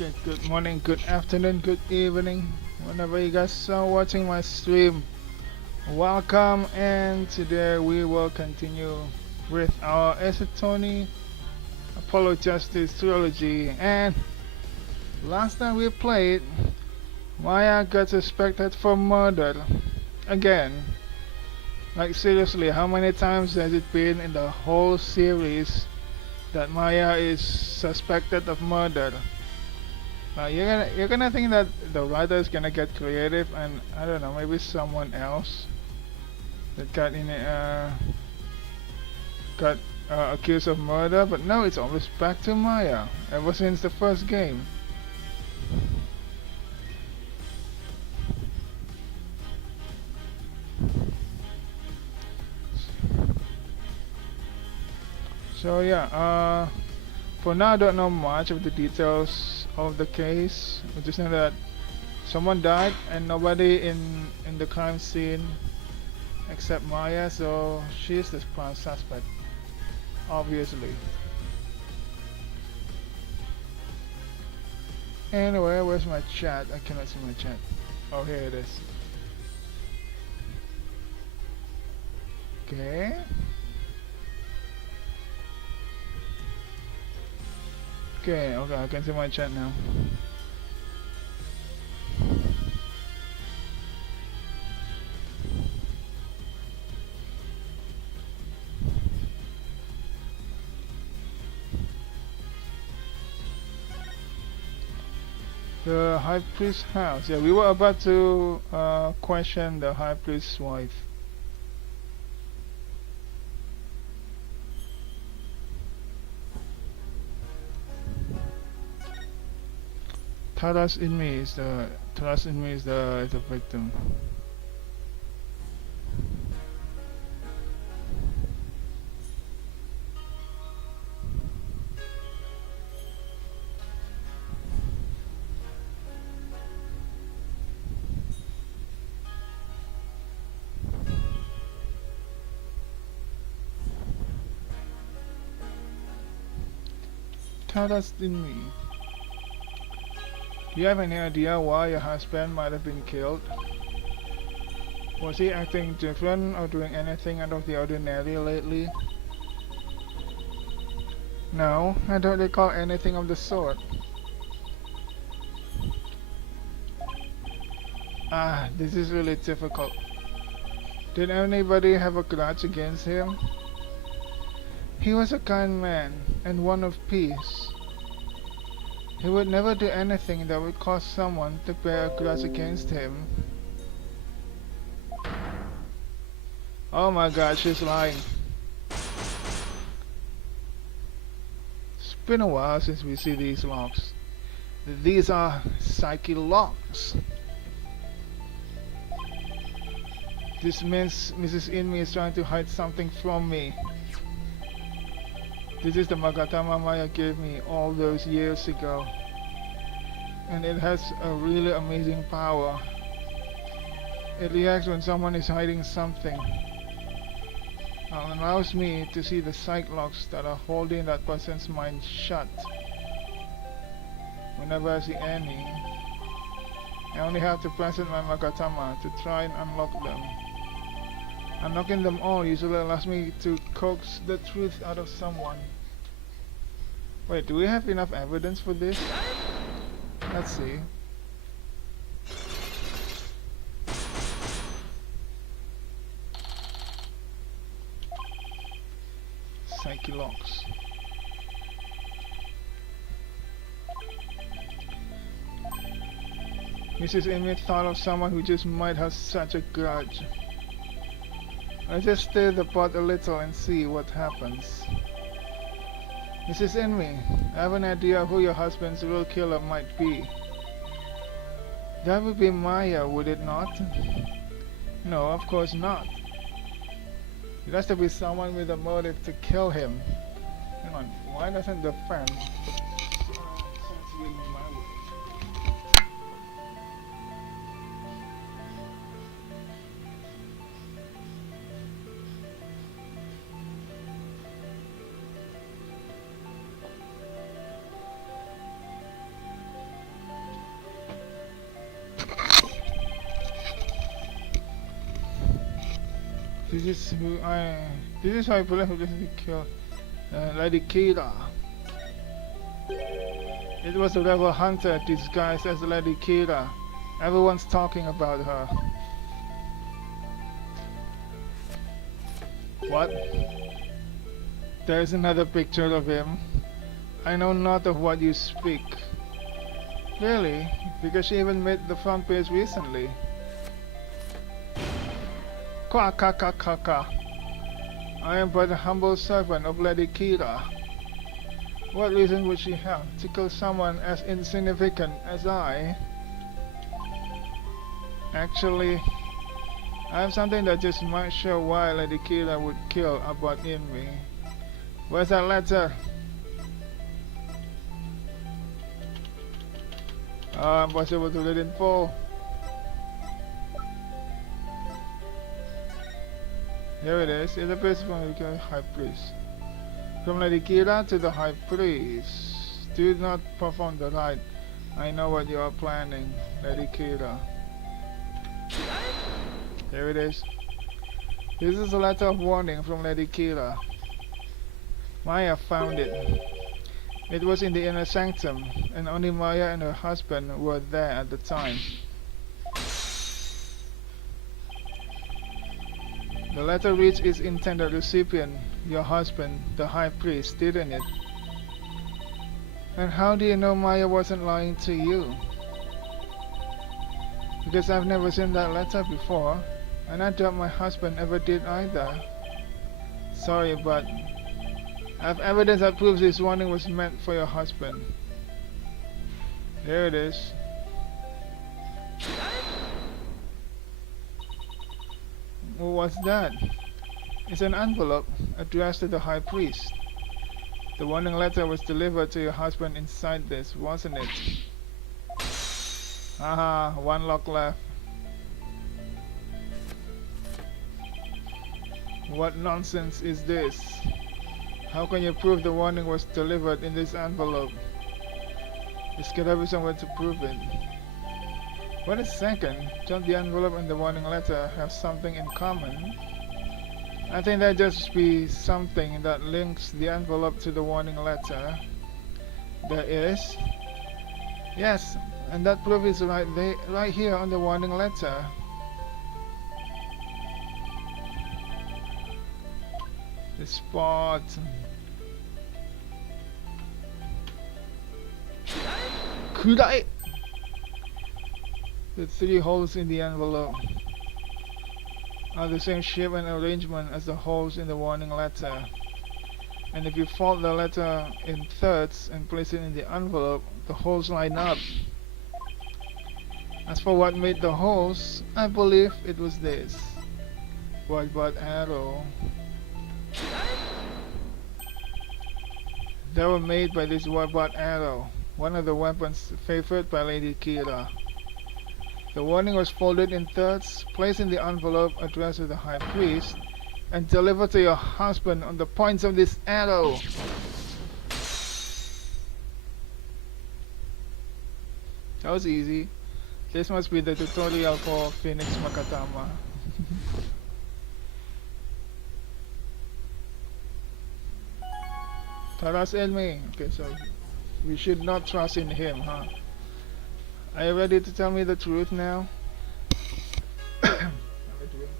Good morning, good afternoon, good evening, whenever you guys are watching my stream. Welcome, and today we will continue with our Esotoni Apollo Justice trilogy. And last time we played, Maya got suspected for murder. Again. Like, seriously, how many times has it been in the whole series that Maya is suspected of murder? You're gonna think that the writer is gonna get creative and I don't know, maybe someone else that got accused of murder, but no, it's always back to Maya ever since the first game. So yeah, for now I don't know much of the details of the case. I just know that someone died and nobody in the crime scene except Maya, so she's the prime suspect, obviously. Anyway, where's my chat? I cannot see my chat. Oh, here it is. Okay. Okay, I can see my chat now. The High Priest's house. Yeah, we were about to question the High Priest's wife. Taras Inmi is the victim. Taras Inmi. Do you have any idea why your husband might have been killed? Was he acting different or doing anything out of the ordinary lately? No, I don't recall anything of the sort. This is really difficult. Did anybody have a grudge against him? He was a kind man and one of peace. He would never do anything that would cause someone to bear a grudge against him. Oh my god, she's lying. It's been a while since we see these locks. These are psyche locks. This means Mrs. Inmi is trying to hide something from me. This is the Magatama Maya gave me all those years ago. And it has a really amazing power. It reacts when someone is hiding something. And allows me to see the cyclops that are holding that person's mind shut. Whenever I see any, I only have to present my Magatama to try and unlock them. Unlocking them all usually allows me to coax the truth out of someone. Wait, do we have enough evidence for this? Let's see. Psyche locks. Mrs. Emmett thought of someone who just might have such a grudge. Let's just stir the pot a little and see what happens. Mrs. Envy, I have an idea who your husband's real killer might be. That would be Maya, would it not? No, of course not. It has to be someone with a motive to kill him. Hang on, why doesn't the fan sense with my words? This is who I. This is how I believe who killed Lady Kira. It was the rebel hunter disguised as Lady Kira. Everyone's talking about her. What? There is another picture of him. I know not of what you speak. Really? Because she even made the front page recently. Kwa ka ka ka ka. I am but a humble servant of Lady Kira. What reason would she have to kill someone as insignificant as I? Actually, I have something that just might show why Lady Kira would kill Abbot Invi. Where's that letter? Impossible to read in full. Here it is. It appears from the High Priest. From Lady Kira to the High Priest. Do not perform the rite. I know what you are planning, Lady Kira. Here it is. This is a letter of warning from Lady Kira. Maya found it. It was in the inner sanctum, and only Maya and her husband were there at the time. The letter reached its intended recipient, your husband, the High Priest, didn't it? And how do you know Maya wasn't lying to you? Because I've never seen that letter before, and I doubt my husband ever did either. Sorry, but I have evidence that proves this warning was meant for your husband. Here it is. What's that? It's an envelope addressed to the High Priest. The warning letter was delivered to your husband inside this, wasn't it? Haha, one lock left. What nonsense is this? How can you prove the warning was delivered in this envelope? There's gotta be somewhere to prove it. Wait a second, don't the envelope and the warning letter have something in common? I think that just be something that links the envelope to the warning letter. There is? Yes, and that proof is right here on the warning letter. The spot. Could I? The 3 holes in the envelope are the same shape and arrangement as the holes in the warning letter. And if you fold the letter in thirds and place it in the envelope, the holes line up. As for what made the holes, I believe it was this white-barred arrow. They were made by this white-barred arrow, one of the weapons favored by Lady Kira. The warning was folded in thirds, placed in the envelope addressed to the High Priest, and delivered to your husband on the points of this arrow. That was easy. This must be the tutorial for Phoenix Makatama. Taras Elmi. Okay, so we should not trust in him, huh? Are you ready to tell me the truth now? Have a drink.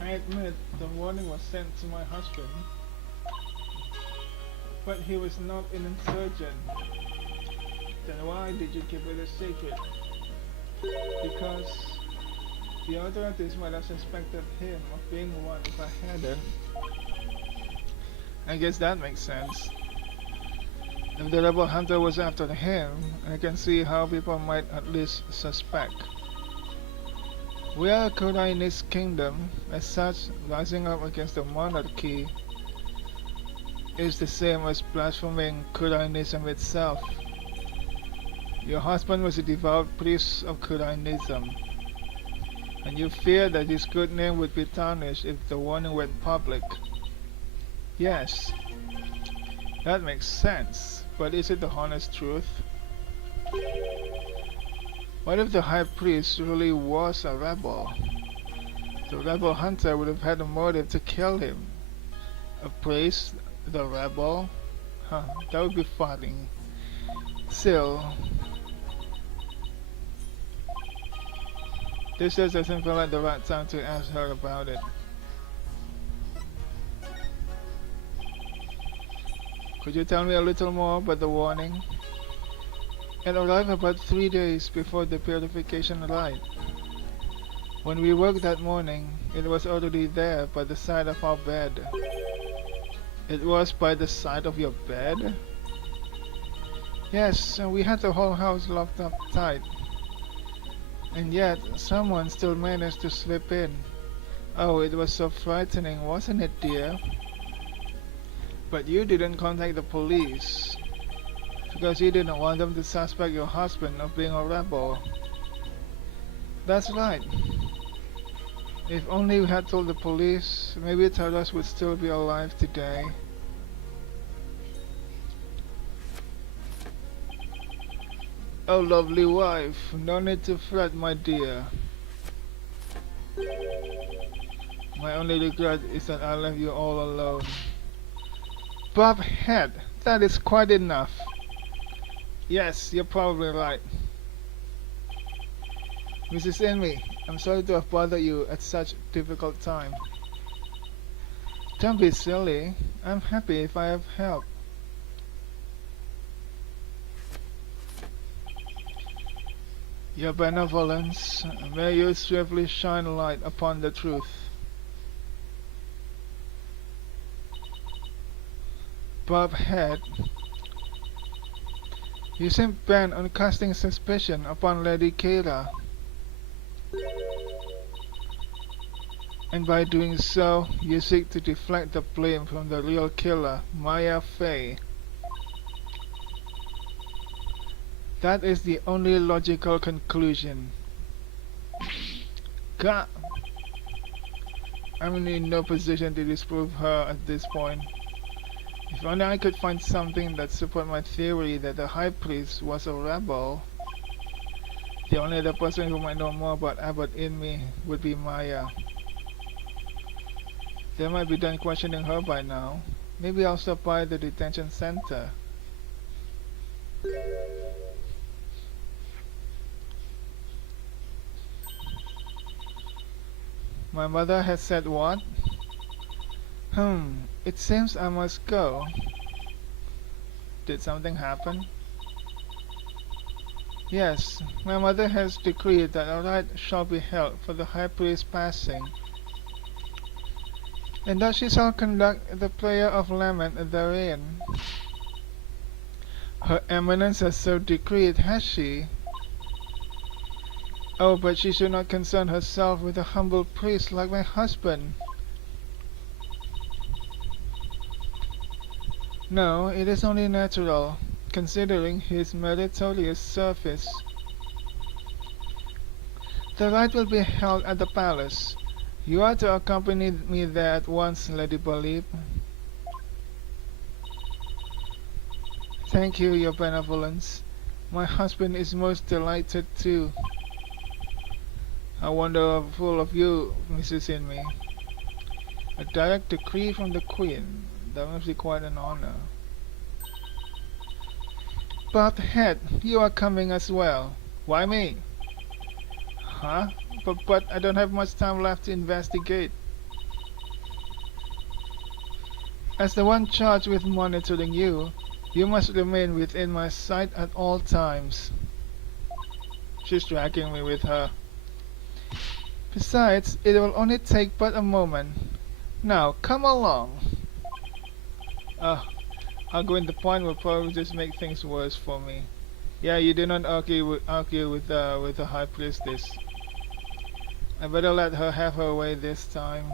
I admit the warning was sent to my husband, but he was not an insurgent. Then why did you keep it a secret? Because the authorities might have suspected him of being one if I hadn't. I guess that makes sense. If the rebel hunter was after him, I can see how people might at least suspect. We are a Kurainist kingdom, as such, rising up against the monarchy is the same as blaspheming Kurainism itself. Your husband was a devout priest of Kuranism, and you feared that his good name would be tarnished if the warning went public. Yes, that makes sense, but is it the honest truth? What if the high priest really was a rebel? The rebel hunter would have had a motive to kill him. A priest, the rebel? Huh, that would be funny. Still, this just doesn't feel like the right time to ask her about it. Could you tell me a little more about the warning? It arrived about 3 days before the purification rite. When we woke that morning, it was already there by the side of our bed. It was by the side of your bed? Yes, and we had the whole house locked up tight. And yet, someone still managed to slip in. Oh, it was so frightening, wasn't it, dear? But you didn't contact the police, because you didn't want them to suspect your husband of being a rebel. That's right. If only we had told the police, maybe Taras would still be alive today. Oh, lovely wife, no need to fret, my dear. My only regret is that I left you all alone. Bob Head, that is quite enough. Yes, you're probably right. Mrs. Envy, I'm sorry to have bothered you at such a difficult time. Don't be silly. I'm happy if I have helped. Your benevolence, may you swiftly shine light upon the truth. Bob Head, you seem bent on casting suspicion upon Lady Kayla. And by doing so, you seek to deflect the blame from the real killer, Maya Fey. That is the only logical conclusion. God, I'm in no position to disprove her at this point. If only I could find something that supports my theory that the High Priest was a rebel. The only other person who might know more about Abbot Inmi would be Maya. They might be done questioning her by now. Maybe I'll stop by the detention center. My mother has said what? It seems I must go. Did something happen? Yes, my mother has decreed that a rite shall be held for the High Priest's passing, and that she shall conduct the prayer of lament therein. Her Eminence has so decreed, has she? Oh, but she should not concern herself with a humble priest like my husband. No, it is only natural, considering his meritorious service. The rite will be held at the palace. You are to accompany me there at once, Lady Bolib. Thank you, your benevolence. My husband is most delighted too. I wonder full of you, Mrs. Inmi. A direct decree from the Queen. That must be quite an honor. But Head, you are coming as well. Why me? Huh? But I don't have much time left to investigate. As the one charged with monitoring you, you must remain within my sight at all times. She's dragging me with her. Besides, it will only take but a moment. Now, come along. Arguing the point will probably just make things worse for me. Yeah, you do not argue with the High Priestess. I better let her have her way this time.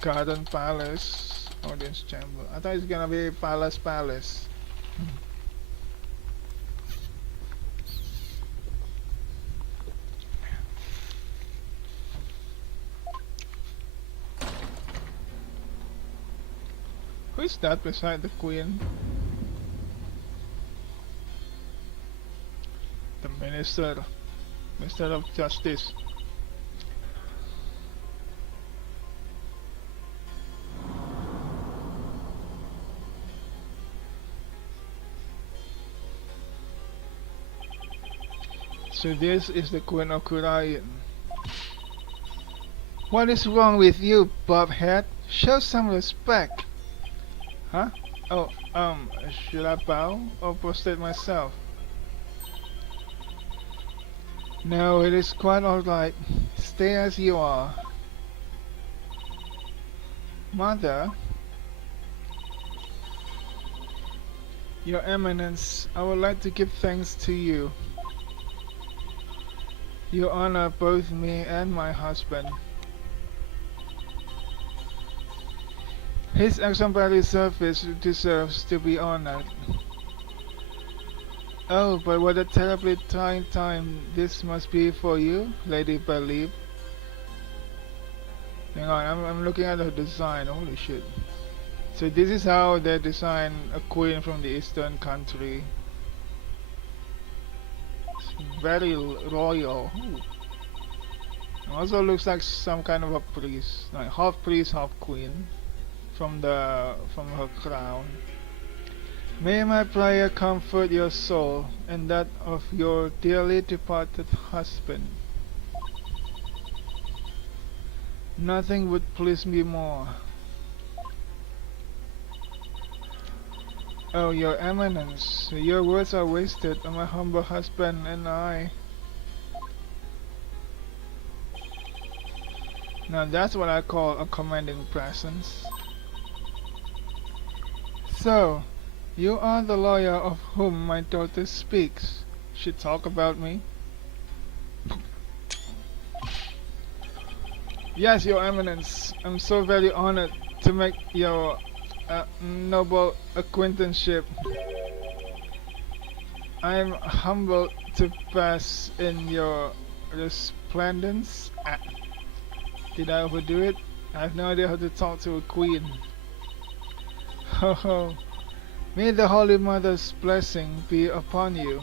Garden Palace, Audience Chamber. I thought it's gonna be Palace. Who is that beside the Queen? The Minister of Justice. So this is the Queen of Kurayan. What is wrong with you, Bobhead? Show some respect. Huh? Oh, should I bow or prostrate myself? No, it is quite alright. Stay as you are. Mother, Your Eminence, I would like to give thanks to you. You honor both me and my husband. His exemplary service deserves to be honored. Oh, but what a terribly trying time this must be for you, Lady Believe. Hang on, I'm looking at her design. Holy shit. So this is how they design a queen from the eastern country. It's very royal. Ooh. Also looks like some kind of a priest, like half priest, half queen, from her crown. May my prayer comfort your soul and that of your dearly departed husband. Nothing would please me more. Oh, Your Eminence, your words are wasted on my humble husband and I. Now that's what I call a commanding presence. So, you are the lawyer of whom my daughter speaks. She talk about me? Yes, Your Eminence. I'm so very honored to make your noble acquaintanceship. I am humbled to pass in your resplendence. Did I overdo it? I have no idea how to talk to a queen. Ho ho. May the Holy Mother's blessing be upon you.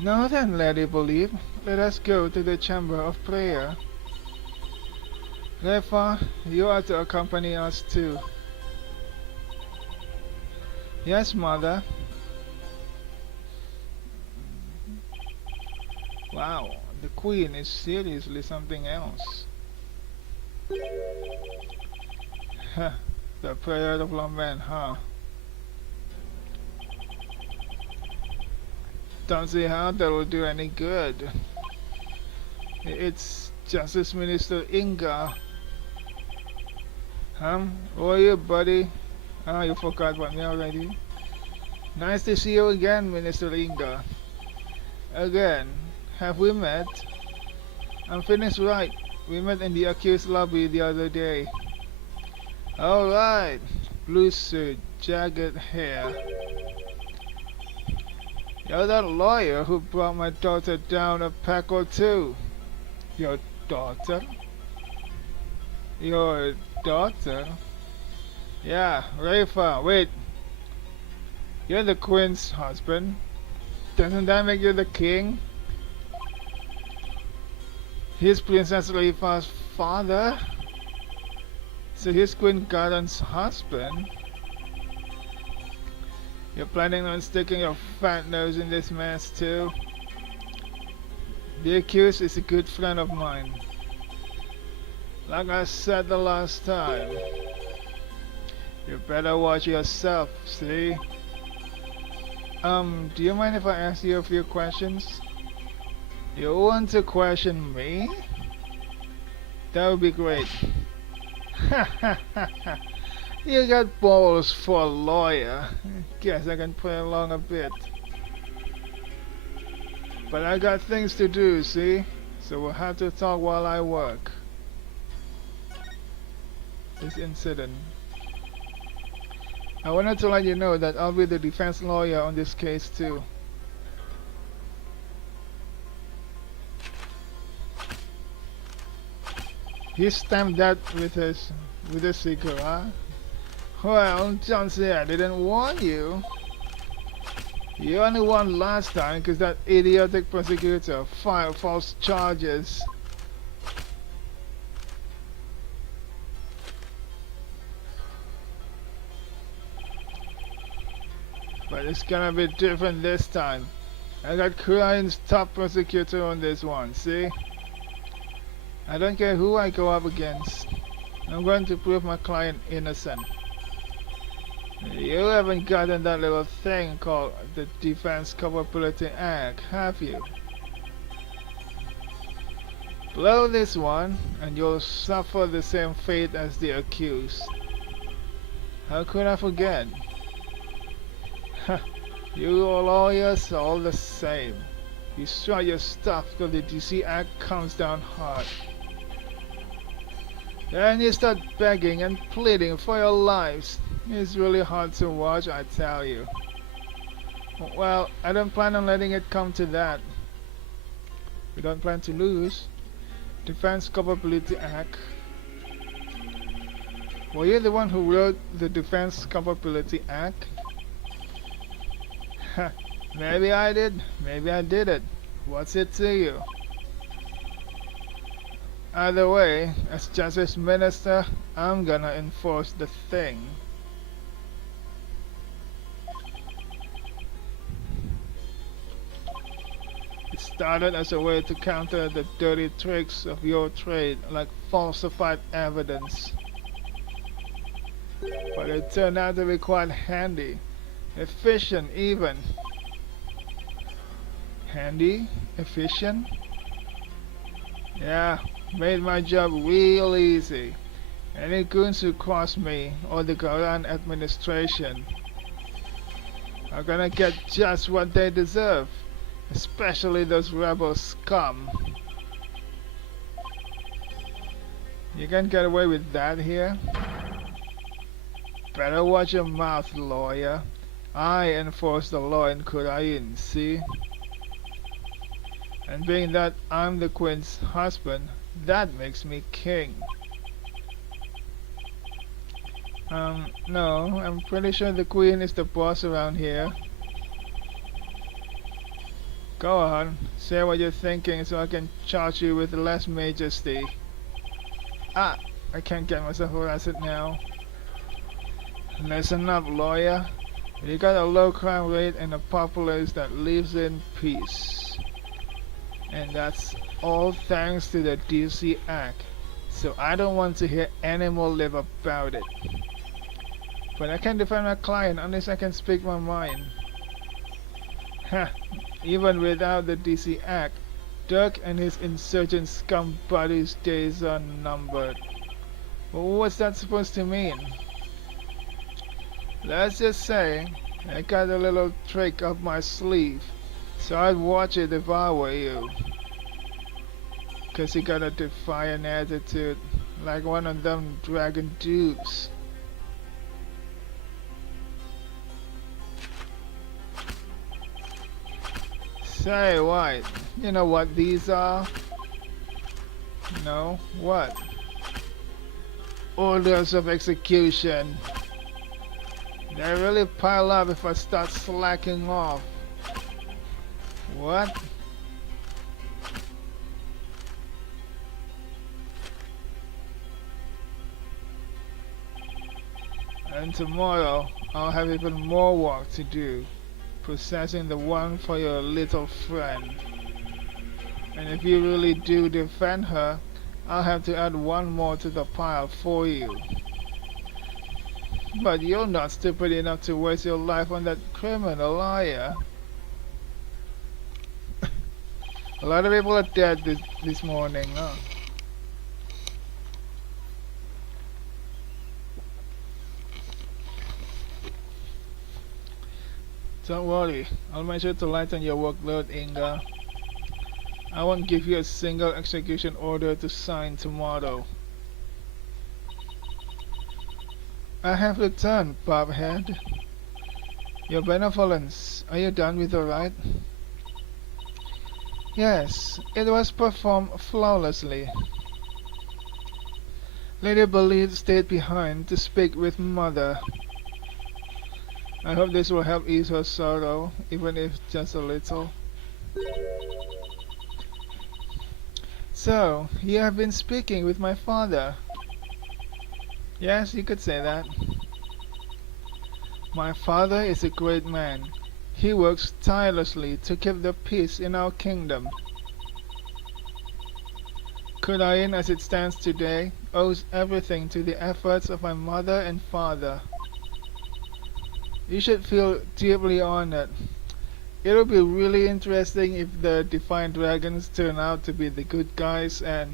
Now then, Lady Believe, let us go to the chamber of prayer. Therefore, you are to accompany us too. Yes, Mother. Wow, the Queen is seriously something else. The prayer of lament, huh? Don't see how that will do any good. It's Justice Minister Inga. Who are you, buddy? Ah, you forgot about me already. Nice to see you again, Minister Inga. Again, have we met? I'm finished right. We met in the accused lobby the other day. Alright. Blue suit, jagged hair. You're that lawyer who brought my daughter down a peck or two. Your daughter? Your daughter? Yeah, Rafa, wait. You're the Queen's husband. Doesn't that make you the king? He's Princess Rafa's father? So he's Queen Garen's husband? You're planning on sticking your fat nose in this mess too? The accused is a good friend of mine. Like I said the last time, you better watch yourself, see? Do you mind if I ask you a few questions? You want to question me? That would be great. You got balls for a lawyer. Guess I can play along a bit. But I got things to do, see? So we'll have to talk while I work. this incident. I wanted to let you know that I'll be the defense lawyer on this case too. He stamped that with his secret, huh? Well, Johnson, I didn't warn you. You only won last time because that idiotic prosecutor filed false charges. But it's gonna be different this time. I got Crying's top prosecutor on this one, see? I don't care who I go up against. I'm going to prove my client innocent. You haven't gotten that little thing called the Defense Culpability Act, have you? Blow this one, and you'll suffer the same fate as the accused. How could I forget? You lawyers are all the same. You strut your stuff till the DC Act comes down hard. Then you start begging and pleading for your lives. It's really hard to watch, I tell you. Well, I don't plan on letting it come to that. We don't plan to lose. Defense Culpability Act. Were you the one who wrote the Defense Culpability Act? Maybe I did, maybe I didn't. What's it to you? Either way, as Justice Minister, I'm gonna enforce the thing. It started as a way to counter the dirty tricks of your trade, like falsified evidence. But it turned out to be quite handy. Efficient even. Handy? Efficient? Yeah, made my job real easy. Any goons who cross me or the Garan administration are gonna get just what they deserve. Especially those rebel scum. You can't get away with that here. Better watch your mouth, lawyer. I enforce the law in Kurain, see? And being that I'm the queen's husband, that makes me king. No, I'm pretty sure the queen is the boss around here. Go on, say what you're thinking so I can charge you with less majesty. Ah, I can't get myself arrested now. Listen up, lawyer. You got a low crime rate and a populace that lives in peace. And that's all thanks to the DC Act. So I don't want to hear any more live about it. But I can't defend my client unless I can speak my mind. Ha! Even without the DC Act, Dirk and his insurgent scum buddies' days are numbered. What's that supposed to mean? Let's just say I got a little trick up my sleeve, so I'd watch it if I were you. Cause you got a defiant attitude, like one of them dragon dupes. Say what? You know what these are? No? What? Orders of execution. They really pile up if I start slacking off. What? And tomorrow, I'll have even more work to do, processing the one for your little friend. And if you really do defend her, I'll have to add one more to the pile for you. But you're not stupid enough to waste your life on that criminal, are you? A lot of people are dead this morning, huh? Don't worry, I'll make sure to lighten your workload, Inga. I won't give you a single execution order to sign tomorrow. I have returned, Bobhead. Your benevolence, are you done with the rite? Yes, it was performed flawlessly. Lady Bolide stayed behind to speak with Mother. I hope this will help ease her sorrow, even if just a little. So, you have been speaking with my father? Yes, you could say that. My father is a great man. He works tirelessly to keep the peace in our kingdom. Khurain, as it stands today, owes everything to the efforts of my mother and father. You should feel deeply honored. It'll be really interesting if the Defiant Dragons turn out to be the good guys and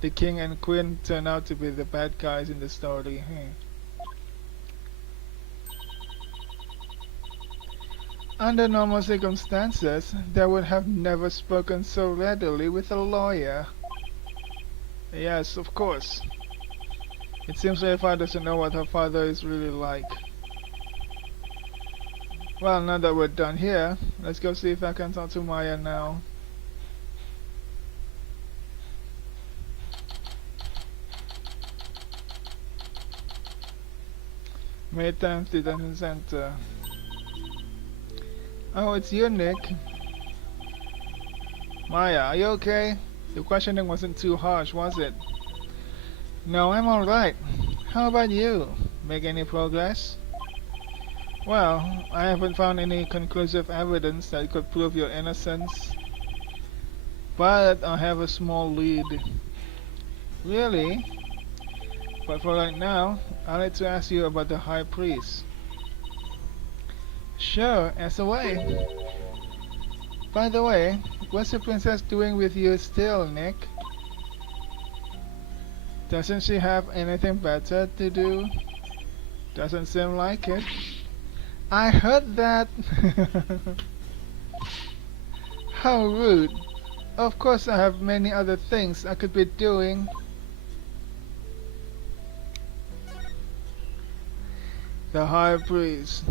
the King and Queen turn out to be the bad guys in the story. Under normal circumstances, they would have never spoken so readily with a lawyer. Yes, of course. It seems Eva doesn't know what her father is really like. Well, now that we're done here, let's go see if I can talk to Maya now. May 10th, Detention Center. Oh, it's you, Nick. Maya, are you okay? The questioning wasn't too harsh, was it? No, I'm alright. How about you? Make any progress? Well, I haven't found any conclusive evidence that could prove your innocence. But I have a small lead. Really? But for right now, I'd like to ask you about the High Priest. Sure, ask away. By the way, what's the princess doing with you still, Nick? Doesn't she have anything better to do? Doesn't seem like it. I heard that. How rude. Of course I have many other things I could be doing. The High Priest.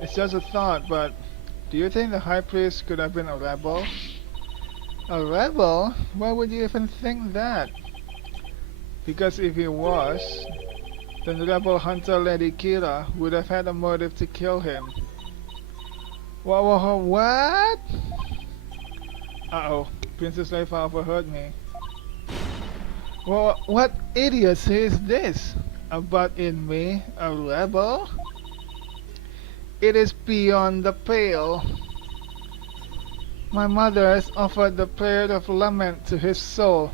It's just a thought, but do you think the High Priest could have been a rebel? A rebel? Why would you even think that? Because if he was, then the rebel hunter Lady Kira would have had a motive to kill him. What? Uh-oh, Princess Leifa overheard me. Well, what idiocy is this? About in me, a rebel? It is beyond the pale. My mother has offered the prayer of lament to his soul.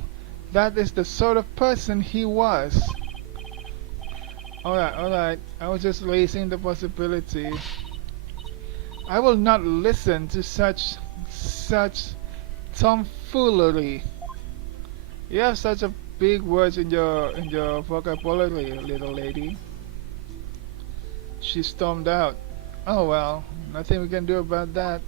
That is the sort of person he was. Alright, I was just raising the possibility. I will not listen to such tomfoolery. You have such a big words in your vocabulary, little lady. She stormed out. Oh well, nothing we can do about that.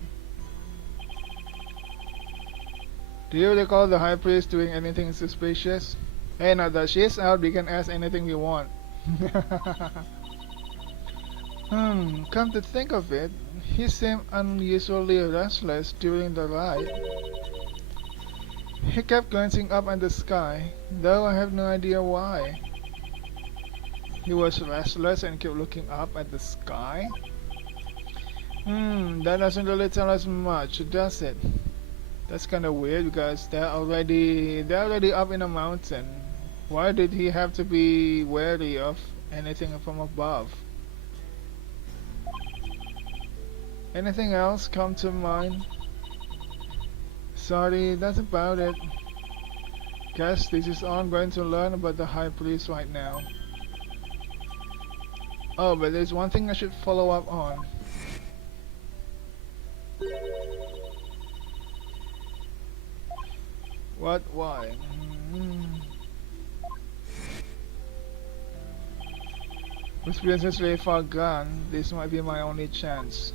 Do you recall the High Priest doing anything suspicious? Hey, now that she's out, we can ask anything we want. Come to think of it, he seemed unusually restless during the ride. He kept glancing up at the sky, though I have no idea why. He was restless and kept looking up at the sky? That doesn't really tell us much, does it? That's kinda weird because they're already up in a mountain. Why did he have to be wary of anything from above? Anything else come to mind? Sorry, that's about it. Guess this is all I'm going to learn about the High Priest right now. Oh, but there's one thing I should follow up on. What? Why? With Princess Leifa gone, this might be my only chance.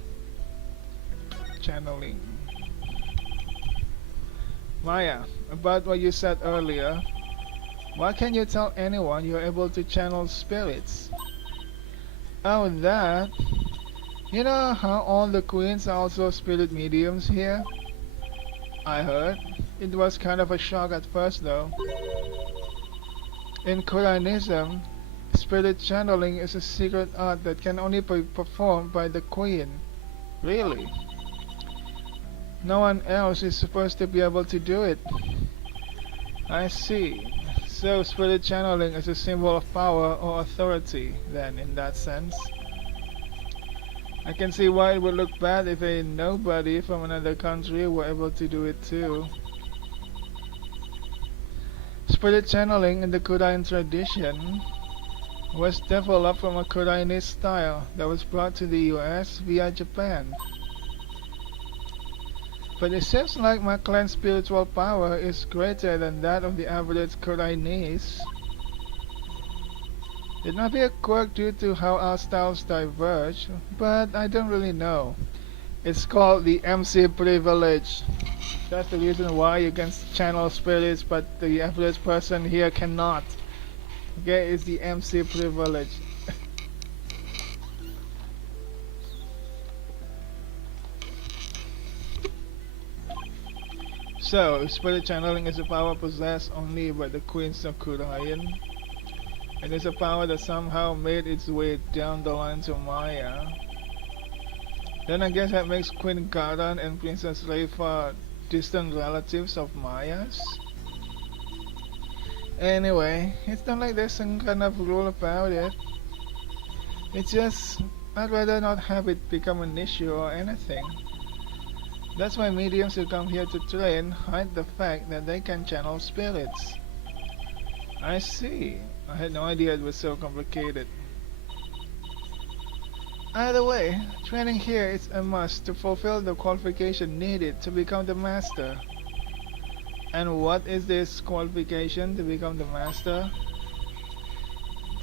Channeling. Maya, about what you said earlier, Why can't you tell anyone you're able to channel spirits? Oh, that. You know how all the queens are also spirit mediums here? I heard. It was kind of a shock at first though. In Quranism, spirit channeling is a secret art that can only be performed by the queen. Really? No one else is supposed to be able to do it. I see. So spirit channeling is a symbol of power or authority, then, in that sense. I can see why it would look bad if a nobody from another country were able to do it too. Spirit channeling in the Quran tradition was developed from a Quranese style that was brought to the US via Japan. But it seems like my clan's spiritual power is greater than that of the average Quranese. It might be a quirk due to how our styles diverge, but I don't really know. It's called the MC privilege. That's the reason why you can channel spirits, but the average person here cannot. Okay, it's the MC privilege. So, spirit channeling is a power possessed only by the Queens of Qurayan. It is a power that somehow made its way down the line to Maya. Then I guess that makes Queen Garan and Princess Leifa distant relatives of Maya's? Anyway, it's not like there's some kind of rule about it. It's just, I'd rather not have it become an issue or anything. That's why mediums who come here to train hide the fact that they can channel spirits. I see. I had no idea it was so complicated. Either way, training here is a must to fulfill the qualification needed to become the master. And what is this qualification to become the master?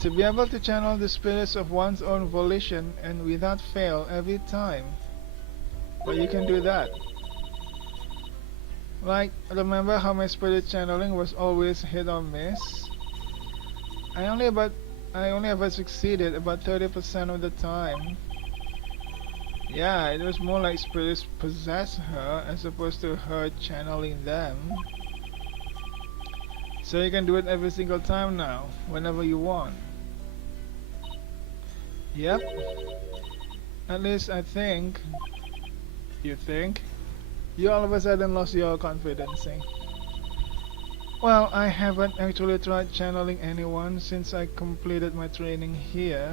To be able to channel the spirits of one's own volition and without fail every time. But you can do that. Like, remember how my spirit channeling was always hit or miss? I only ever succeeded about 30% of the time. Yeah, it was more like spirits possess her as opposed to her channeling them. So you can do it every single time now, whenever you want. Yep. At least I think. You think? You all of a sudden lost your confidence, eh? Well, I haven't actually tried channeling anyone since I completed my training here.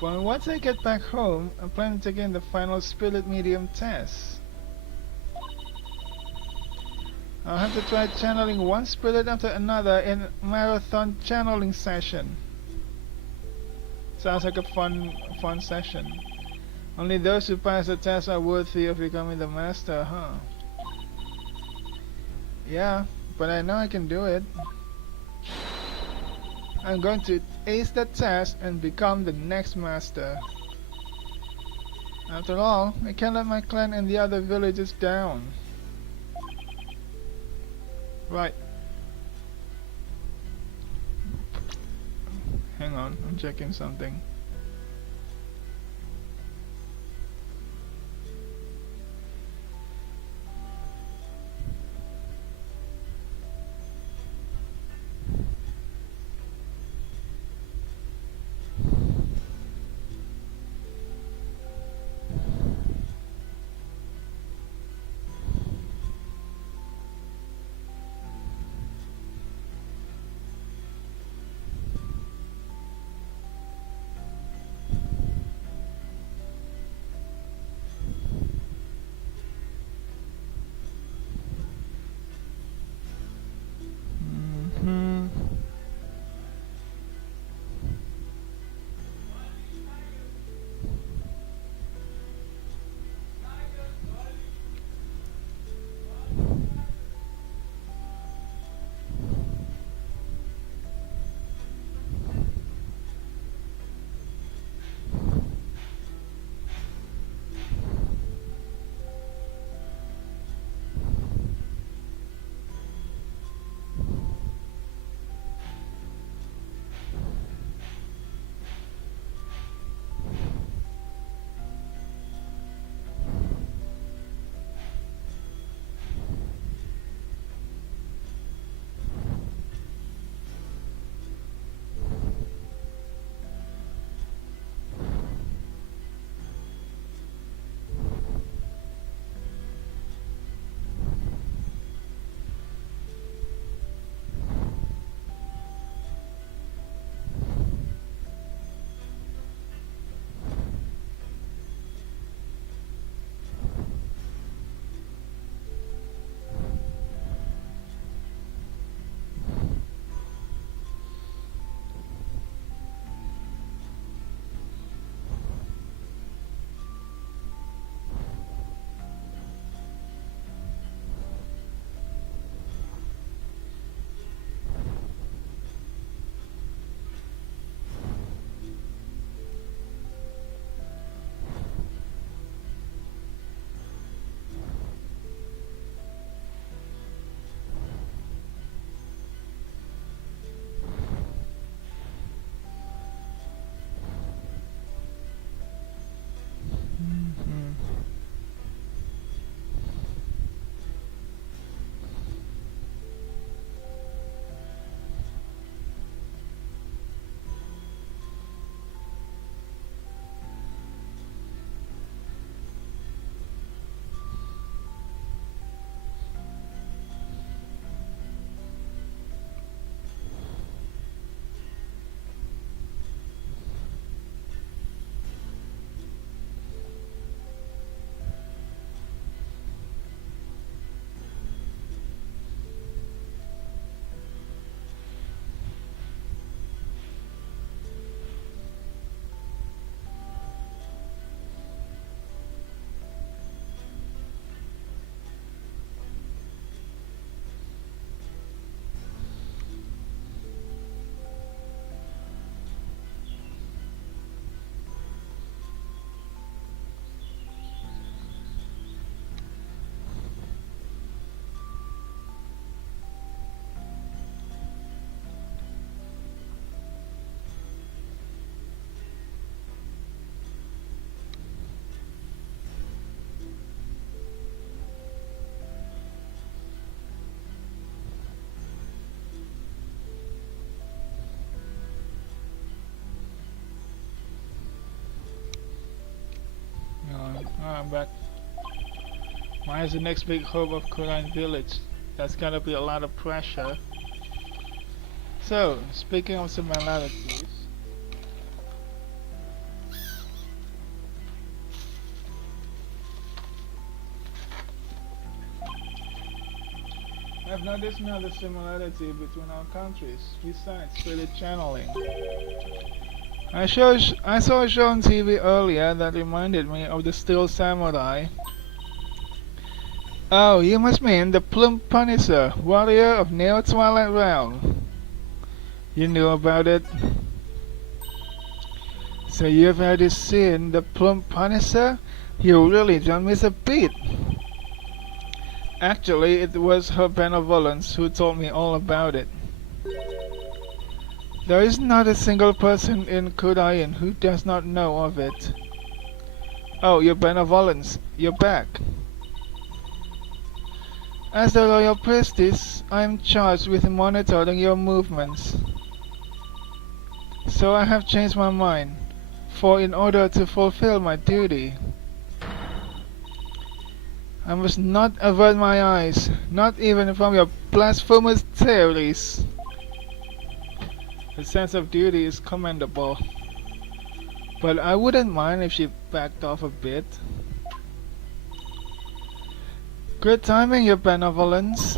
But once I get back home, I plan to take in the final spirit medium test. I'll have to try channeling one spirit after another in a marathon channeling session. Sounds like a fun session. Only those who pass the test are worthy of becoming the master, huh? Yeah, but I know I can do it. I'm going to ace the test and become the next master. After all, I can't let my clan and the other villages down. Right. Hang on, I'm checking something. I'm back. Mine is the next big hope of Kuran Village. That's gotta be a lot of pressure. So, speaking of similarities, I've noticed another similarity between our countries, besides spirit channeling. I saw a show on TV earlier that reminded me of the Steel Samurai. Oh, you must mean the Plum Punisher, warrior of Neo Twilight Realm. You knew about it? So you've already seen the Plum Punisher? You really don't miss a beat. Actually, it was her benevolence who told me all about it. There is not a single person in Kodayan who does not know of it. Oh, your benevolence, you're back. As the royal priestess, I am charged with monitoring your movements. So I have changed my mind, for in order to fulfill my duty, I must not avert my eyes, not even from your blasphemous theories. The sense of duty is commendable, but I wouldn't mind if she backed off a bit. Good timing, your benevolence.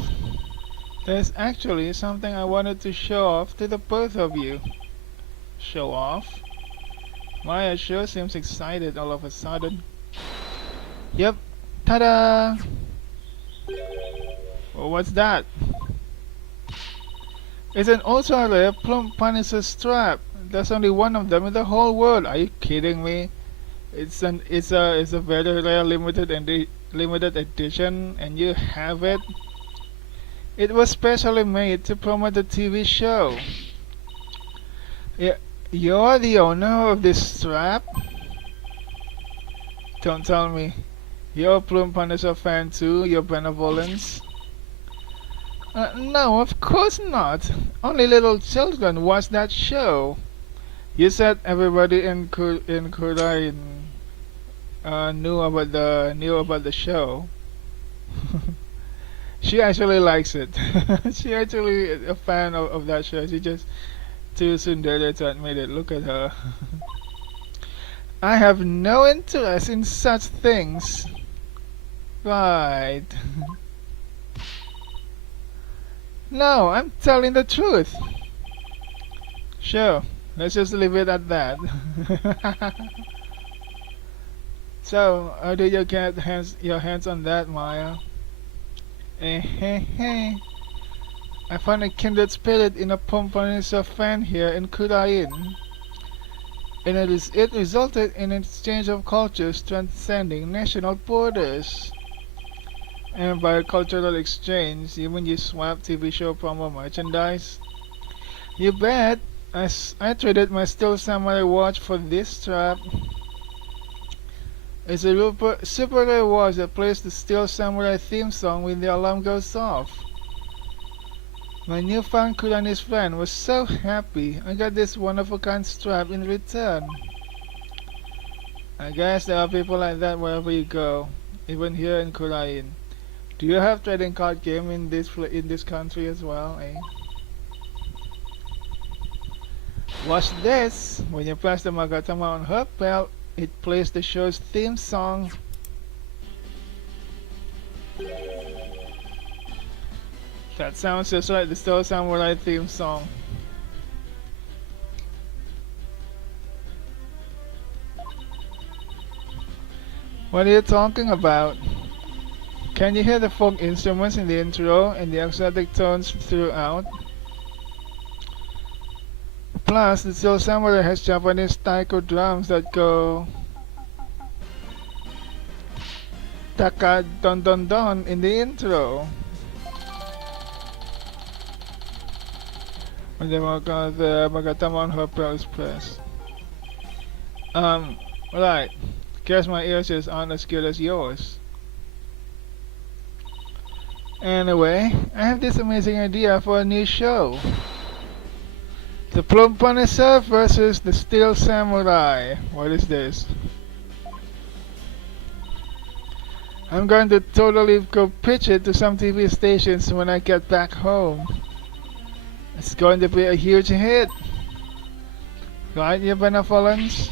There's actually something I wanted to show off to the both of you. Show off? Maya sure seems excited all of a sudden. Yep. Ta-da! Well, what's that? It's an ultra rare Plum Punisher strap. There's only one of them in the whole world. Are you kidding me? It's a very rare limited edition, and you have it. It was specially made to promote the TV show. You're the owner of this strap? Don't tell me. You're a Plum Punisher fan too, your benevolence? No, of course not. Only little children watch that show. You said everybody in Korea knew about the show. She actually likes it. She actually a fan of that show. She just too tsundere to admit it. Look at her. I have no interest in such things. Right. No, I'm telling the truth. Sure, let's just leave it at that. So, how did you get your hands on that, Maya? I found a kindred spirit in a Plum Punisher fan here in Kurain. And it resulted in an exchange of cultures transcending national borders. And by cultural exchange, even you swap TV show promo merchandise? You bet! I traded my Steel Samurai watch for this strap. It's a super rare watch that plays the Steel Samurai theme song when the alarm goes off. My newfound Kuranese friend was so happy I got this one-of-a-kind strap in return. I guess there are people like that wherever you go, even here in Kurain. Do you have trading card game in this country as well, eh? Watch this! When you press the Magatama on her belt, it plays the show's theme song. That sounds just like the Steel Samurai theme song. What are you talking about? Can you hear the folk instruments in the intro and the exotic tones throughout? Plus, the Steel Samurai has Japanese taiko drums that go taka don don don in the intro. When the Magatama on her belt is pressed. Right. Guess my ears just aren't as good as yours. Anyway, I have this amazing idea for a new show. The Plum Punisher versus the Steel Samurai. What is this? I'm going to totally go pitch it to some TV stations when I get back home. It's going to be a huge hit. Right, your benevolence?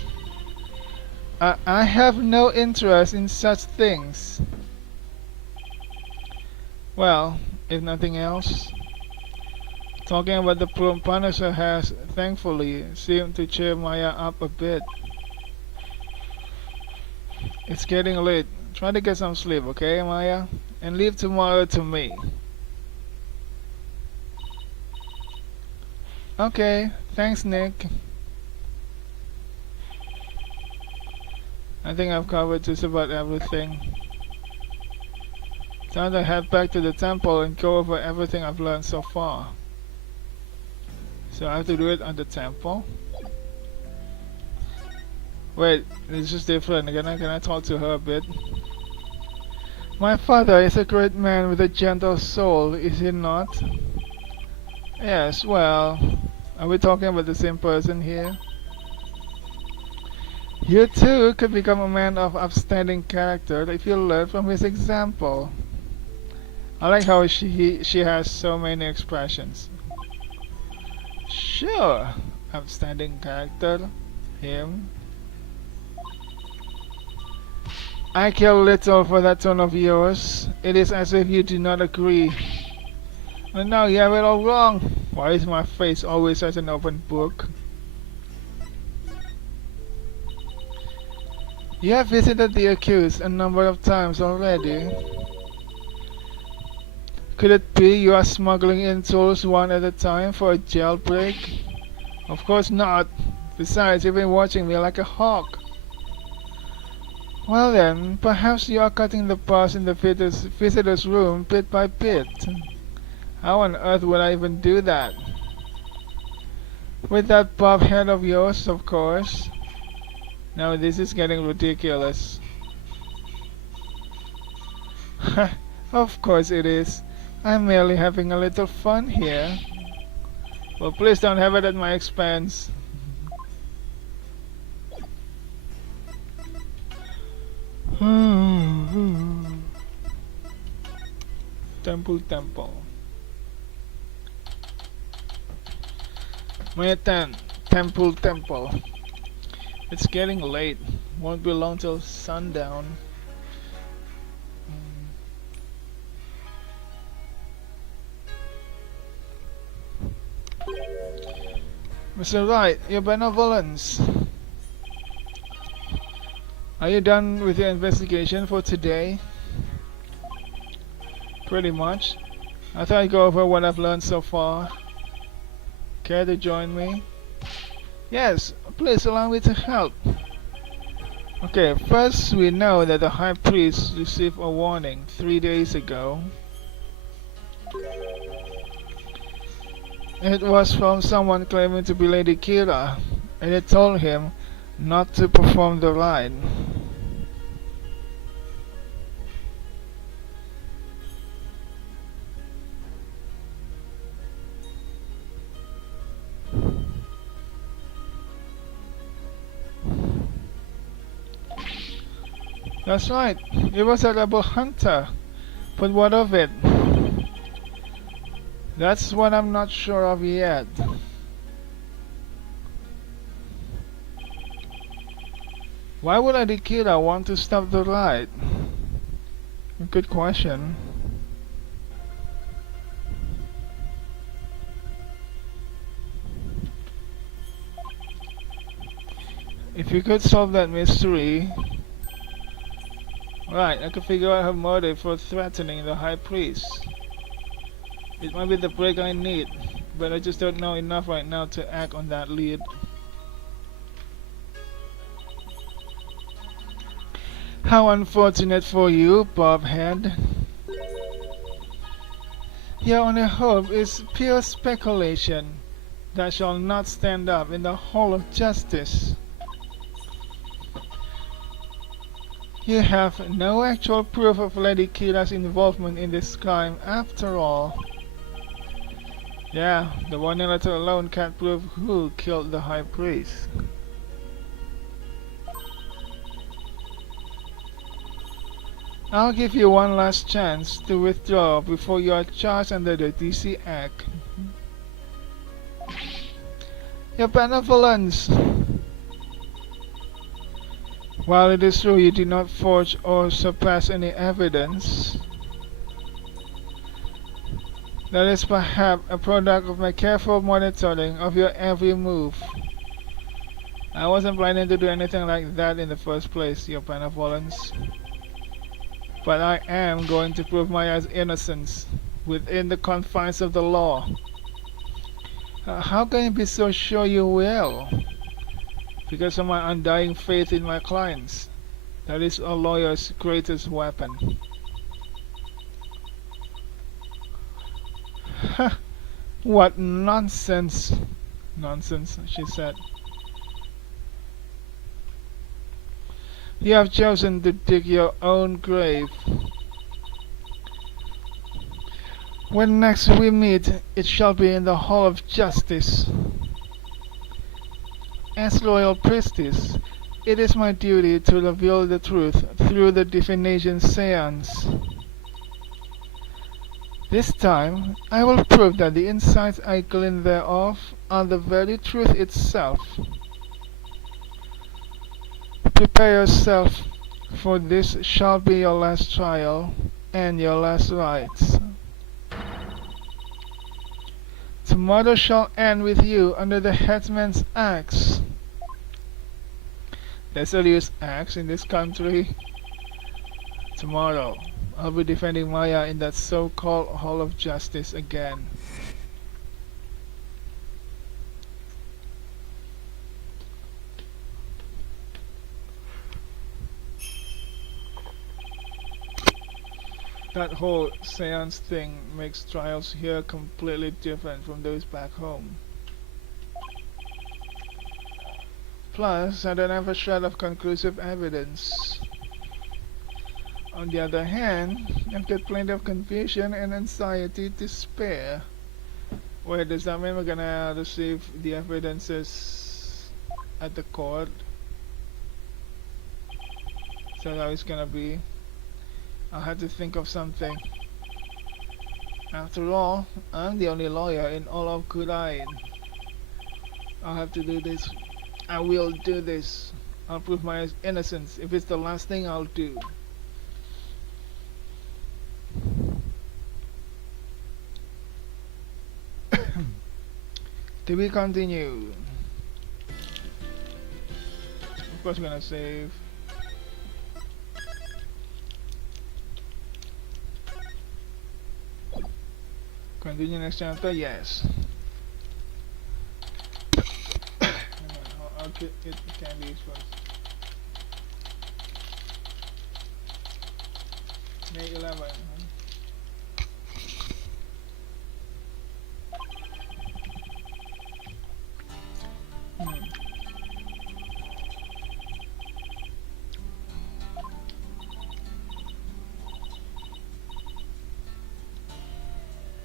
I have no interest in such things. Well, if nothing else, talking about the Plum Punisher has, thankfully, seemed to cheer Maya up a bit. It's getting late. Try to get some sleep, okay, Maya? And leave tomorrow to me. Okay, thanks, Nick. I think I've covered just about everything. Time to head back to the temple and go over everything I've learned so far. So I have to do it at the temple? Wait, this is different. Can I talk to her a bit? My father is a great man with a gentle soul, is he not? Yes, well, are we talking about the same person here? You too could become a man of upstanding character if you learn from his example. I like how she has so many expressions. Sure, upstanding character, him. I care little for that tone of yours. It is as if you do not agree. But now you have it all wrong. Why is my face always such an open book? You have visited the accused a number of times already. Could it be you are smuggling in tools one at a time for a jailbreak? Of course not. Besides, you've been watching me like a hawk. Well then, perhaps you are cutting the bars in the visitor's room bit by bit. How on earth would I even do that? With that bob head of yours, of course. Now this is getting ridiculous. Of course it is. I'm merely having a little fun here. Well, please don't have it at my expense. Temple. Maya 10. Temple. It's getting late. Won't be long till sundown. Mr. Wright, your benevolence. Are you done with your investigation for today? Pretty much. I thought I'd go over what I've learned so far. Care to join me? Yes, please allow me to help. Okay, first we know that the High Priest received a warning 3 days ago. It was from someone claiming to be Lady Kira, and it told him not to perform the rite. That's right, it was a rebel hunter. But what of it? That's what I'm not sure of yet. Why would Adikira want to stop the ride? Good question. If you could solve that mystery... Right, I could figure out her motive for threatening the High Priest. It might be the break I need, but I just don't know enough right now to act on that lead. How unfortunate for you, Bobhead. Your only hope is pure speculation that shall not stand up in the hall of justice. You have no actual proof of Lady Kira's involvement in this crime after all. Yeah, the warning letter alone can't prove who killed the High Priest. I'll give you one last chance to withdraw before you are charged under the DC Act. Your benevolence! While it is true you did not forge or suppress any evidence, that is perhaps a product of my careful monitoring of your every move. I wasn't planning to do anything like that in the first place, your benevolence. But I am going to prove my innocence within the confines of the law. How can you be so sure you will? Because of my undying faith in my clients. That is a lawyer's greatest weapon. What nonsense! Nonsense, she said. You have chosen to dig your own grave. When next we meet, it shall be in the Hall of Justice. As royal priestess, it is my duty to reveal the truth through the divination seance. This time, I will prove that the insights I glean thereof are the very truth itself. Prepare yourself, for this shall be your last trial and your last rites. Tomorrow shall end with you under the headsman's axe. There's a serious axe in this country. Tomorrow, I'll be defending Maya in that so-called Hall of Justice again. That whole seance thing makes trials here completely different from those back home. Plus, I don't have a shred of conclusive evidence. On the other hand, I've got plenty of confusion and anxiety to spare. Wait, does that mean we're gonna receive the evidences at the court? Is that how it's gonna be? I'll have to think of something. After all, I'm the only lawyer in all of Khura'in. I'll have to do this. I will do this. I'll prove my innocence if it's the last thing I'll do. To be continued. Of course, we're gonna save. Continue next chapter, yes. I'll get it candies first. May 11.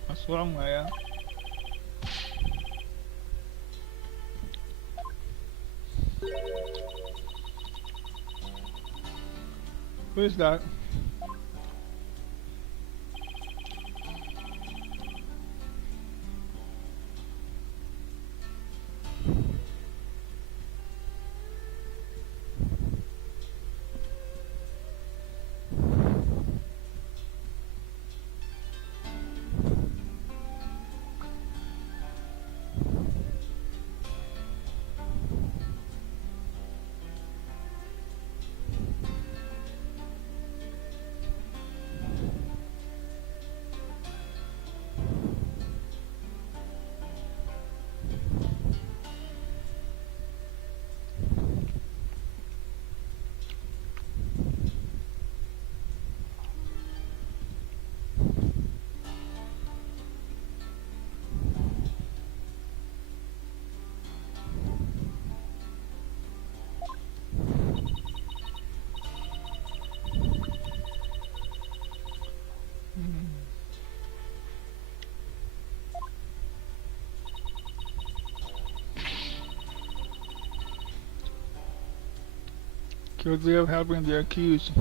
What's wrong, Maya? Who is that? Guilty of helping the accused.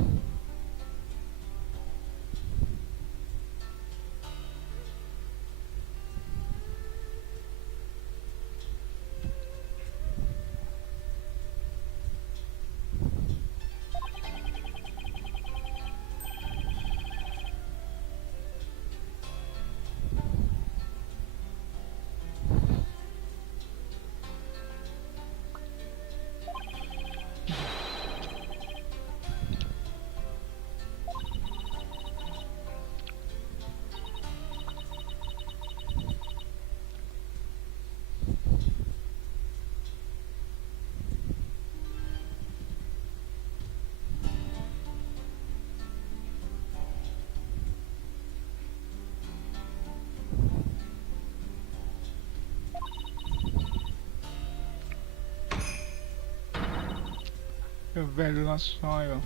a very lost soil.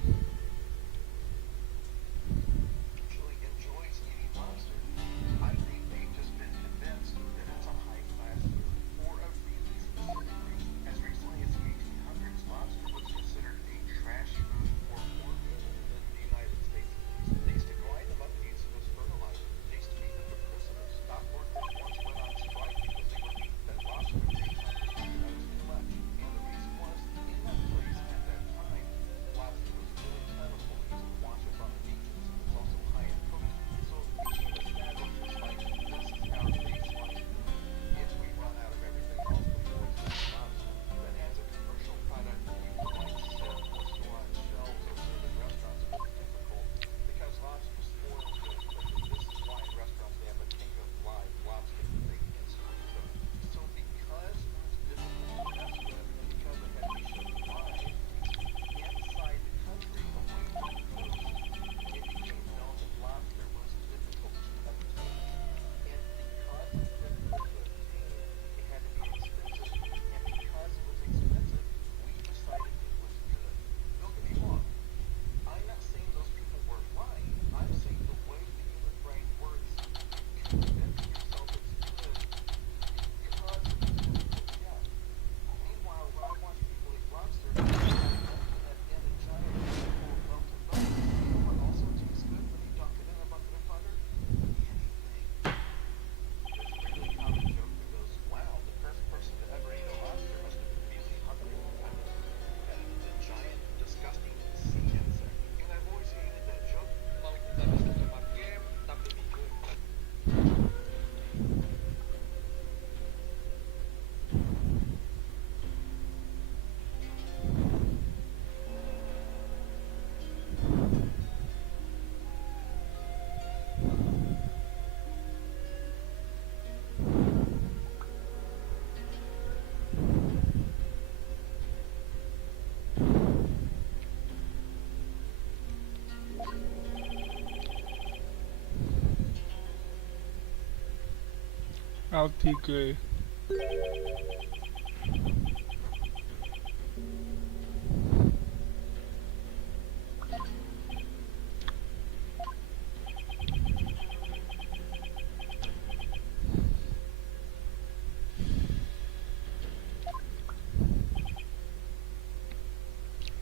Altigrade.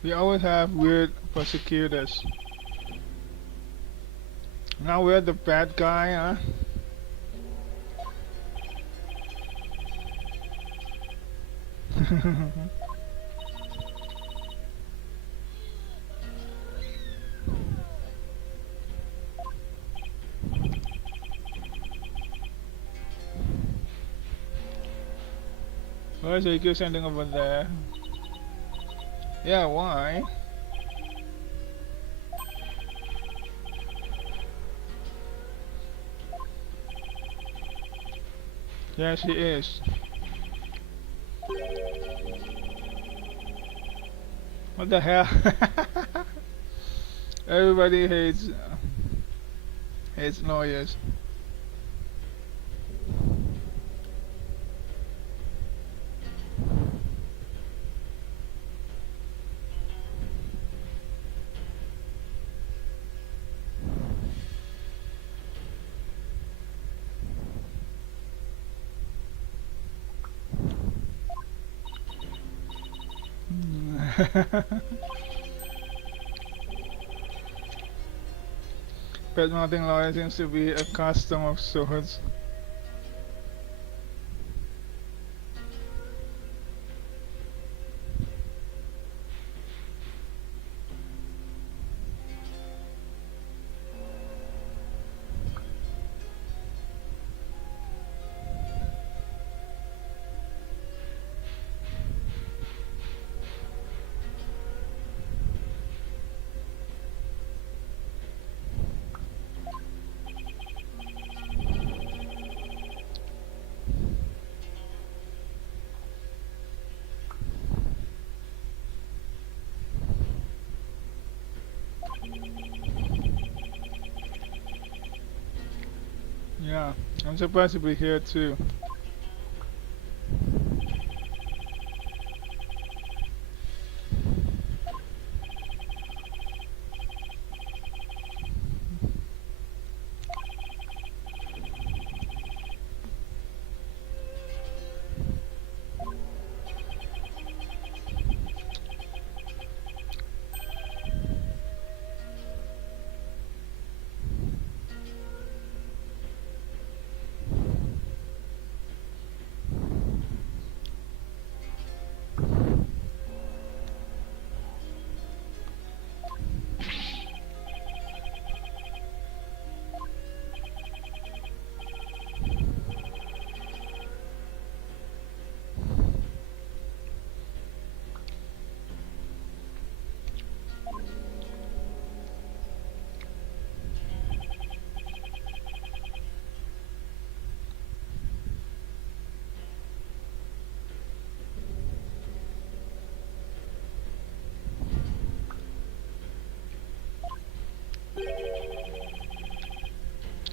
We always have weird prosecutors. Now we're the bad guy, huh? Why is he keep sending over there? Yeah, why? Yeah, she is. What the hell? Everybody hates lawyers. Pet mounting lawyer seems to be a custom of sorts. Yeah, I'm surprised to be here too.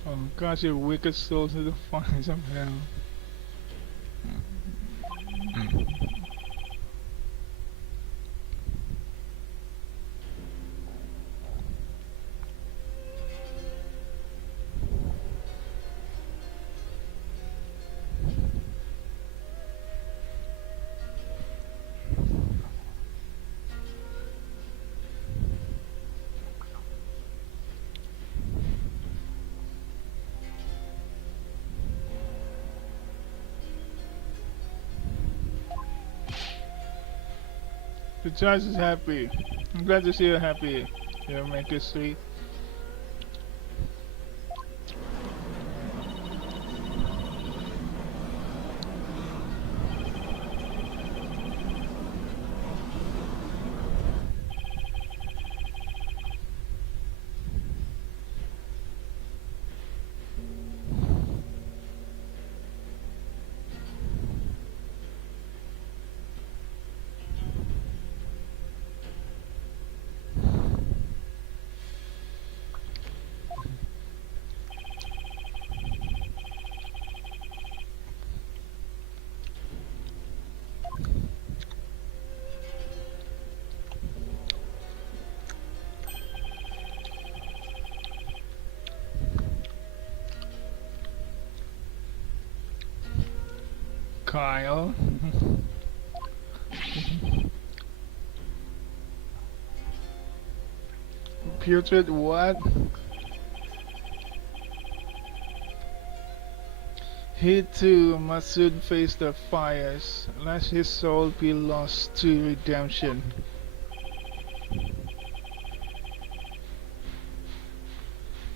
Oh gosh, you wicked souls in the fires of hell. The judge is happy. I'm glad to see you happy. You make it sweet. Kyle. Putrid what? He too must soon face the fires, lest his soul be lost to redemption.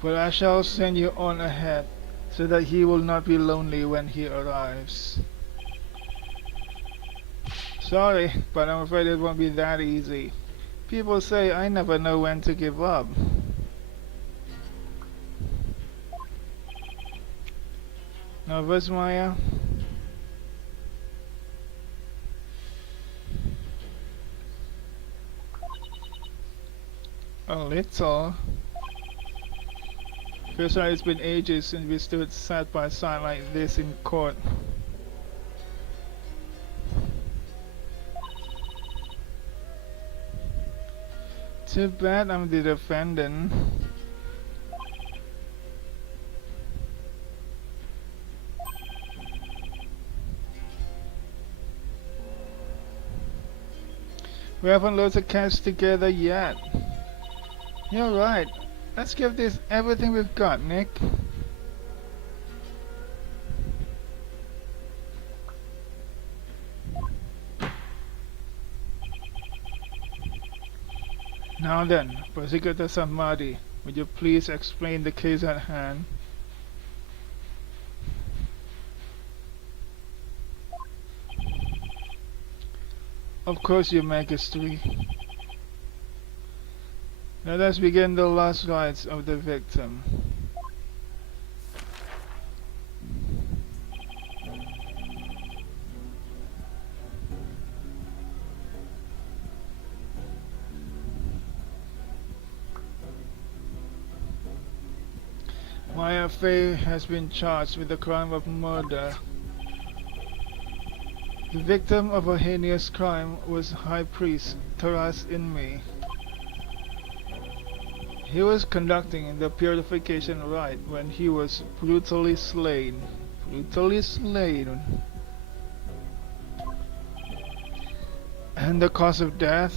But I shall send you on ahead, so that he will not be lonely when he arrives. Sorry, but I'm afraid it won't be that easy. People say I never know when to give up. Nervous, Maya? A little. Feels like it's been ages since we stood side by side like this in court. Too bad I'm the defendant. We haven't loaded the cash together yet. You're right. Let's give this everything we've got, Nick. Now then, Prosecutor Samadi, would you please explain the case at hand? Of course, Your Majesty. Let us begin the last rites of the victim. Maya Fey has been charged with the crime of murder. The victim of a heinous crime was High Priest Taras Inmi. He was conducting the purification rite when he was brutally slain. Brutally slain. And the cause of death?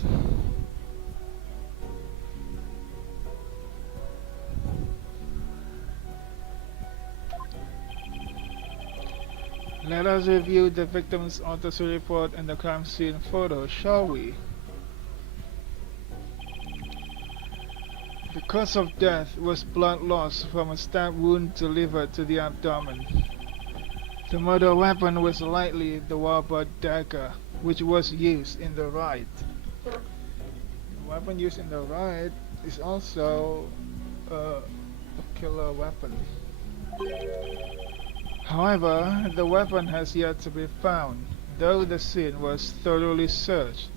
Let us review the victim's autopsy report and the crime scene photo, shall we? The cause of death was blood loss from a stab wound delivered to the abdomen. The murder weapon was likely the Warbird dagger, which was used in the rite. The weapon used in the rite is also a killer weapon. However, the weapon has yet to be found, though the scene was thoroughly searched.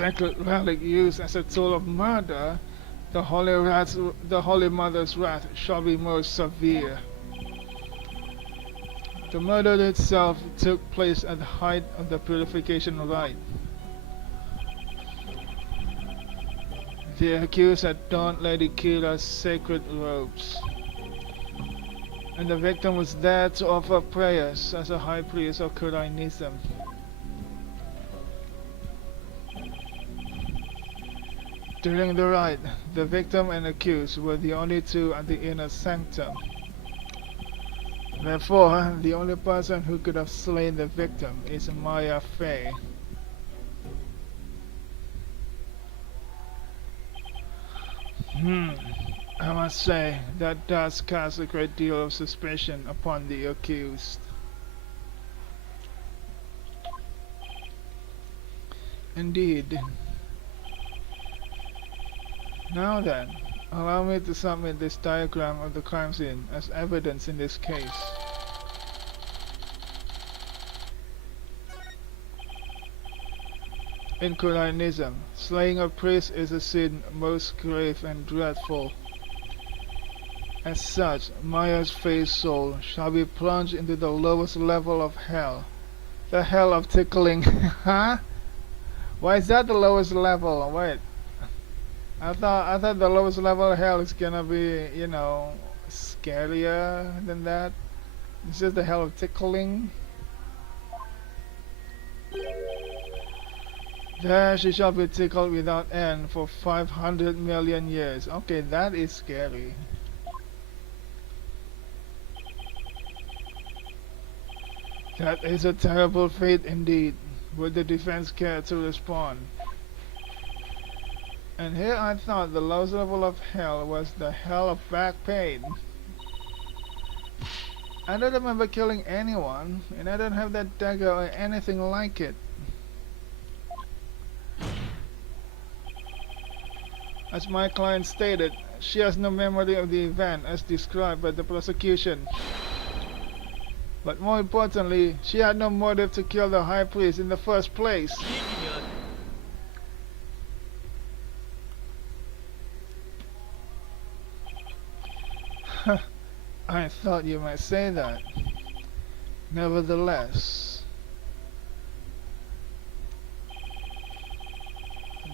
sacred relic used as a tool of murder, the Holy Mother's wrath shall be most severe. The murder itself took place at the height of the purification rite. The accused had donned Lady Kira's sacred robes, and the victim was there to offer prayers as a high priest of Kurainism. During the rite, the victim and accused were the only two at the inner sanctum. Therefore, the only person who could have slain the victim is Maya Fey. I must say, that does cast a great deal of suspicion upon the accused. Indeed. Now then, allow me to submit this diagram of the crime scene as evidence in this case. In Kurainism, slaying a priest is a sin most grave and dreadful. As such, Maya's Fey's soul shall be plunged into the lowest level of hell. The hell of tickling. Huh? Why is that the lowest level? Wait. I thought the lowest level of hell is gonna be, you know, scarier than that. It's just the hell of tickling. There she shall be tickled without end for 500 million years. Okay, that is scary. That is a terrible fate indeed. Would the defense care to respond? And here I thought the lowest level of hell was the hell of back pain. I don't remember killing anyone, and I don't have that dagger or anything like it. As my client stated, she has no memory of the event as described by the prosecution. But more importantly, she had no motive to kill the high priest in the first place. I thought you might say that. Nevertheless,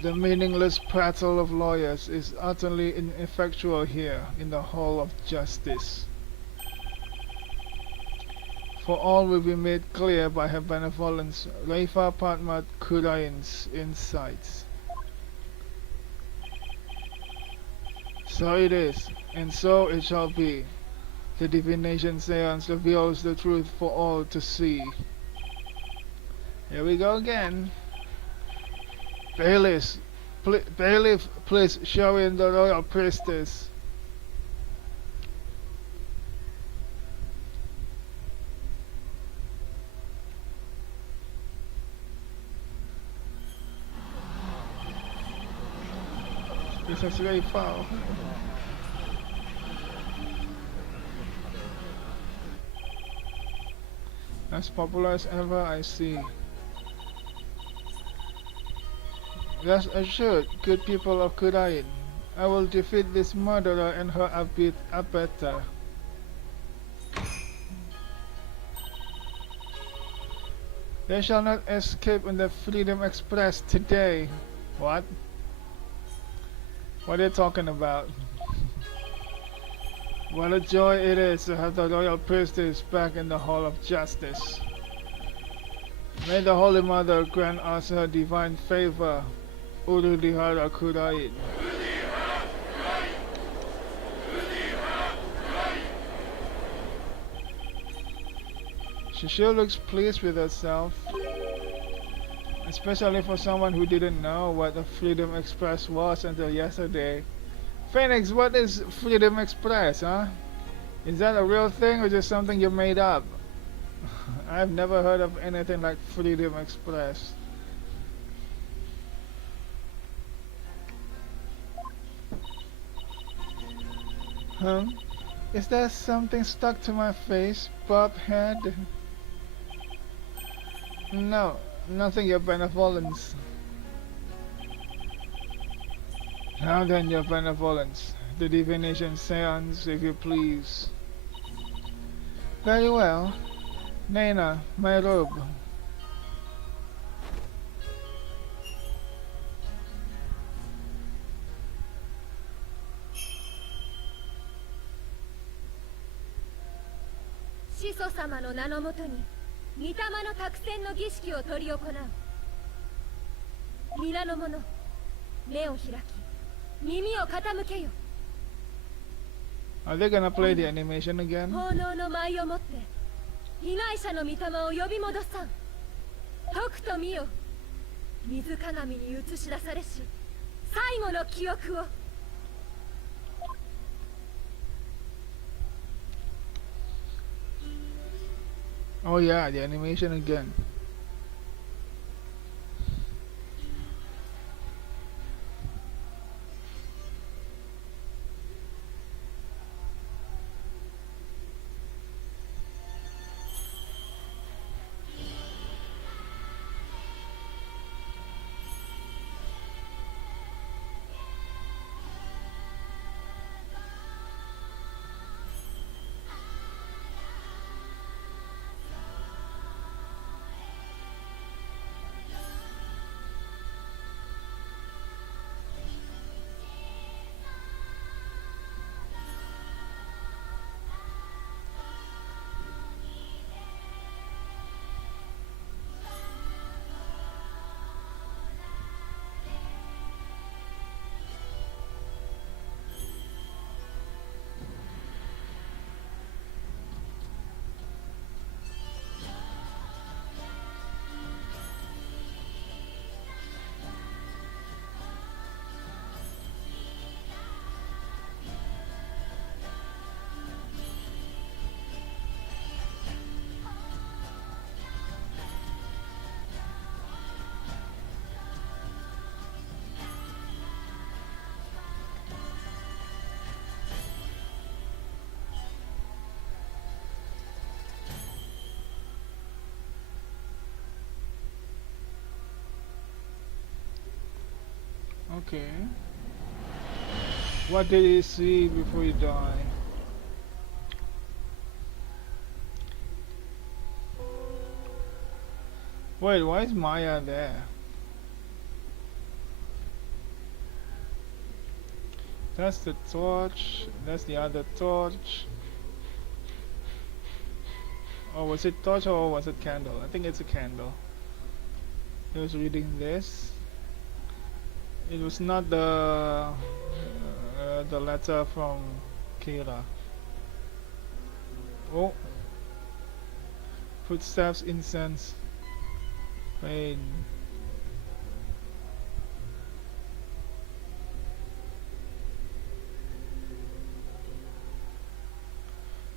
the meaningless prattle of lawyers is utterly ineffectual here in the Hall of Justice. For all will be made clear by Her Benevolence Reifa Padma Kurain's insights. So it is, and so it shall be. The divination seance reveals the truth for all to see. Here we go again. Bailiff, please show in the royal priestess. This is very foul. As popular as ever, I see. Rest assured, good people of Kurain, I will defeat this murderer and her abettor. They shall not escape on the Freedom Express today. What? What are you talking about? What a joy it is to have the royal priestess back in the Hall of Justice. May the Holy Mother grant us her divine favor. Urudihara Kurain. She sure looks pleased with herself. Especially for someone who didn't know what the Freedom Express was until yesterday. Phoenix, what is Freedom Express, huh? Is that a real thing or just something you made up? I've never heard of anything like Freedom Express. Huh? Is there something stuck to my face, Bob head? No, nothing, Your Benevolence. Now then, your benevolence. The divination seance, if you please. Very well. Nana, my robe. 始祖様の名のもとに御霊の託戦の儀式を執り行う。皆の者、目を開き耳を傾けよ。 Are they gonna play the animation again? 奉納の舞をもって被害者の御霊を呼び戻さん。解くと見よ。水鏡に映し出されし最後の記憶を。 Oh yeah, the animation again. Okay. What did he see before he died? Wait, why is Maya there? That's the torch. That's the other torch. Oh, was it torch or was it candle? I think it's a candle. He was reading this. It was not the letter from Kira. Oh, footsteps, incense, rain.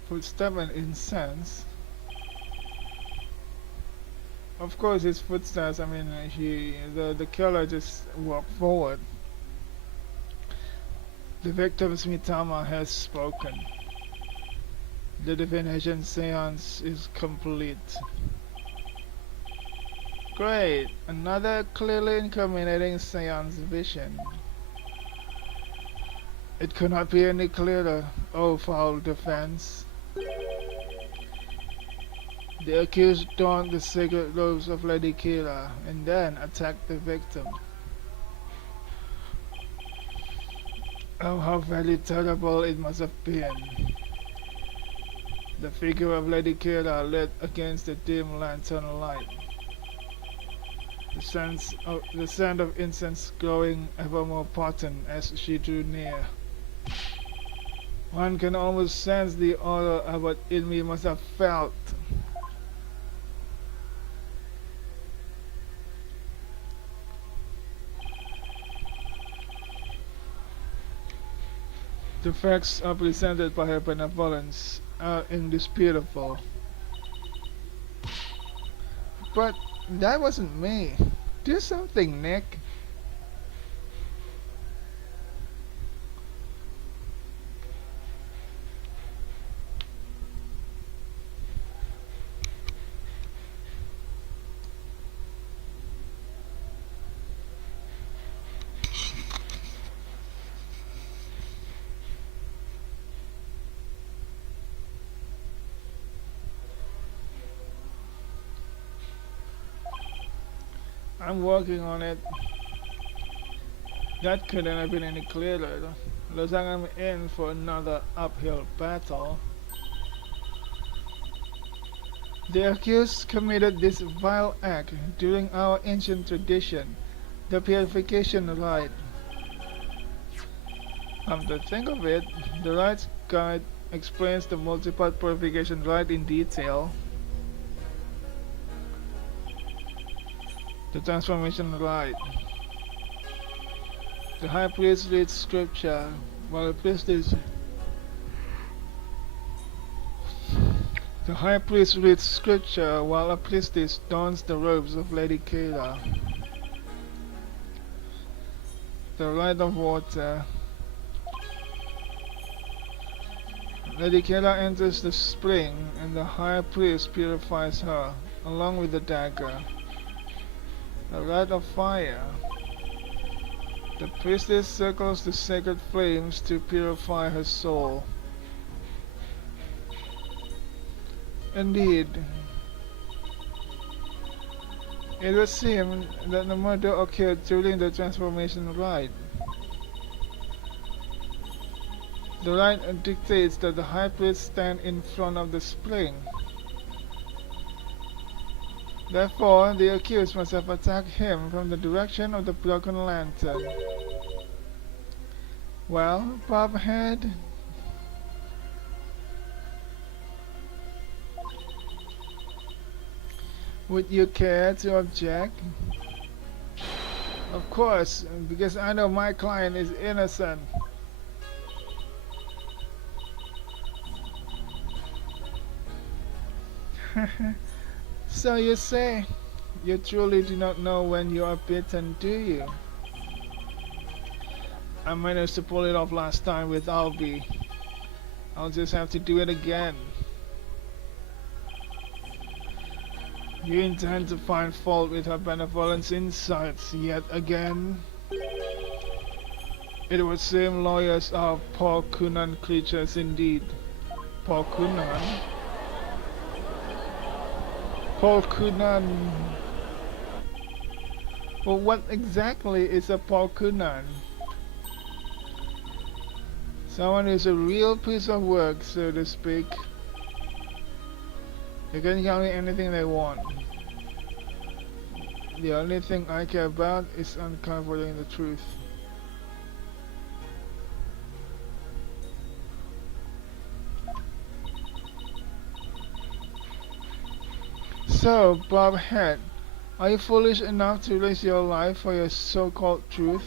Footstep and incense. Of course, his footsteps. I mean, the killer just walked forward. The victim's Mitama has spoken. The divination seance is complete. Great! Another clearly incriminating seance vision. It could not be any clearer. Oh, foul defense. The accused donned the sacred robes of Lady Kira and then attacked the victim. Oh, how very terrible it must have been. The figure of Lady Kira lit against the dim lantern light. The scent of incense growing ever more potent as she drew near. One can almost sense the aura of what Inmi must have felt. The facts are presented by her benevolence are indisputable. But that wasn't me. Do something, Nick. I'm working on it. That couldn't have been any clearer. Looks like I'm in for another uphill battle. The accused committed this vile act during our ancient tradition, the purification rite. Come to think of it, the Rites Guide explains the multi-part purification rite in detail. The transformation rite. The high priest reads scripture while the priestess. The high priest reads scripture while a priestess dons the robes of Lady Kayla. The rite of water. Lady Kayla enters the spring and the high priest purifies her, along with the dagger. The rite of fire. The priestess circles the sacred flames to purify her soul. Indeed, it would seem that the murder occurred during the transformation rite. The rite dictates that the high priest stand in front of the spring. Therefore, the accused must have attacked him from the direction of the broken lantern. Well, Bobhead, would you care to object? Of course, because I know my client is innocent. So you say, you truly do not know when you are bitten, do you? I managed to pull it off last time with Albie. I'll just have to do it again. You intend to find fault with her benevolence insights yet again? It would seem lawyers are Paul Kunan creatures indeed. Paul Kunan? Paul Kunan. Well, what exactly is a Paul Kunan? Someone who's a real piece of work, so to speak. They can tell me anything they want. The only thing I care about is uncovering the truth. So, Bobhead, are you foolish enough to risk your life for your so-called truth?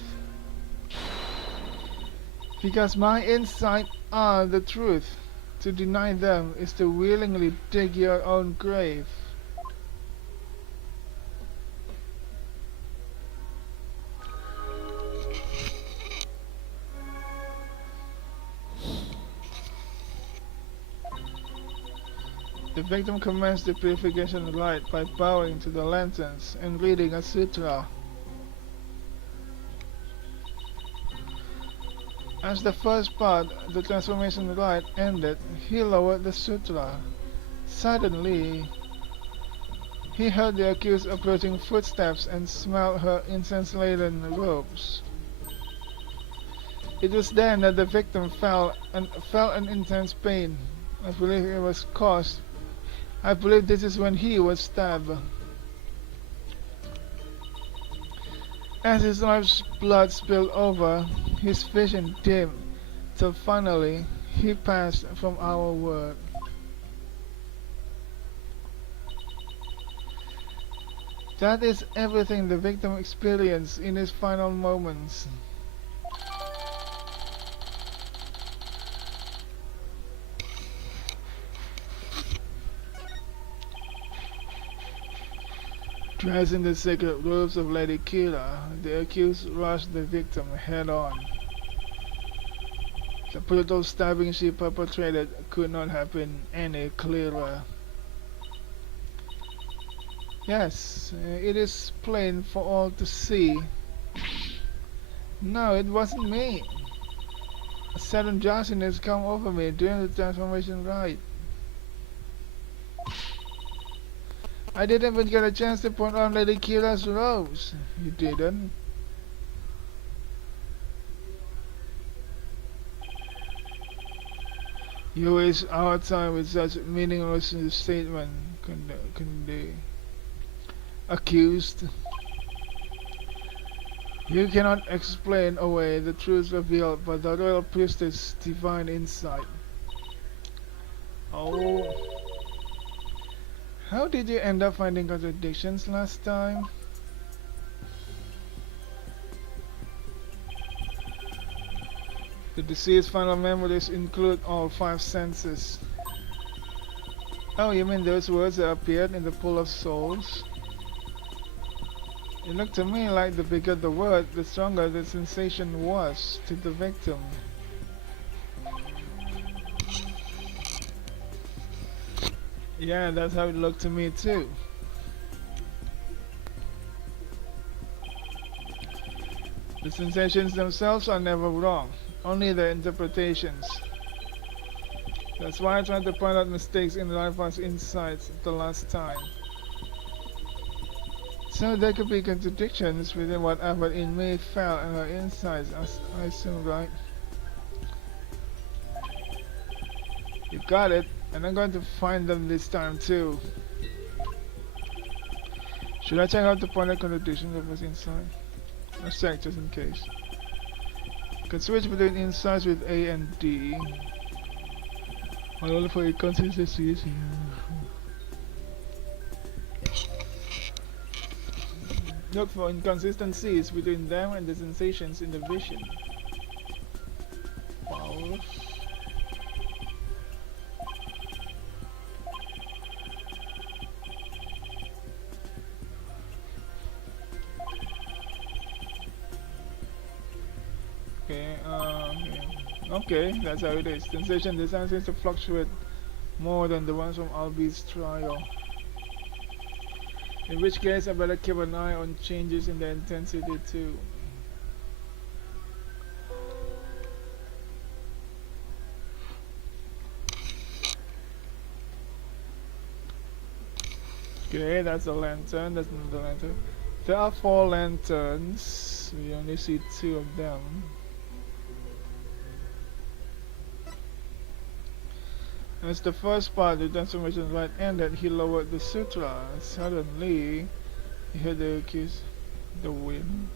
Because my insight are the truth. To deny them is to willingly dig your own grave. The victim commenced the purification rite by bowing to the lanterns and reading a sutra. As the first part, the transformation rite, ended, he lowered the sutra. Suddenly, he heard the accused approaching footsteps and smelled her incense-laden robes. It was then that the victim felt an intense pain. I believe it was caused. I believe this is when he was stabbed. As his life's blood spilled over, his vision dimmed, till finally he passed from our world. That is everything the victim experienced in his final moments. Dressed in the sacred robes of Lady Kira, the accused rushed the victim head-on. The brutal stabbing she perpetrated could not have been any clearer. Yes, it is plain for all to see. No, it wasn't me. A sudden drowsiness came over me during the transformation rite. I didn't even get a chance to put on Lady Kira's robes. You didn't? You waste our time with such meaningless statement, Kunde. Accused. You cannot explain away the truth revealed by the royal priestess' divine insight. Oh. How did you end up finding contradictions last time? The deceased's final memories include all 5 senses. Oh, you mean those words that appeared in the pool of souls? It looked to me like the bigger the word, the stronger the sensation was to the victim. Yeah, that's how it looked to me too. The sensations themselves are never wrong, only their interpretations. That's why I tried to point out mistakes in Raifa's insights the last time. So there could be contradictions within whatever in me felt and her insights, I assume, right? You got it, and I'm going to find them this time too. Should I check out the point of contradictions of his insight? Let's check just in case. Can switch between insights with A and D. Only for inconsistencies. Look for inconsistencies between them and the sensations in the vision. Powers. Okay, that's how it is. Sensation design seems to fluctuate more than the ones from Albi's trial. In which case, I better keep an eye on changes in the intensity too. Okay, that's a lantern. That's not the lantern. There are 4 lanterns. We only see 2 of them. As the first part, the transformation right ended, he lowered the sutra. Suddenly, he heard the kiss, the wind.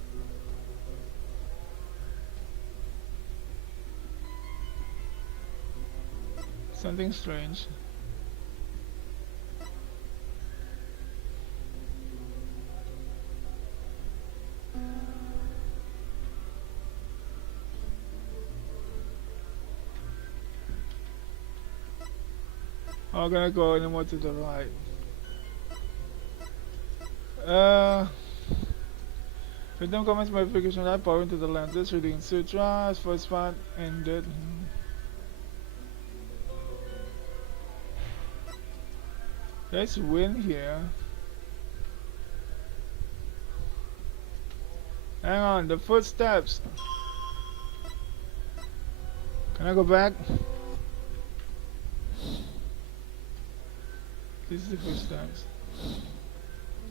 Something strange. I'm gonna go anymore to the right. Freedom comments modification light power into the lenses, reading sutras, first part ended. There's wind here. Hang on, the footsteps. Can I go back? This is the footsteps.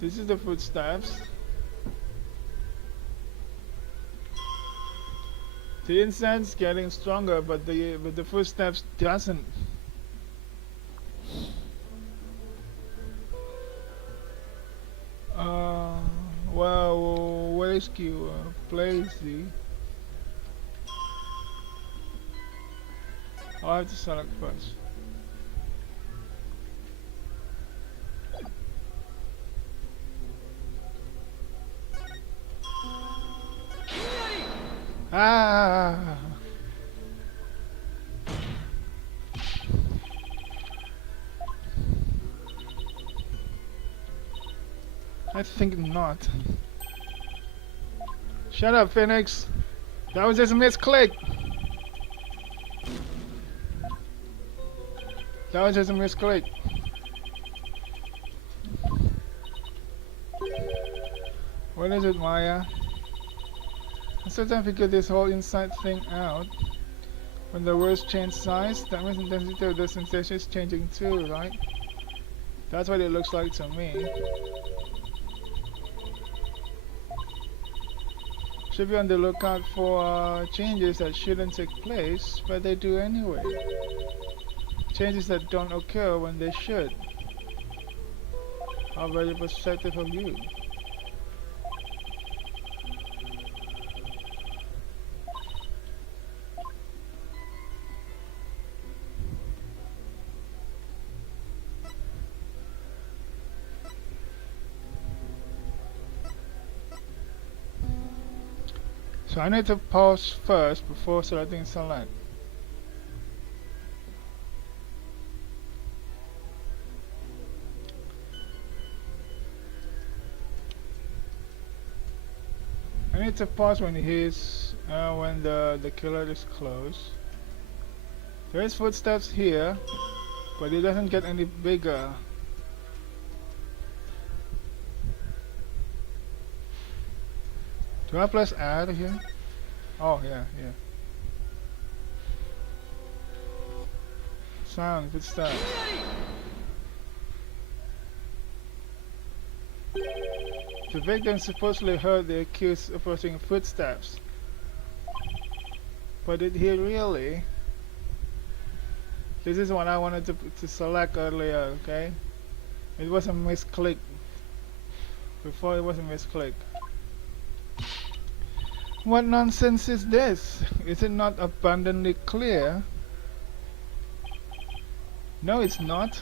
This is the footsteps. The incense getting stronger, but the footsteps doesn't. Well, where's Q? Place the. I have to select first. Ah! I think not. Shut up, Phoenix. That was just a misclick. That was just a misclick. What is it, Maya? I sometimes figure this whole inside thing out. When the words change size, that means intensity of the sensation is changing too, right? That's what it looks like to me. Should be on the lookout for changes that shouldn't take place, but they do anyway. Changes that don't occur when they should. How very perceptive of you. So I need to pause first before selecting select. I need to pause when when the killer is close. There is footsteps here, but it doesn't get any bigger. Do I press add here? Oh yeah, yeah. Sound, footsteps. The victim supposedly heard the accused approaching footsteps. But did he really? This is what I wanted to select earlier, okay? It was a misclick. Before it was a misclick. What nonsense is this? Is it not abundantly clear? No, it's not.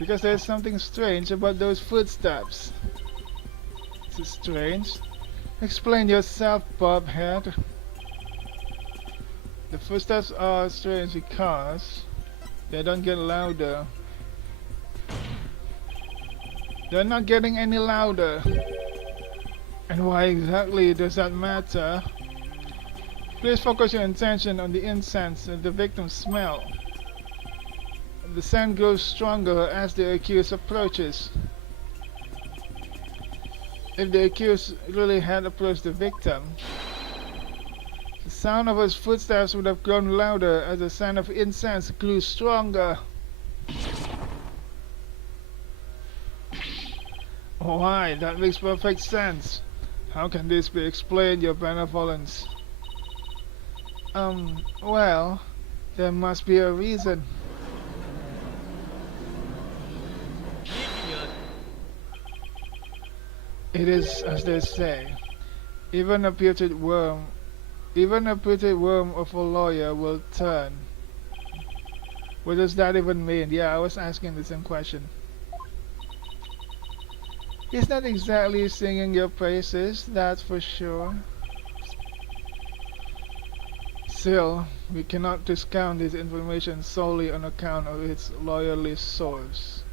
Because there's something strange about those footsteps. Is it strange? Explain yourself, Bobhead. The footsteps are strange because they don't get louder. They're not getting any louder. And why exactly does that matter? Please focus your attention on the incense and the victim's smell. The scent grows stronger as the accused approaches. If the accused really had approached the victim, the sound of his footsteps would have grown louder as the scent of incense grew stronger. Why? That makes perfect sense. How can this be explained, your benevolence? Well, there must be a reason. It is as they say, even a putrid worm of a lawyer will turn. What does that even mean? Yeah, I was asking the same question. He's not exactly singing your praises, that's for sure. Still, we cannot discount this information solely on account of its loyalist source.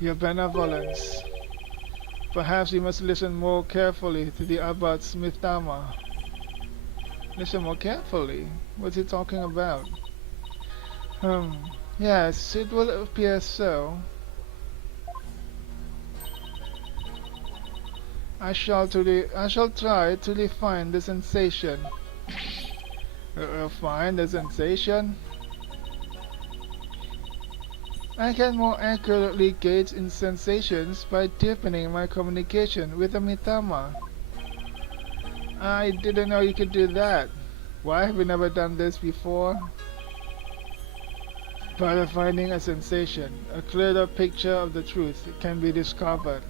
Your benevolence. Perhaps you must listen more carefully to the Abbot's Mitama. Listen more carefully? What's he talking about? Yes, it will appear so. I shall try to define the sensation. Find the sensation? I can more accurately gauge in sensations by deepening my communication with the Mitama. I didn't know you could do that. Why have we never done this before? By finding a sensation, a clearer picture of the truth can be discovered.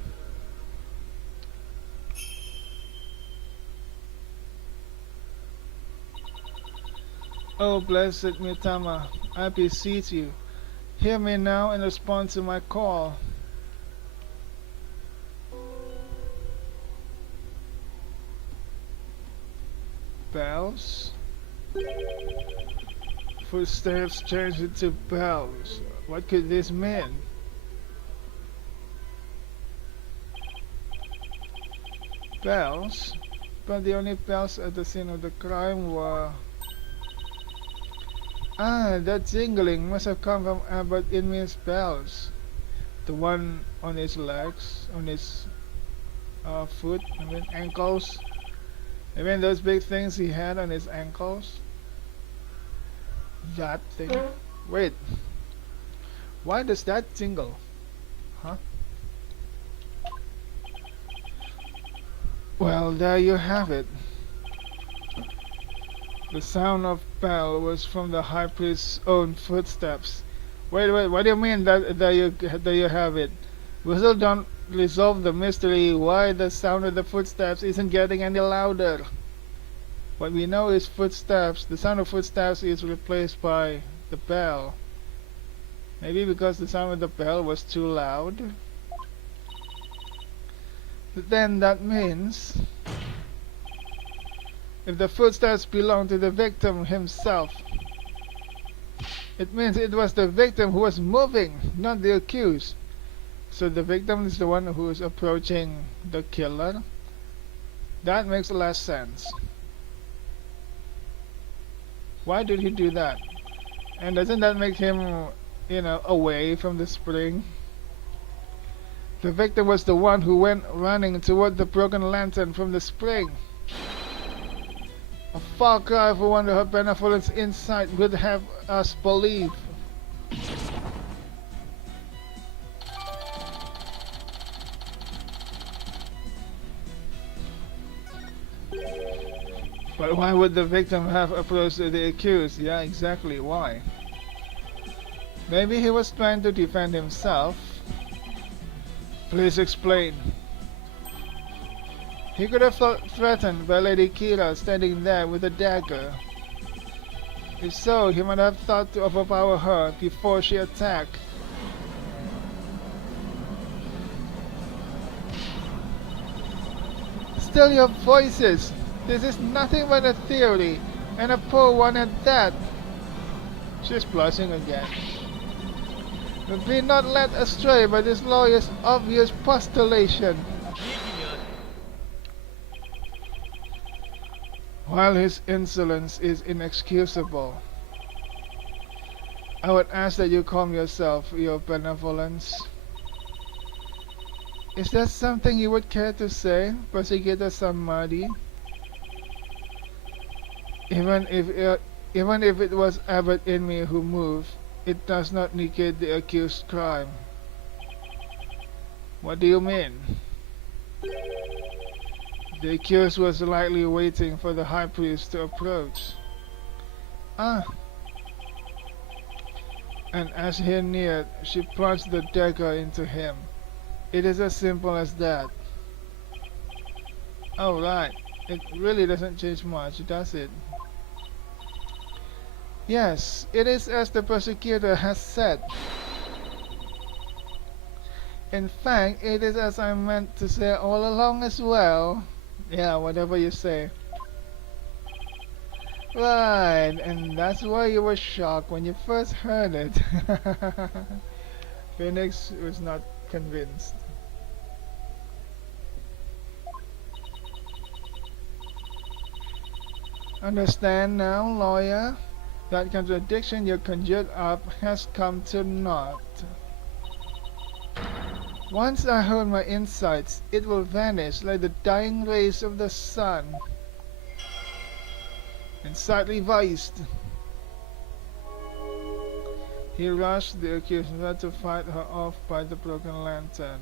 Oh, blessed Mitama, I beseech you, hear me now and respond to my call. Bells? Footsteps changed into bells. What could this mean? Bells? But the only bells at the scene of the crime were... Ah, that jingling must have come from Abbot Inmir's bells. The one on his legs, on his foot, ankles. I mean those big things he had on his ankles. That thing. Wait. Why does that tingle? Huh? Well, there you have it. The sound of bell was from the high priest's own footsteps. Wait, what do you mean that you have it? We still don't resolve the mystery why the sound of the footsteps isn't getting any louder. What we know is footsteps. The sound of footsteps is replaced by the bell. Maybe because the sound of the bell was too loud? But then that means if the footsteps belong to the victim himself, it means it was the victim who was moving, not the accused. So the victim is the one who is approaching the killer. That makes less sense. Why did he do that? And doesn't that make him, away from the spring? The victim was the one who went running toward the broken lantern from the spring. A far cry for wonder her benevolence insight would have us believe. But why would the victim have approached the accused? Yeah, exactly, why? Maybe he was trying to defend himself. Please explain. He could have felt threatened by Lady Kira standing there with a dagger. If so, he might have thought to overpower her before she attacked. Still your voices! This is nothing but a theory, and a poor one at that. She's blushing again. But be not led astray by this lawyer's obvious postulation. While his insolence is inexcusable, I would ask that you calm yourself, your benevolence. Is there something you would care to say, Prosecutor Samadhi? Even if it was Abbot Inmi who moved, it does not negate the accused's crime. What do you mean? The accused was likely waiting for the high priest to approach. Ah! And as he neared, she plunged the dagger into him. It is as simple as that. Oh right, it really doesn't change much, does it? Yes, it is as the prosecutor has said. In fact, it is as I meant to say all along as well. Yeah, whatever you say. Right, and that's why you were shocked when you first heard it. Phoenix was not convinced. Understand now, lawyer? That contradiction you conjured up has come to naught. Once I hold my insights, it will vanish like the dying rays of the sun. Insight revised. He rushed the accused to fight her off by the broken lantern.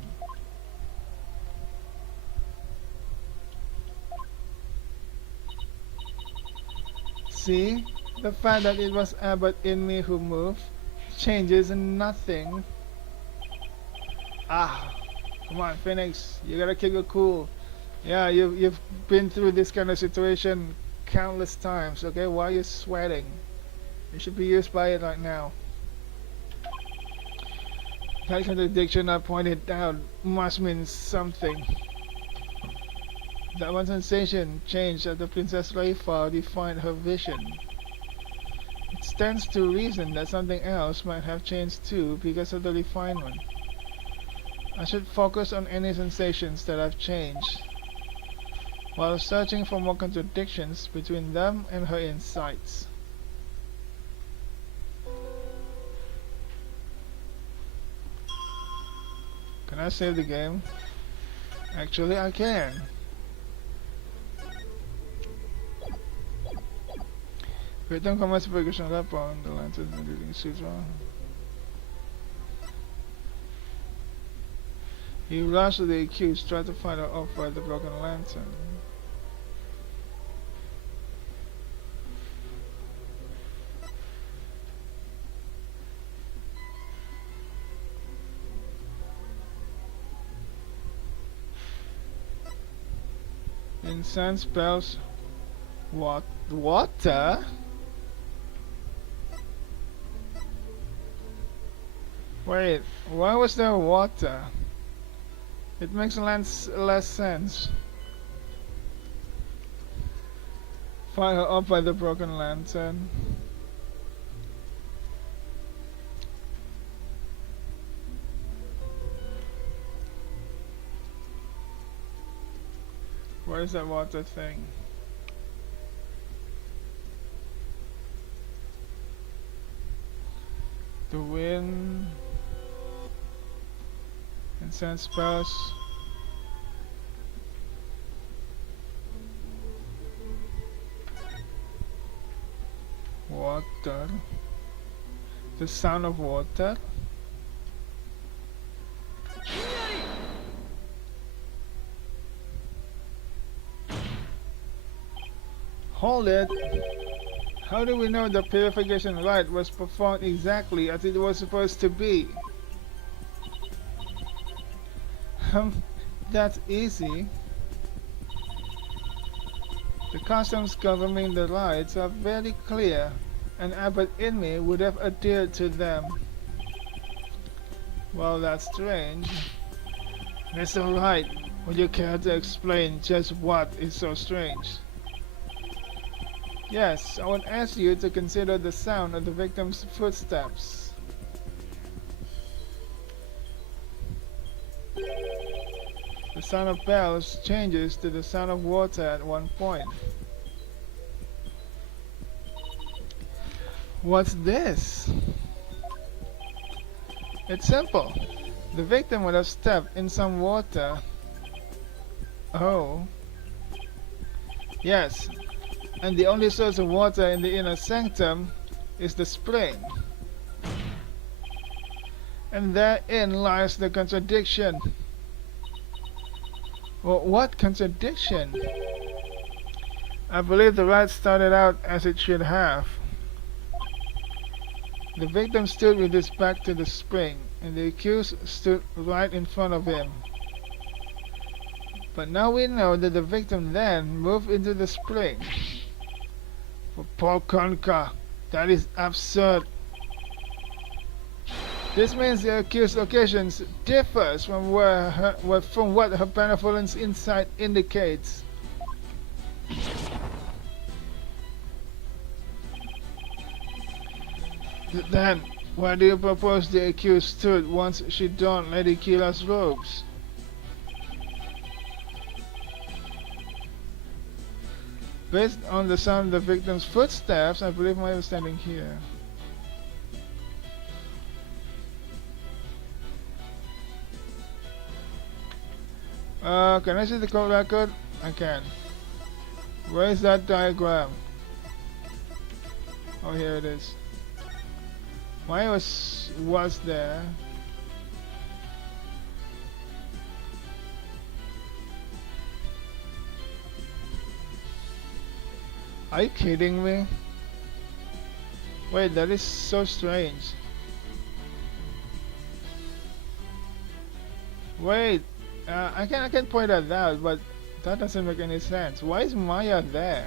See? The fact that it was Abbot Inmi who moved changes nothing. Ah, come on, Phoenix, you gotta keep it cool. Yeah, you've been through this kind of situation countless times. Okay, why are you sweating? You should be used by it right now. That contradiction I pointed out must mean something. That one sensation changed as the Princess Reifa refined her vision. It stands to reason that something else might have changed too because of the refinement. I should focus on any sensations that have changed, while searching for more contradictions between them and her insights. Can I save the game? Actually, I can. Wait, don't come sebagai syarat on the lantai dari sutra. He rushed to the accused, tried to fight her off by the broken lantern. Incense spells. What? Water? Wait, why was there water? It makes less sense. Fire up by the broken lantern. Where is that water thing? The wind. Incense spells. Water. The sound of water. Hold it! How do we know the purification rite was performed exactly as it was supposed to be? That's easy. The customs governing the rites are very clear, and Abbot Inmi would have adhered to them. Well, that's strange. Mr. Wright, would you care to explain just what is so strange? Yes, I would ask you to consider the sound of the victim's footsteps. The sound of bells changes to the sound of water at one point. What's this? It's simple. The victim would have stepped in some water. Oh. Yes. And the only source of water in the inner sanctum is the spring. And therein lies the contradiction. Well, what contradiction? I believe the rite started out as it should have. The victim stood with his back to the spring, and the accused stood right in front of him. But now we know that the victim then moved into the spring. For Paul Konka, that is absurd. This means the accused's occasions differs from what her benevolence insight indicates. Then, why do you propose the accused stood once she donned Lady Kila's robes? Based on the sound of the victim's footsteps, I believe I was standing here. Can I see the court record? I can. Where is that diagram? Oh, here it is. Why was there? Are you kidding me? Wait, that is so strange. Wait, I can point that out, but that doesn't make any sense. Why is Maya there?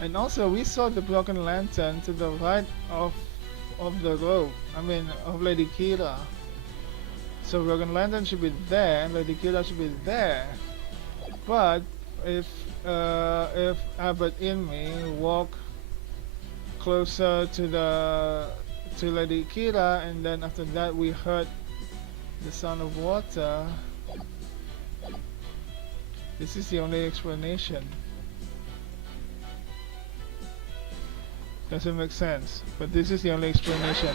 And also, we saw the broken lantern to the right of the rope. I mean, of Lady Kira. So broken lantern should be there, and Lady Kira should be there. But if Abbot Inmi walk closer to Lady Kira, and then after that we heard the sound of water, this is the only explanation. Doesn't make sense, but this is the only explanation.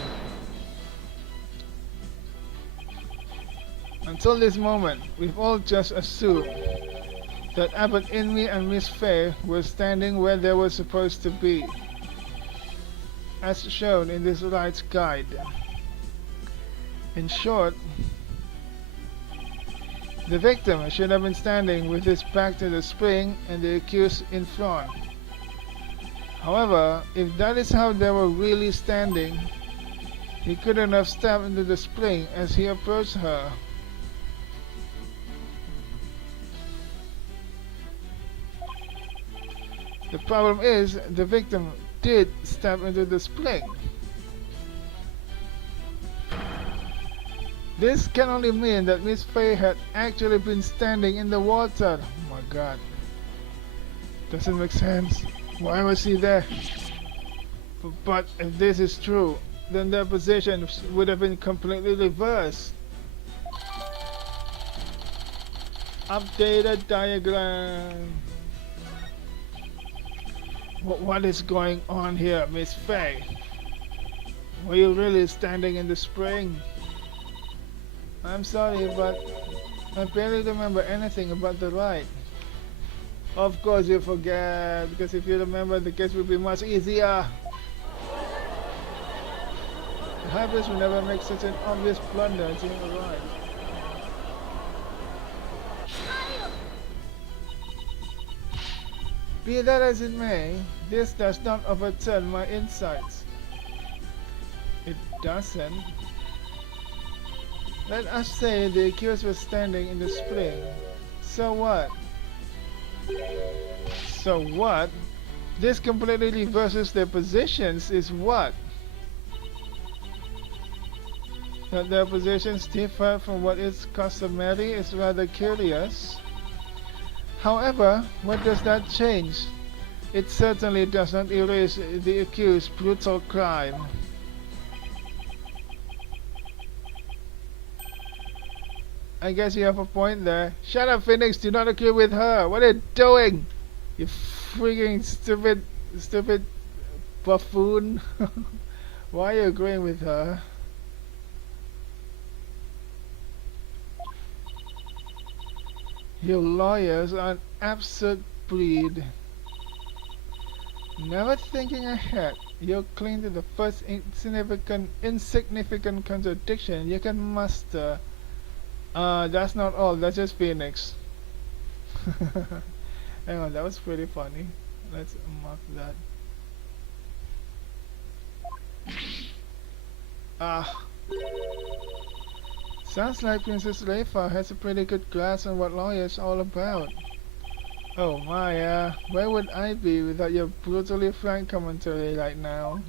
Until this moment, we've all just assumed that Abbot Inmi and Miss Faye were standing where they were supposed to be, as shown in this rites guide. In short, The victim should have been standing with his back to the spring and the accused in front. However, if that is how they were really standing, he couldn't have stepped into the spring as he approached her. The problem is, the victim did step into the spring. This can only mean that Miss Faye had actually been standing in the water. Oh my god. Doesn't make sense. Why was he there? But if this is true, then their positions would have been completely reversed. Updated diagram. What is going on here, Miss Faye? Were you really standing in the spring? I'm sorry, but I barely remember anything about the ride. Of course you forget, because if you remember, the case would be much easier. The Hybrids will never make such an obvious blunder during a ride. Be that as it may, this does not overturn my insights. It doesn't. Let us say the accused was standing in the spring. So what? So what? This completely reverses their positions is what? That their positions differ from what is customary is rather curious. However, what does that change? It certainly does not erase the accused's brutal crime. I guess you have a point there. Shut up, Phoenix, do not agree with her. What are you doing? You freaking stupid buffoon. Why are you agreeing with her? You lawyers are an absurd breed. Never thinking ahead, you cling to the first insignificant contradiction you can muster. That's not all, that's just Phoenix. Hang on, that was pretty funny. Let's mark that. Sounds like Princess Leifa has a pretty good grasp on what law is all about. Oh my, where would I be without your brutally frank commentary right now?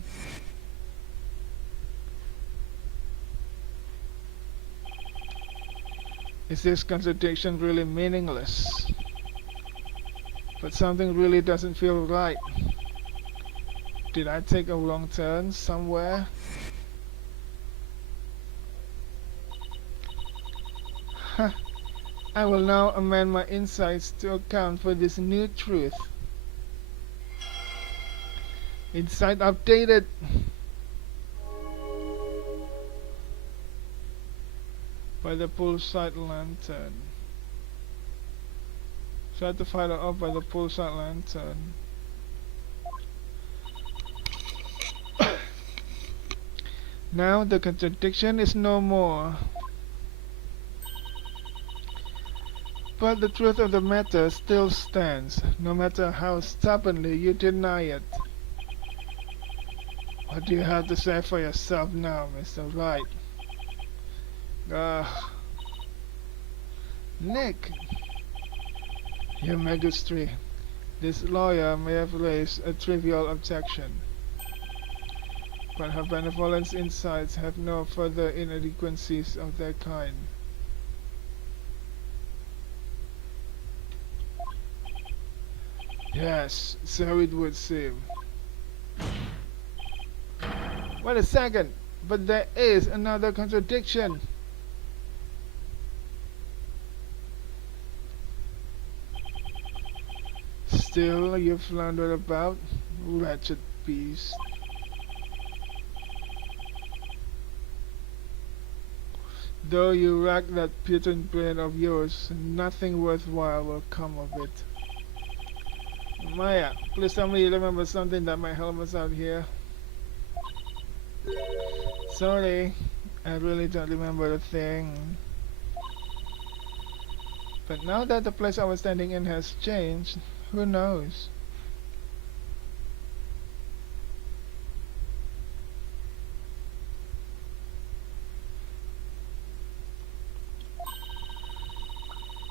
Is this contradiction really meaningless? But something really doesn't feel right. Did I take a wrong turn somewhere? I will now amend my insights to account for this new truth. Insight updated. By the poolside lantern. Try to fire it up by the poolside lantern. Now the contradiction is no more. But the truth of the matter still stands, no matter how stubbornly you deny it. What do you have to say for yourself now, Mr. Wright? Nick! Your Majesty, this lawyer may have raised a trivial objection, but her benevolent insights have no further inadequacies of their kind. Yes, so it would seem. Wait a second, but there is another contradiction. Still you flounder about, wretched beast. Though you rack that putain brain of yours, nothing worthwhile will come of it. Maya, please tell me you remember something that might help us out here. Sorry, I really don't remember a thing. But now that the place I was standing in has changed, who knows?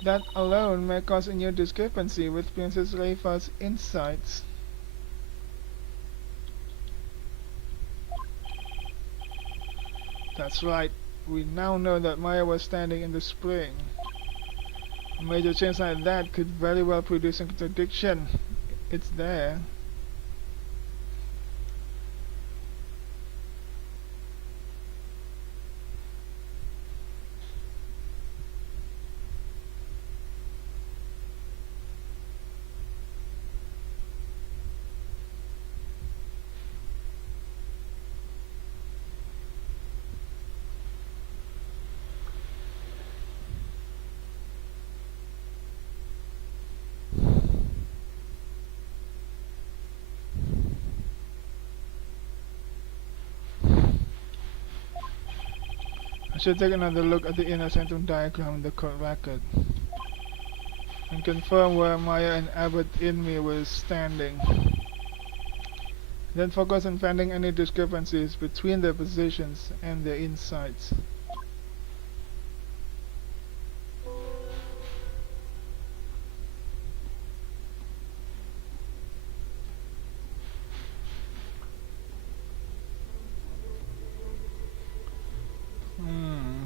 That alone may cause a new discrepancy with Princess Reifa's insights. That's right. We now know that Maya was standing in the spring. A major change like that could very well produce a contradiction. It's there. I should take another look at the inner sanctum diagram in the court record and confirm where Maya and Abbot Inmi were standing. Then focus on finding any discrepancies between their positions and their insights.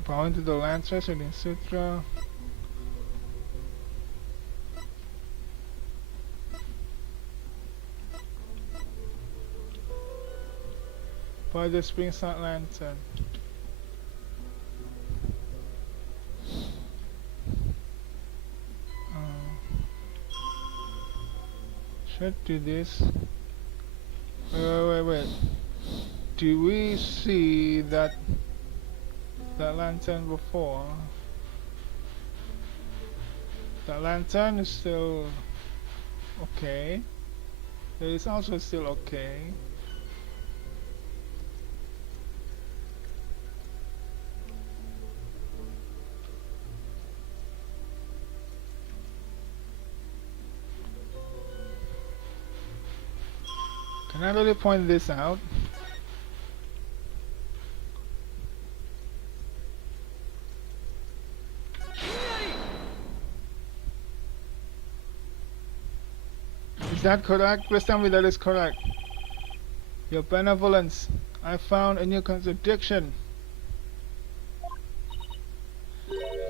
Power into the Lancers and in Sutra. By the Spring Sun Lantern. Should do this. Wait. Do we see that lantern before? The lantern is still okay. It is also still okay. Can I really point this out? Is that correct? Please tell me that is correct. Your benevolence. I found a new contradiction.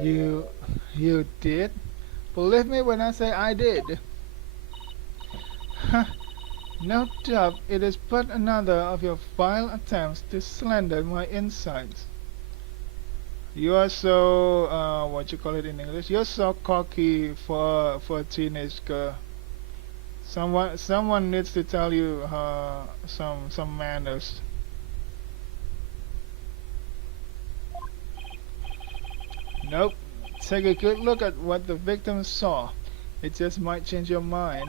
You did? Believe me when I say I did. No doubt it is but another of your vile attempts to slander my insights. You are so, what you call it in English? You're so cocky for a teenage girl. Someone needs to tell you some manners. Nope. Take a good look at what the victim saw. It just might change your mind.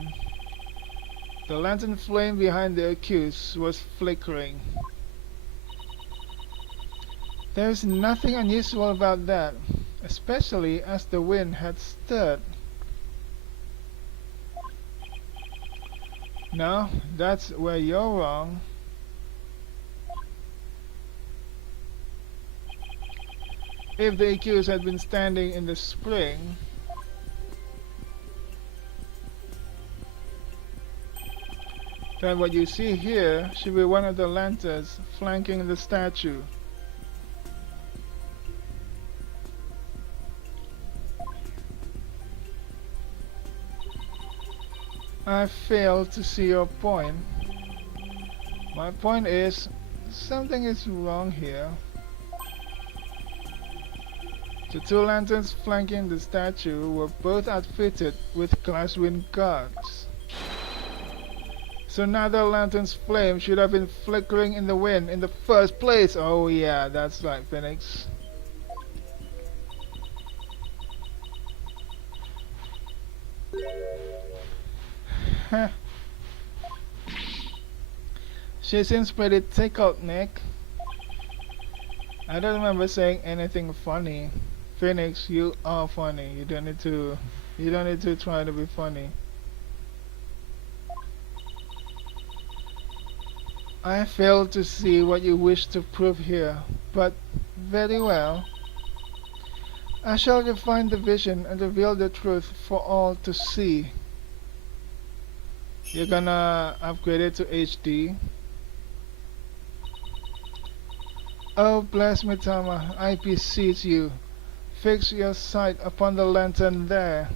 The lantern flame behind the accused was flickering. There's nothing unusual about that, especially as the wind had stirred. No, that's where you're wrong. If the accused had been standing in the spring, then what you see here should be one of the lanterns flanking the statue. I fail to see your point. My point is, something is wrong here. The two lanterns flanking the statue were both outfitted with glasswind guards. So now the lantern's flame should have been flickering in the wind in the first place. Oh yeah, that's right, Phoenix. She seems pretty tickled, Nick. I don't remember saying anything funny. Phoenix, you are funny. You don't need to try to be funny. I fail to see what you wish to prove here, but very well. I shall refine the vision and reveal the truth for all to see. You're gonna upgrade it to HD. Oh, bless me, Tama, I beseech you. Fix your sight upon the lantern there.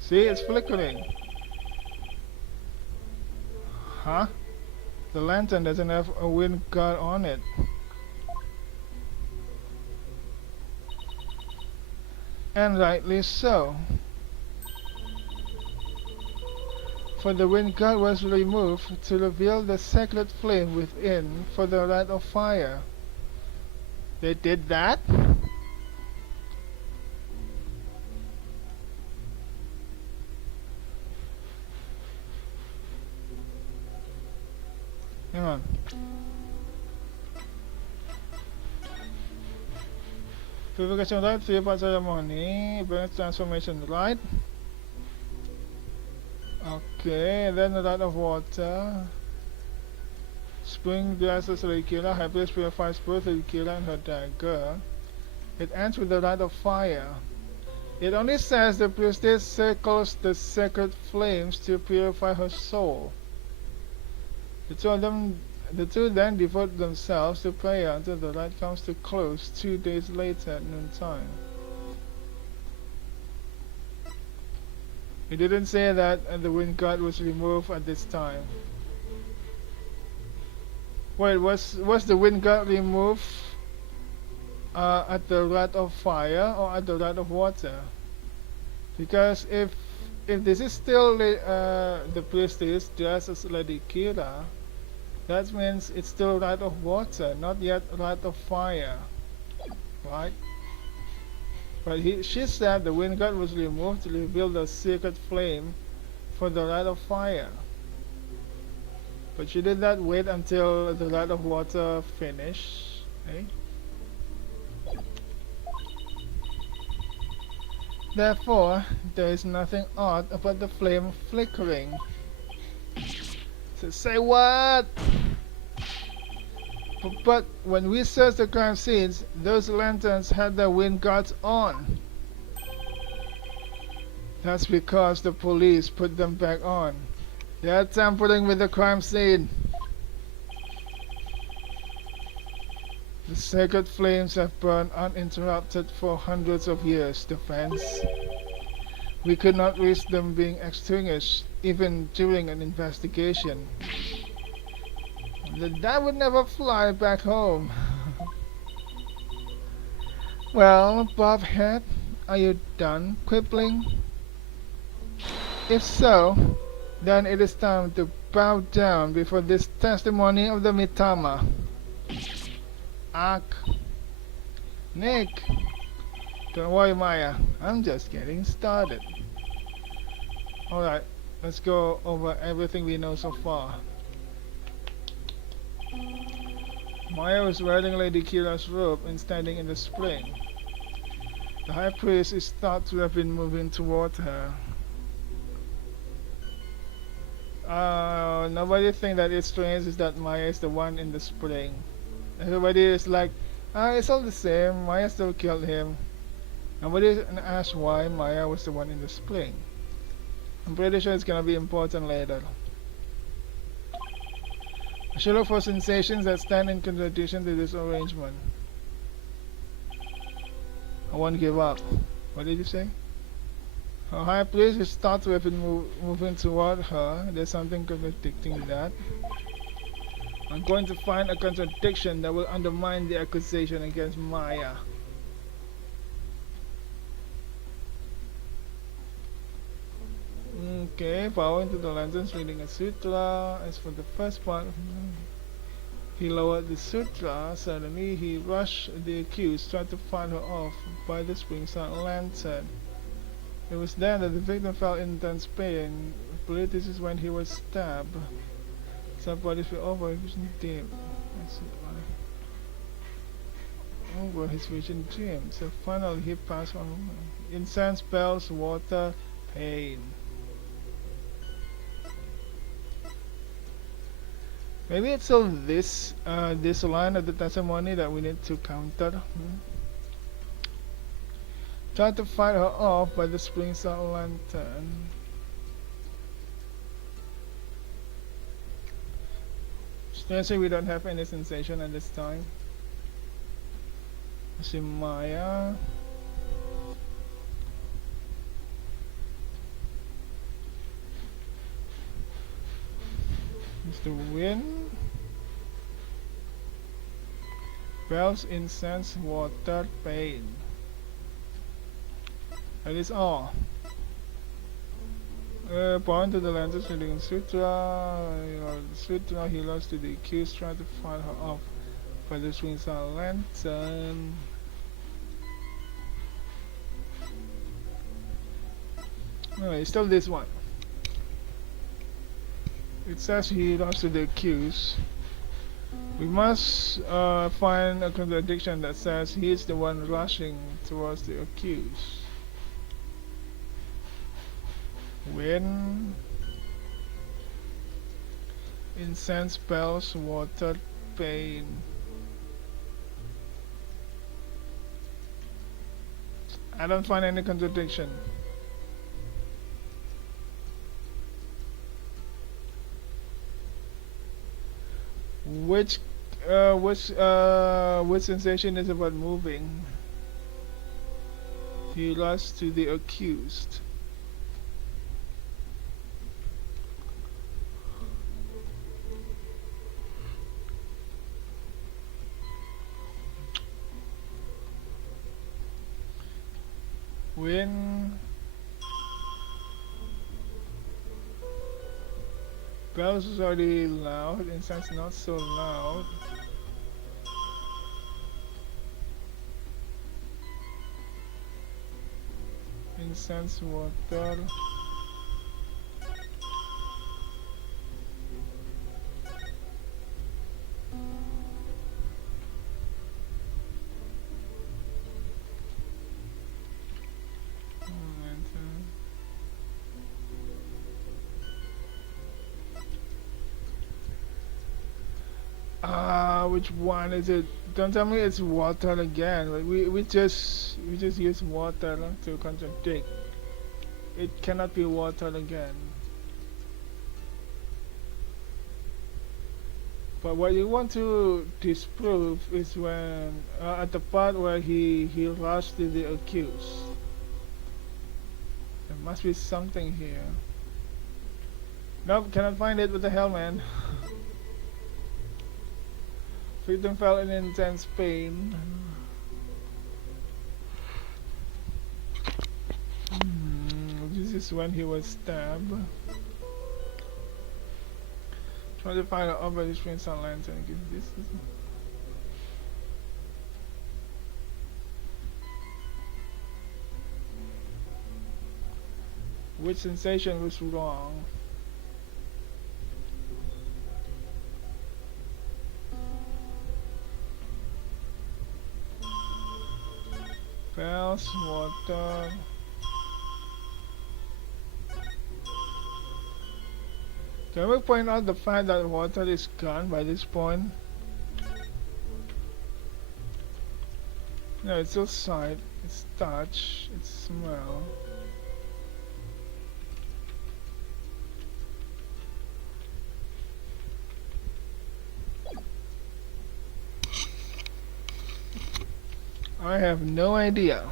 See, it's flickering. Huh? The lantern doesn't have a wind guard on it. And rightly so. For the wind guard was removed to reveal the sacred flame within for the rite of fire. They did that? Hang on. Purification right, 3-part ceremony, burn transformation right. Okay, then the rite of water. Spring dresses Lady Kira, High Priest purifies both Lady Kira and her dagger. It ends with the rite of fire. It only says the priestess circles the sacred flames to purify her soul. The two then devote themselves to prayer until the rite comes to close 2 days later at noontime. It didn't say that the wind guard was removed at this time. Wait, was the wind guard removed at the rite of fire or at the rite of water? Because if this is still the priestess dressed as Lady Kira, that means it's still rite of water, not yet rite of fire, right? But she said the wind guard was removed to reveal the secret flame for the rite of fire. But she did not wait until the rite of water finished, eh? Therefore, there is nothing odd about the flame flickering. So say what? But when we searched the crime scenes, those lanterns had their wind guards on. That's because the police put them back on. They are tampering with the crime scene. The sacred flames have burned uninterrupted for hundreds of years, Defense. We could not risk them being extinguished, even during an investigation. That would never fly back home. Well, Bobhead, are you done quibbling? If so, then it is time to bow down before this testimony of the Mitama. Nick! Don't worry, Maya. I'm just getting started. Alright, let's go over everything we know so far. Maya was wearing Lady Kira's robe and standing in the spring. The High Priest is thought to have been moving toward her. Nobody think that it's strange is that Maya is the one in the spring. Everybody is like, it's all the same, Maya still killed him. Nobody asked why Maya was the one in the spring. I'm pretty sure it's gonna be important later. I should look for sensations that stand in contradiction to this arrangement. I won't give up. What did you say? Her High Priest is thought to have been moving toward her. There's something contradicting that. I'm going to find a contradiction that will undermine the accusation against Maya. Okay, bowing to the lanterns, reading a sutra. As for the first part, he lowered the sutra. Suddenly, he rushed the accused, tried to fight her off by the springside lantern. It was then that the victim felt intense pain, believe this is when he was stabbed. Some bodies were over vision dim. I see why. Over his vision dim. So finally he passed on. Incense, bells, water, pain. Maybe it's all this this line of the testimony that we need to counter. Try to fight her off by the spring sun lantern. Strangely, we don't have any sensation at this time. See Maya. The wind, bells, incense, water, pain. That is all. Point to the lenses reading Sutra. Sutra, he lost to the accused, trying to fight her off by the swings on lantern. Anyway, still this one. It says he lost to the accused. We must find a contradiction that says he is the one rushing towards the accused. Wind, incense, bells, water, pain. I don't find any contradiction. Which sensation is about moving? He lost to the accused. When bells is already loud, incense not so loud. Incense, water. Which one is it? Don't tell me it's water again. Like we just use water to contradict. It cannot be water again. But what you want to disprove is when at the part where he rushed to the accused. There must be something here. Nope, cannot find it. What the hell, man? Freedom felt in intense pain. This is when he was stabbed. Try to find out over the screen sun lantern. This is which sensation was wrong? Bells, water. Can we point out the fact that water is gone by this point? No, it's still sight, it's touch, it's smell. I have no idea.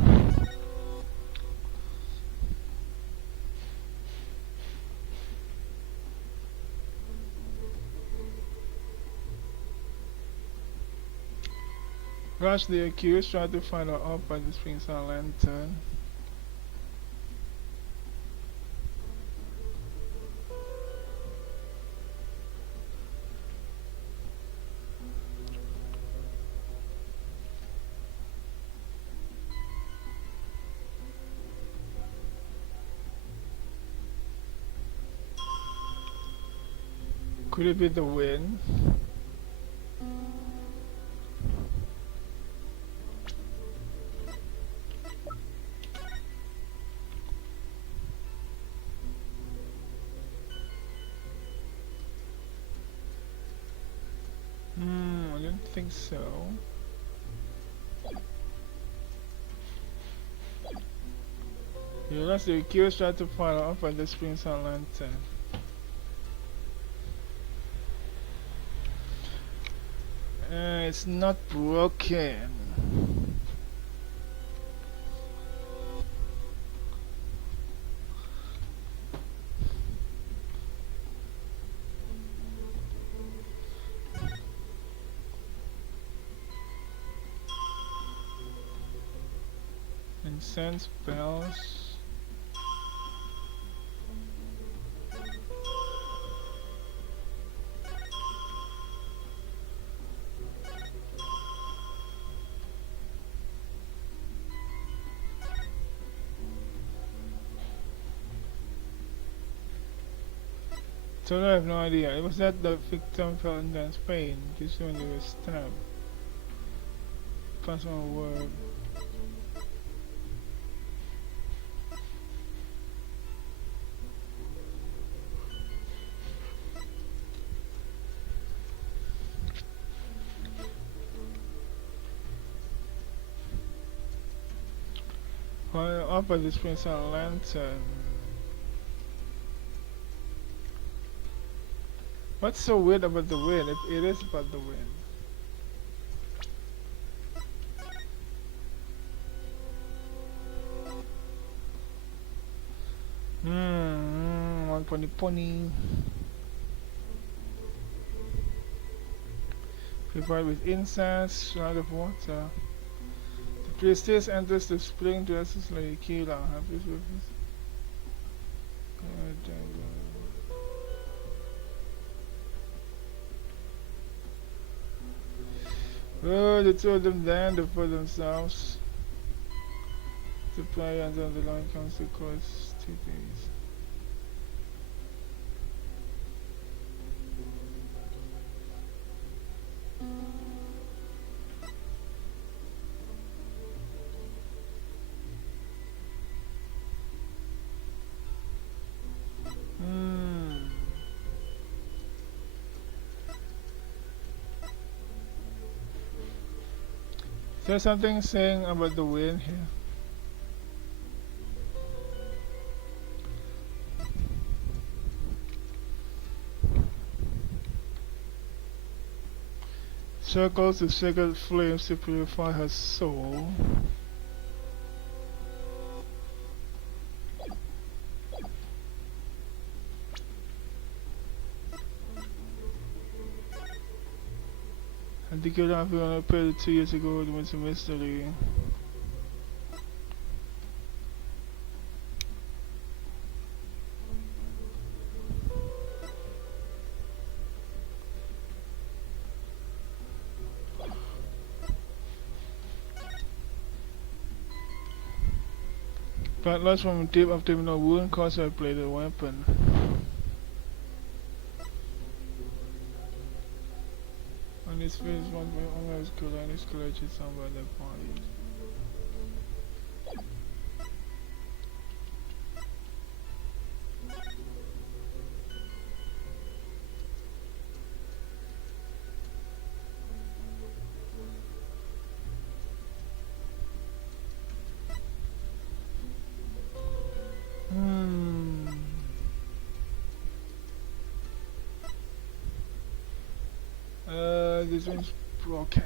Rush the accused, try to find her off by the springs on lantern. Could it be the wind? I don't think so. You lost the accused tried to follow up at the Springs on Lantern. It's not broken. Incense bells. So I have no idea. It was that the victim felt intense pain just when he was stabbed. Pass on a word. While up at this Prince on Lantern. What's so weird about the wind if it is about the wind? One pony. Prepared with incense, shroud of water. The priestess enters the spring dresses like a killer. Happy with this. Oh, the two of them then for themselves. To play until the line comes to course 2 days. Is there something saying about the wind here? Circles the sacred flames to purify her soul. I think you're not going to pay 2 years ago with Winter Mystery. But lost from deep abdominal wound caused by a bladed weapon. On his face, one of his collages some by their bodies. This one's broken.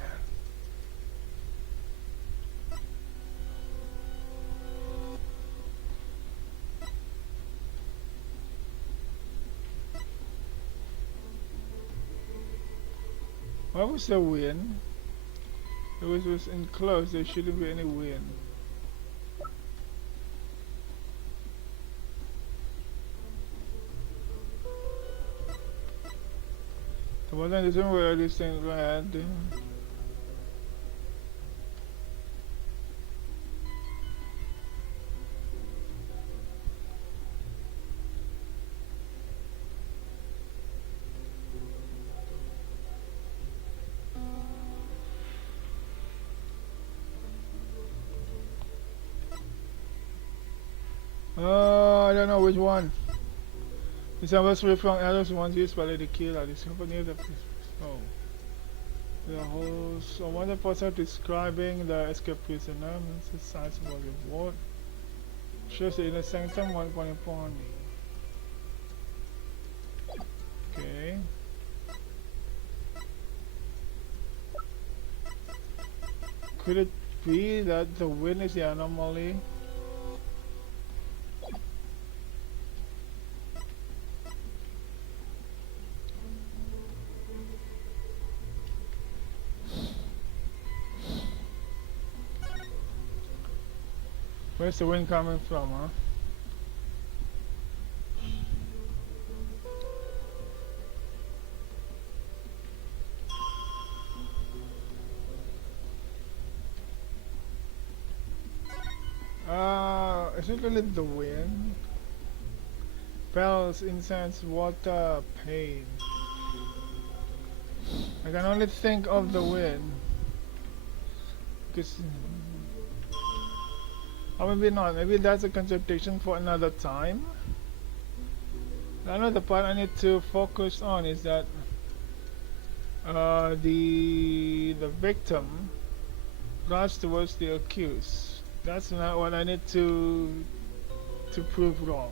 What was the wind? It was enclosed, there shouldn't be any wind. So what then is where this thing red? I don't know which one. It's anniversary from others once used by Lady Killer. Discover near the oh. The host. So one person describing the escape prisoner means the size of the reward. Shows the inner sanctum 1 point upon me. Okay. Could it be that the wind is the anomaly? Where's the wind coming from, huh? Is it really the wind? Bells, incense, water, pain. I can only think of the wind. Because... or maybe not. Maybe that's a contradiction for another time. I know the part I need to focus on is that the victim runs towards the accused. That's not what I need to prove wrong.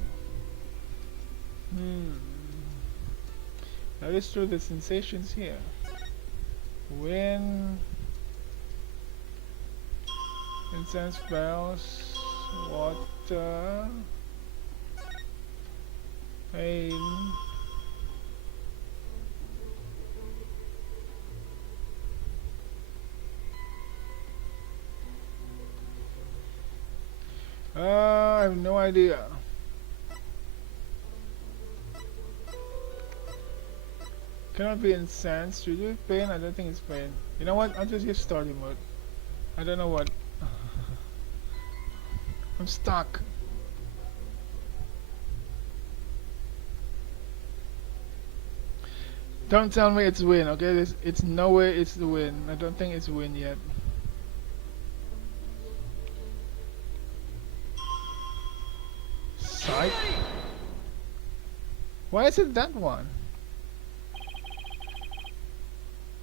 That is true. The sensations here. Wind, incense, bells, water, pain. I have no idea. Cannot be incense. Should it be pain? I don't think it's pain. You know what? I'll just use story mode. I don't know what. I'm stuck. Don't tell me it's win, okay? It's no way it's the win. I don't think it's win yet. Sight? Why is it that one?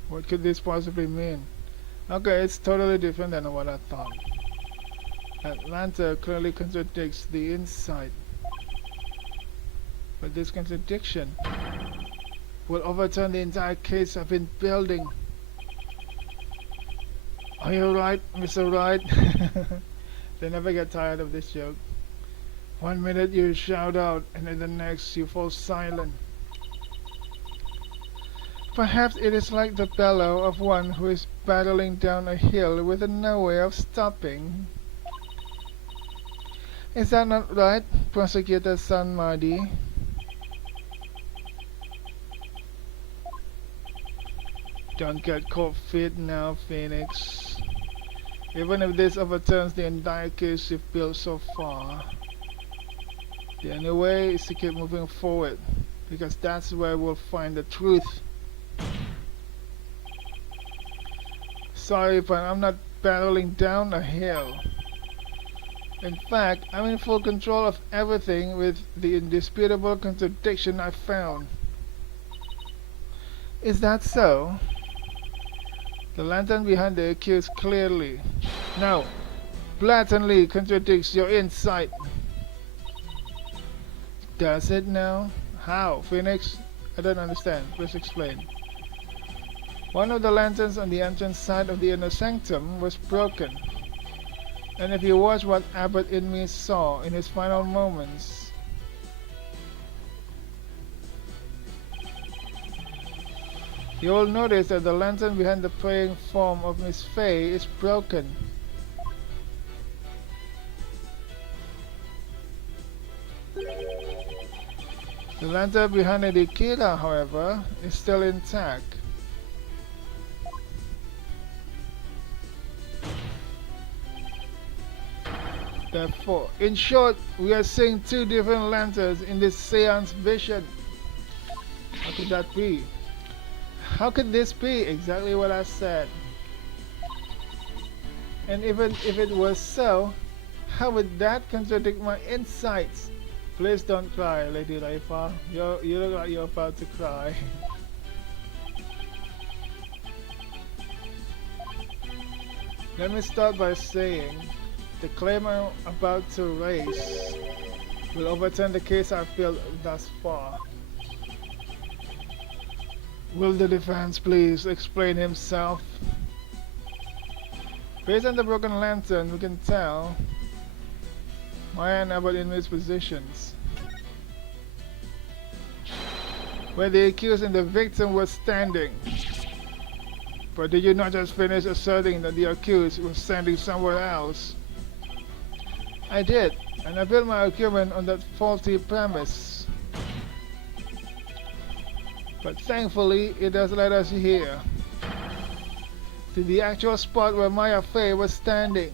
What could this possibly mean? Okay, it's totally different than what I thought. Atlanta clearly contradicts the insight. But this contradiction will overturn the entire case I've been building. Are you right, Mr. Wright? They never get tired of this joke. 1 minute you shout out, and then the next you fall silent. Perhaps it is like the bellow of one who is battling down a hill with no way of stopping. Is that not right, Prosecutor San Mardi? Don't get cold feet now, Phoenix. Even if this overturns the entire case you've built so far, the only way is to keep moving forward, because that's where we'll find the truth. Sorry, but I'm not battling down a hill. In fact, I'm in full control of everything with the indisputable contradiction I found. Is that so? The lantern behind the accused clearly, no, blatantly contradicts your insight. Does it now? How, Phoenix? I don't understand. Please explain. One of the lanterns on the entrance side of the inner sanctum was broken. And if you watch what Abbot Inmi saw in his final moments, you will notice that the lantern behind the praying form of Miss Faye is broken. The lantern behind the killer, however, is still intact. Therefore, in short, we are seeing two different lanterns in this seance vision. How could that be? How could this be? Exactly what I said. And even if it was so, How would that contradict my insights? Please don't cry, Lady Raifa. You look like you're about to cry. Let me start by saying the claim I'm about to raise will overturn the case I've built thus far. Will the defense please explain himself? Based on the broken lantern, we can tell Maya and Abbott in these positions, where the accused and the victim were standing. But did you not just finish asserting that the accused was standing somewhere else? I did, and I built my argument on that faulty premise. But thankfully, it has led us here, to the actual spot where Maya Fey was standing.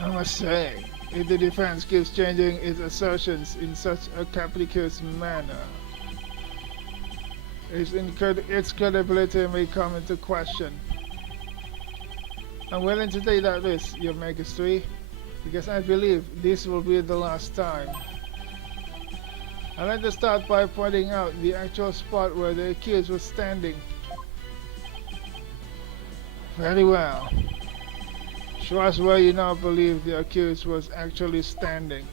I must say, if the defense keeps changing its assertions in such a capricious manner, its credibility may come into question. I'm willing to take that risk, Your Majesty, because I believe this will be the last time. I'd like to start by pointing out the actual spot where the accused was standing. Very well. Show us where you now believe the accused was actually standing.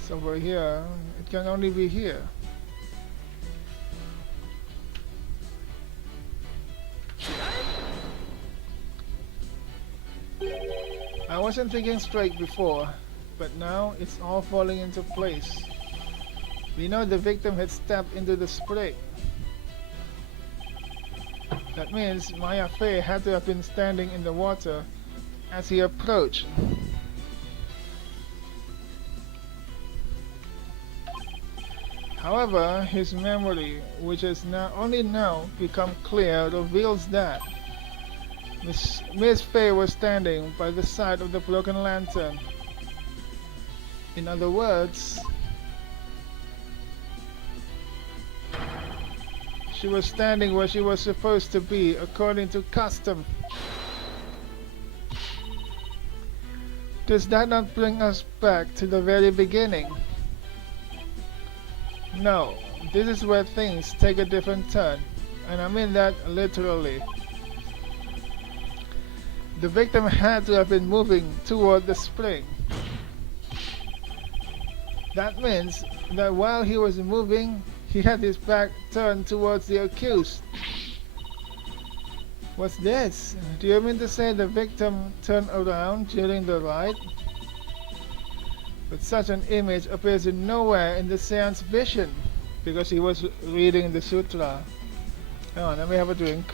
Somewhere here. It can only be here. I wasn't thinking straight before, but now it's all falling into place. We know the victim had stepped into the spring. That means Maya Fey had to have been standing in the water as he approached. However, his memory, which has now only now become clear, reveals that Miss Fey was standing by the side of the broken lantern. In other words, she was standing where she was supposed to be according to custom. Does that not bring us back to the very beginning? No, this is where things take a different turn, and I mean that literally. The victim had to have been moving toward the spring. That means that while he was moving, he had his back turned towards the accused. What's this? Do you mean to say the victim turned around during the ride? But such an image appears nowhere in the seance vision, because he was reading the sutra. Hang on, let me have a drink.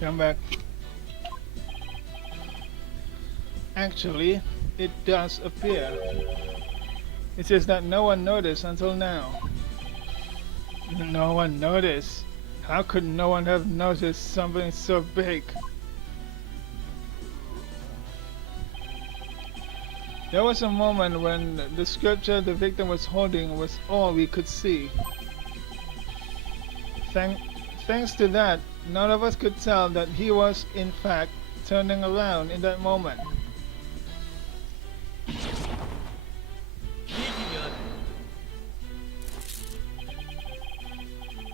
Come back. Actually, it does appear. It's just that no one noticed until now. No one noticed. How could no one have noticed something so big? There was a moment when the scripture the victim was holding was all we could see. Thanks to that, none of us could tell that he was, in fact, turning around in that moment.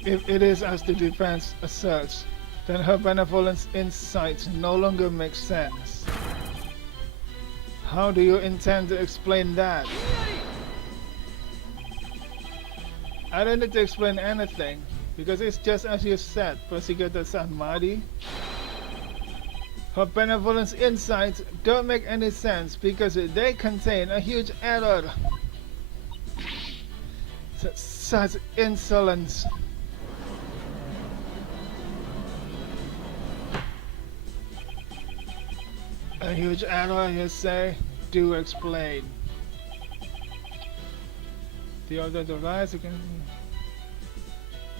If it is as the defense asserts, then her benevolence insight no longer makes sense. How do you intend to explain that? I don't need to explain anything, because it's just as you said, Prosecutor Sanmari. Her benevolence insights don't make any sense because they contain a huge error. Such insolence. A huge error, you say? Do explain. The order of the rights,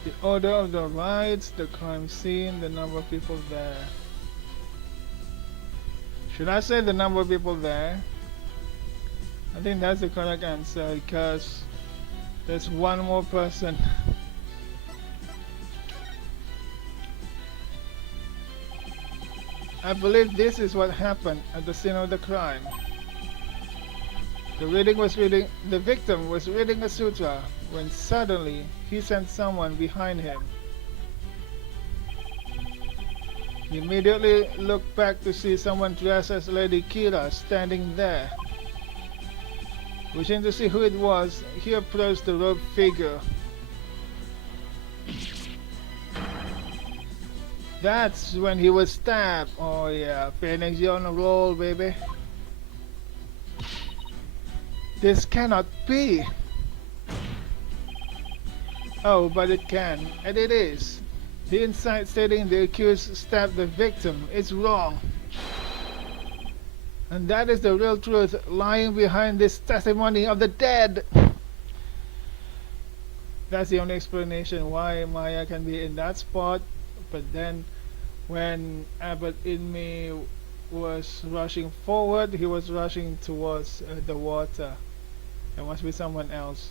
the order of the rights, the crime scene, the number of people there. Should I say the number of people there? I think that's the correct answer because there's one more person. I believe this is what happened at the scene of the crime. The victim was reading a sutra when suddenly he sensed someone behind him. He immediately looked back to see someone dressed as Lady Kira standing there. Wishing to see who it was, he approached the robed figure. That's when he was stabbed. Oh yeah, Phoenix, you're on a roll, baby. This cannot be. Oh, but it can, and it is. The insight stating the accused stabbed the victim is wrong. And that is the real truth lying behind this testimony of the dead. That's the only explanation why Maya can be in that spot. But then when Abbot Inmi was rushing forward, he was rushing towards the water. There must be someone else.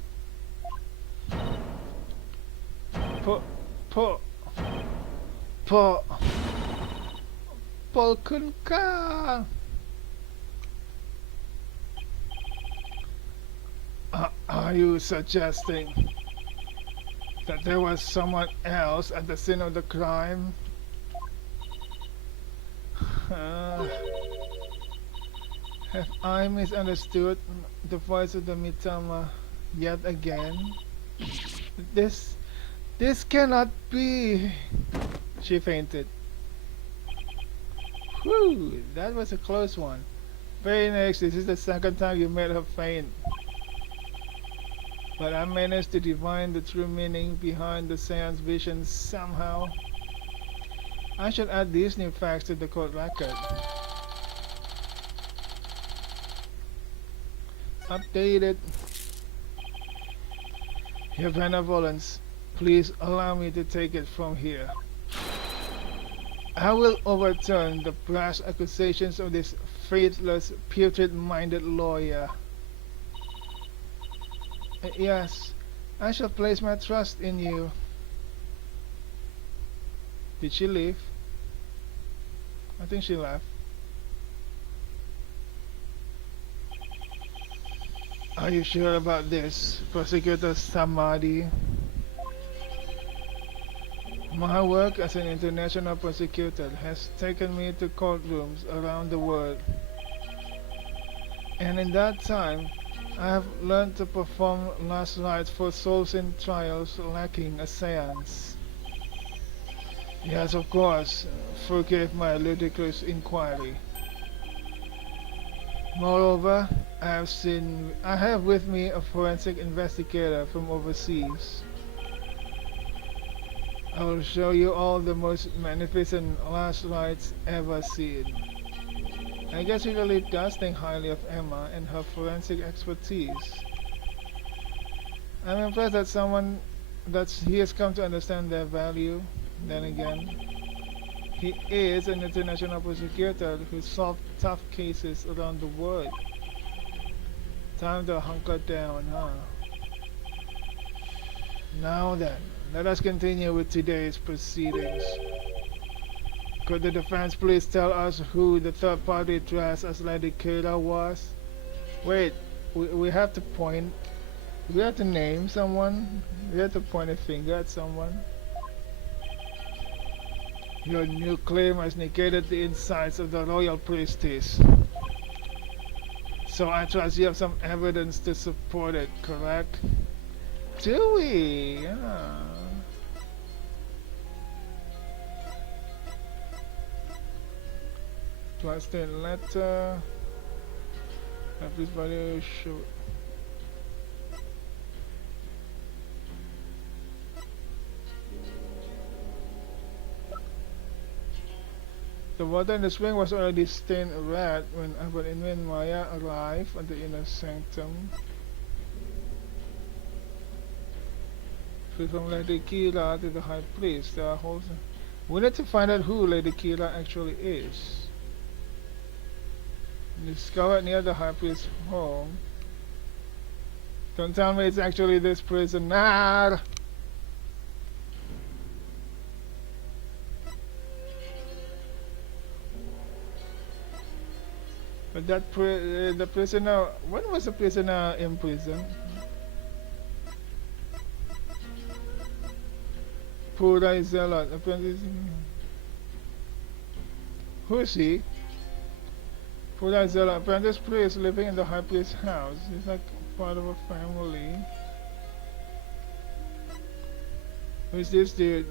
Polkunka. Are you suggesting that there was someone else at the scene of the crime? Have I misunderstood the voice of the Mitama yet again? This cannot be. She fainted. Whew, that was a close one. Phoenix, this is the second time you made her faint. But I managed to divine the true meaning behind the seance vision somehow. I should add these new facts to the court record. Updated. Your benevolence, please allow me to take it from here. I will overturn the brash accusations of this faithless, putrid-minded lawyer. Yes, I shall place my trust in you. Did she leave? I think she left. Are you sure about this, Prosecutor Samadi? My work as an international prosecutor has taken me to courtrooms around the world. And in that time, I have learned to perform last rites for souls in trials lacking a seance. Yes, of course, forgive my ludicrous inquiry. Moreover, I have with me a forensic investigator from overseas. I will show you all the most magnificent last rites ever seen. I guess he really does think highly of Emma and her forensic expertise. I'm impressed that he has come to understand their value. Then again, he is an international prosecutor who solved tough cases around the world. Time to hunker down, huh? Now then, let us continue with today's proceedings. Could the defense please tell us who the third party dressed as Lady Kira was? Wait, we have to point. We have to name someone. We have to point a finger at someone. Your new claim has negated the insights of the royal priestess. So I trust you have some evidence to support it, correct? Do we? Yeah. Bloodstained letter. Please value show. The water in the spring was already stained red when Abbot Inwi and Maya arrived at the inner sanctum. From Lady Kira to the High Priest, there are holes. We need to find out who Lady Kira actually is. Discovered near the High Priest's home. Don't tell me it's actually this prisoner! But that the prisoner, when was the prisoner in prison? Pura Zealot, apprentice. Who is he? Pura Zealot, apprentice priest living in the high priest's house. He's like part of a family. Who is this dude?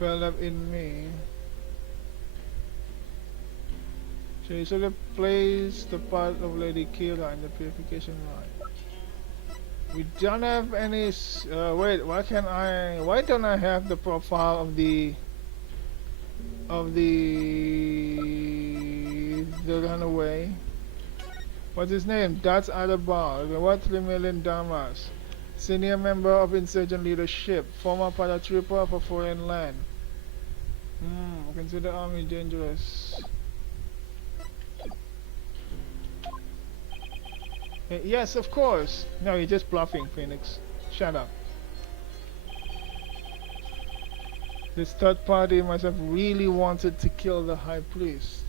Well up in me. She usually plays the part of Lady Kira in the purification rite. We don't have any. Wait, why don't I have the profile of the runaway? What's his name? That's Adabar. What 3 million Damas? Senior member of insurgent leadership. Former paratrooper of a foreign land. Consider army dangerous. Yes, of course. No, you're just bluffing, Phoenix. Shut up. This third party must have really wanted to kill the High Priest.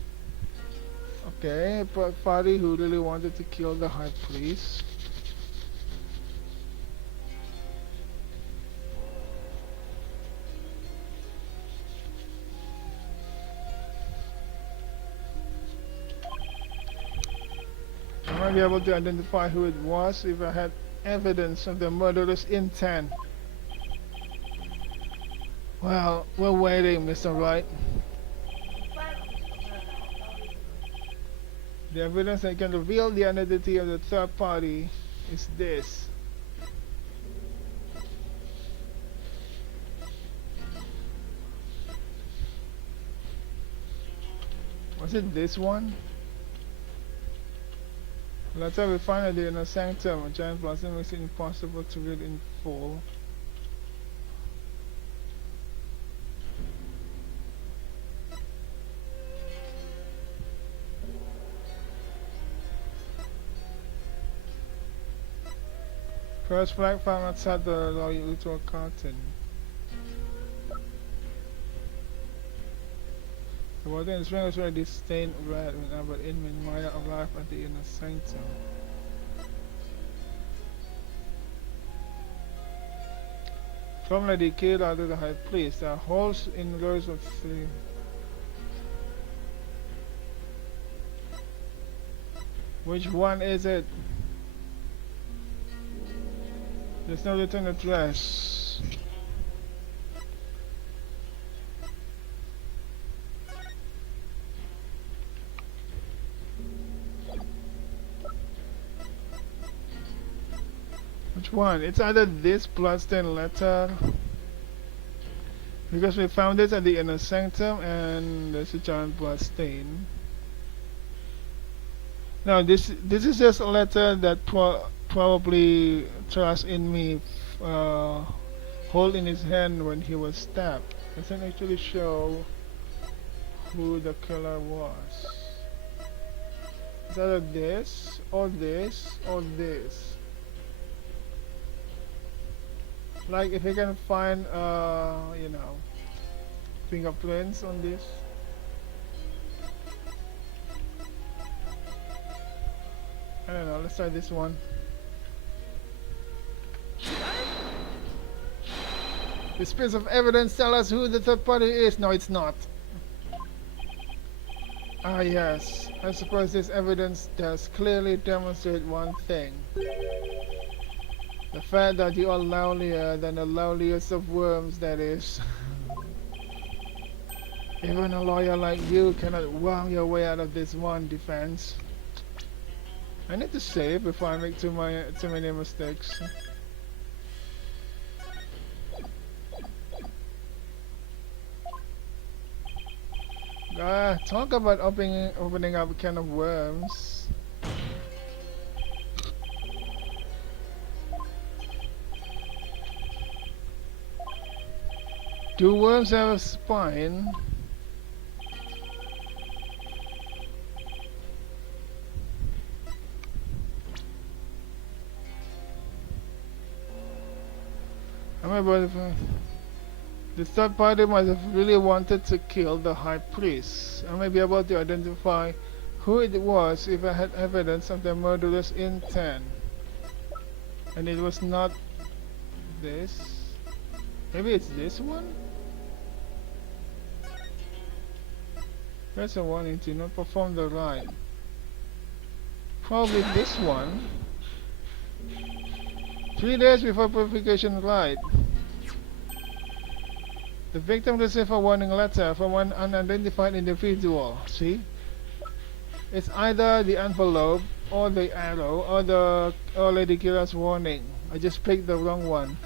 Okay, party who really wanted to kill the High Priest. I might be able to identify who it was if I had evidence of the murderous intent. Well, we're waiting, Mr. Wright. The evidence that can reveal the identity of the third party is this. Was it this one? Later we find that the inner sanctum, a giant blossom, makes it impossible to read in full. First flag found outside the Royal Uto curtain. The water in the spring was already stained red when Abbot Inwi and Maya arrived at the inner sanctum. From Lady Kira to the High Priest, there are holes in rows of 3. Which one is it? There's no return address. Which one? It's either this bloodstained letter, because we found it at the inner sanctum and there's a giant bloodstain. No, this is just a letter that probably Trust in Me hold in his hand when he was stabbed. Doesn't actually show who the killer was. It's either this, or this, or this. Like if you can find, you know, fingerprints on this. I don't know, let's try this one. This piece of evidence tells us who the third party is. No, it's not. Ah yes, I suppose this evidence does clearly demonstrate one thing. The fact that you are lovelier than the loveliest of worms, that is. Even a lawyer like you cannot worm your way out of this one defense. I need to save before I make too many mistakes. Talk about opening up a can of worms. Do worms have a spine? Am I about to... The third party must have really wanted to kill the high priest. I may be able to identify who it was if I had evidence of the murderous intent. And it was not this. Maybe it's this one? There's a warning to not perform the rite. Probably this one. 3 days before purification rite. The victim received a warning letter from an unidentified individual. See? It's either the envelope or the arrow or the Lady Kira's warning. I just picked the wrong one.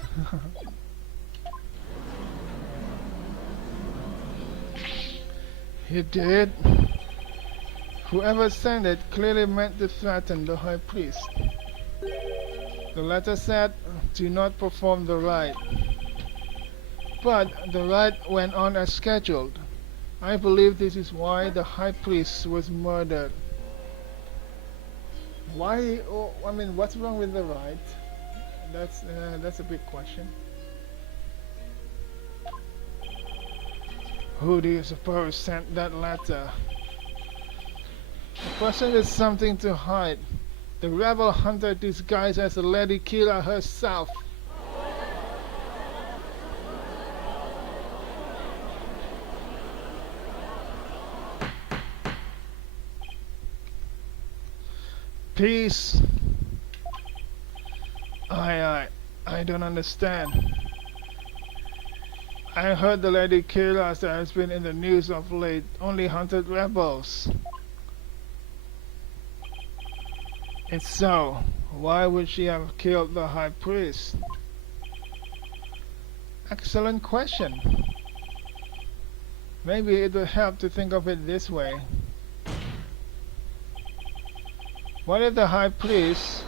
He did. Whoever sent it clearly meant to threaten the high priest. The letter said, "Do not perform the rite." But the rite went on as scheduled. I believe this is why the high priest was murdered. Why? Oh, I mean, what's wrong with the rite? That's a big question. Who do you suppose sent that letter? The person is something to hide. The rebel hunter disguised as the Lady Kira herself. Peace. I don't understand. I heard the Lady Kira that has been in the news of late only hunted rebels. If so, why would she have killed the high priest? Excellent question. Maybe it would help to think of it this way. What if the high priest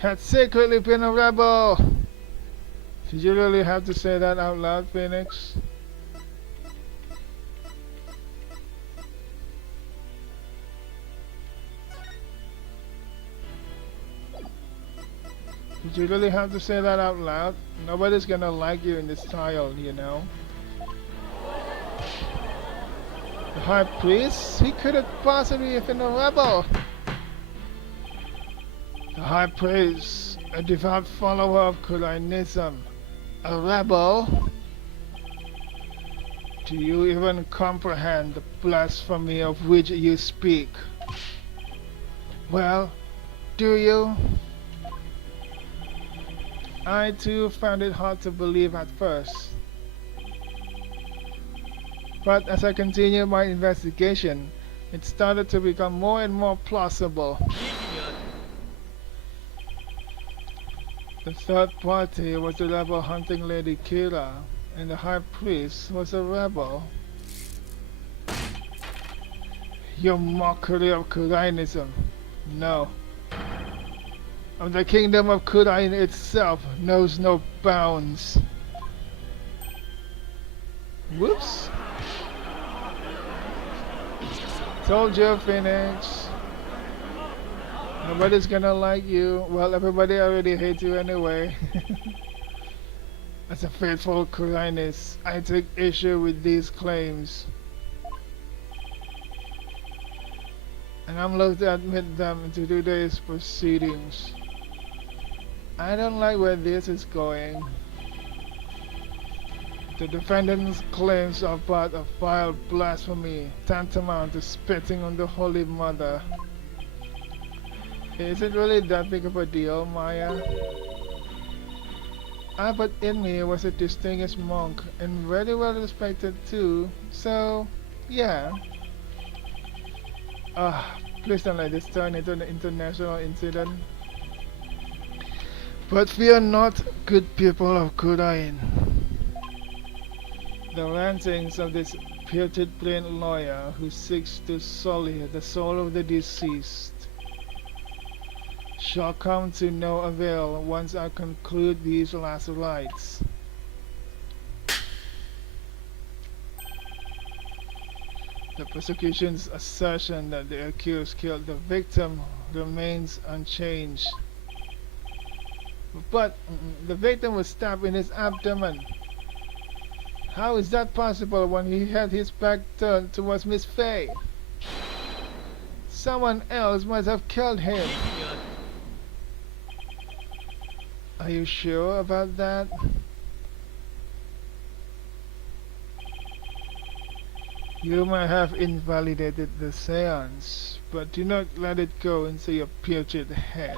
had secretly been a rebel? Did you really have to say that out loud, Phoenix? Did you really have to say that out loud? Nobody's gonna like you in this trial, you know. The high priest? He couldn't possibly have been a rebel. The high priest, a devout follower of Kurainism, a rebel? Do you even comprehend the blasphemy of which you speak? Well, do you? I too found it hard to believe at first. But as I continued my investigation, it started to become more and more plausible. The third party was the rebel hunting Lady Kira, and the high priest was a rebel. Your mockery of Kurainism. No. Of the kingdom of Kurain itself knows no bounds. Whoops. Told you, Phoenix. Nobody's gonna like you. Well, everybody already hates you anyway. As a faithful Kurainis, I take issue with these claims. And I'm loath to admit them into today's proceedings. I don't like where this is going. The defendant's claims are part of vile blasphemy, tantamount to spitting on the Holy Mother. Is it really that big of a deal, Maya? Abbot Inmi was a distinguished monk and very well respected too, so yeah. Please don't let this turn into an international incident. But fear not, good people of Kurain. The rantings of this putrid brain lawyer who seeks to sully the soul of the deceased shall come to no avail once I conclude these last rites. The prosecution's assertion that the accused killed the victim remains unchanged. But the victim was stabbed in his abdomen. How is that possible when he had his back turned towards Miss Faye? Someone else must have killed him. Are you sure about that? You might have invalidated the seance, but do not let it go into your putrid head.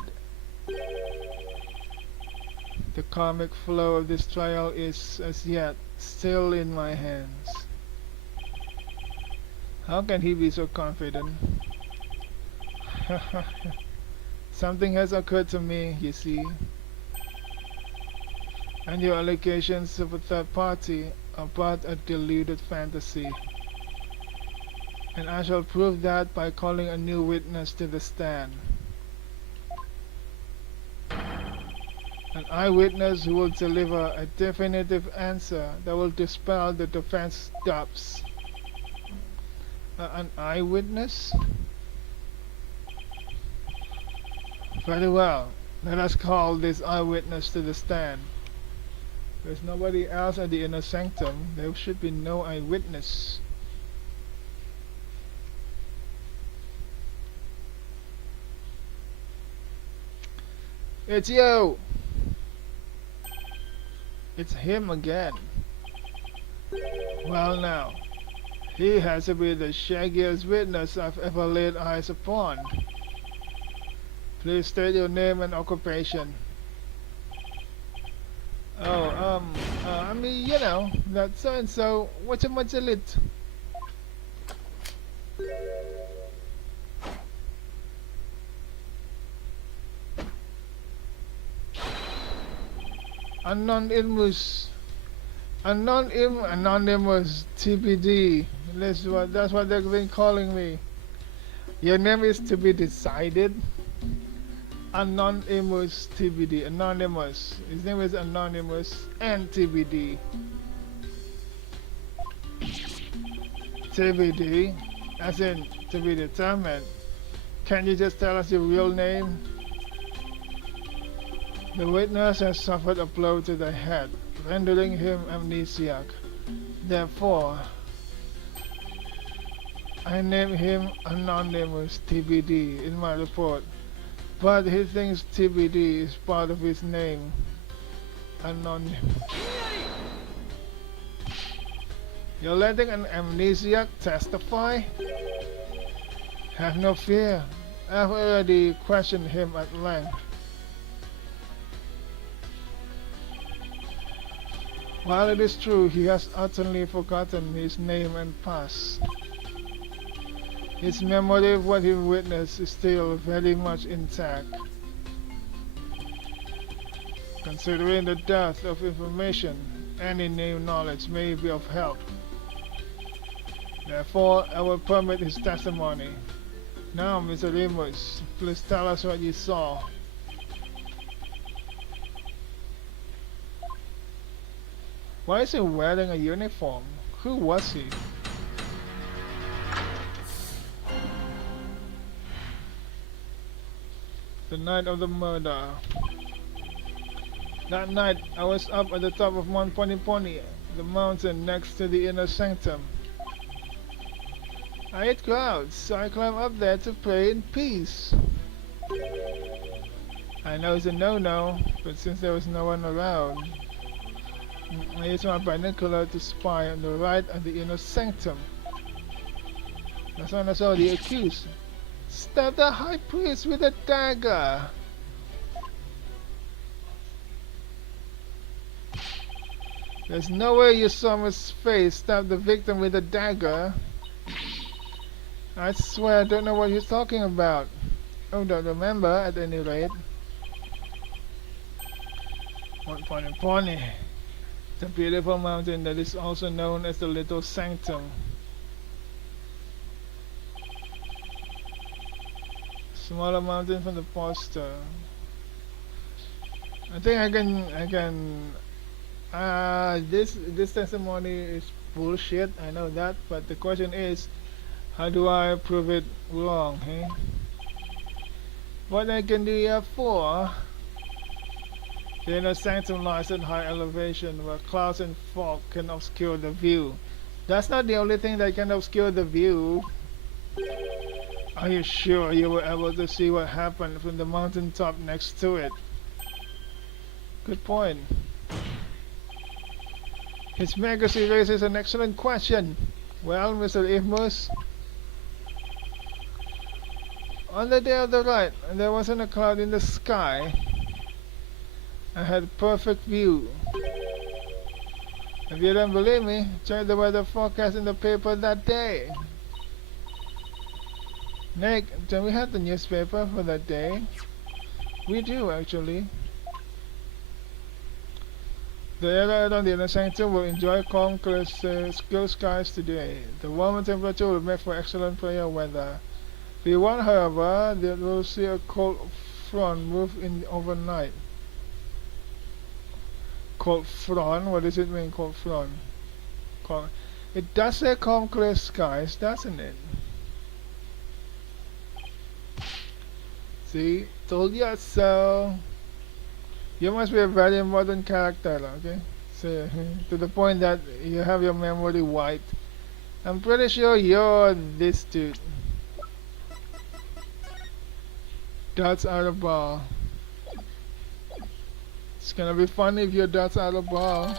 The karmic flow of this trial is, as yet, still in my hands. How can he be so confident? Something has occurred to me, you see. And your allegations of a third party are but a deluded fantasy. And I shall prove that by calling a new witness to the stand. An eyewitness who will deliver a definitive answer that will dispel the defense doubts. An eyewitness? Very well. Let us call this eyewitness to the stand. There's nobody else at the inner sanctum. There should be no eyewitness. It's you! It's him again. Well now, he has to be the shaggiest witness I've ever laid eyes upon. Please state your name and occupation. Oh, I mean, you know, that so-and-so, what's a lit? Anonymous TBD. That's what they've been calling me. Your name is to be decided. Anonymous TBD. Anonymous. His name is Anonymous and TBD. TBD, as in to be determined. Can you just tell us your real name? The witness has suffered a blow to the head, rendering him amnesiac. Therefore, I name him Anonymous TBD in my report, but he thinks TBD is part of his name. Anonymous. You're letting an amnesiac testify? Have no fear. I've already questioned him at length. While it is true he has utterly forgotten his name and past, his memory of what he witnessed is still very much intact. Considering the depth of information, any new knowledge may be of help. Therefore, I will permit his testimony. Now, Mr. Remus, please tell us what you saw. Why is he wearing a uniform? Who was he? The night of the murder. That night, I was up at the top of Mount Poniponi, the mountain next to the inner sanctum. I hate crowds, so I climbed up there to pray in peace. I know it's a no-no, but since there was no one around, I used my binocular to spy on the right of the inner sanctum. That's when I saw the accused stab the high priest with a dagger. There's no way Yusuma's face stabbed the victim with a dagger. I swear I don't know what you're talking about. Oh, don't remember at any rate. Mount Poniponi, the beautiful mountain that is also known as the Little Sanctum. Smaller mountain from the poster. I think I can this testimony is bullshit, I know that, but the question is, how do I prove it wrong, hey? What I can do here for? The inner sanctum lies at high elevation where clouds and fog can obscure the view. That's not the only thing that can obscure the view. Are you sure you were able to see what happened from the mountain top next to it? Good point. His Majesty raises an excellent question. Well, Mr. Ifmus, on the day of the rite, there wasn't a cloud in the sky. I had perfect view. If you don't believe me, check the weather forecast in the paper that day. Nick, do we have the newspaper for that day? We do, actually. The area around the inner sanctum will enjoy calm, clear skies today. The warmer temperature will make for excellent prayer weather. Be warned, however, that we'll see a cold front move in overnight. Cold front? What does it mean, cold front? It does say calm, clear skies, doesn't it? See? Told you so. You must be a very modern character, okay? So, to the point that you have your memory wiped. I'm pretty sure you're this dude. Dots out of ball. It's gonna be funny if your dots out of ball.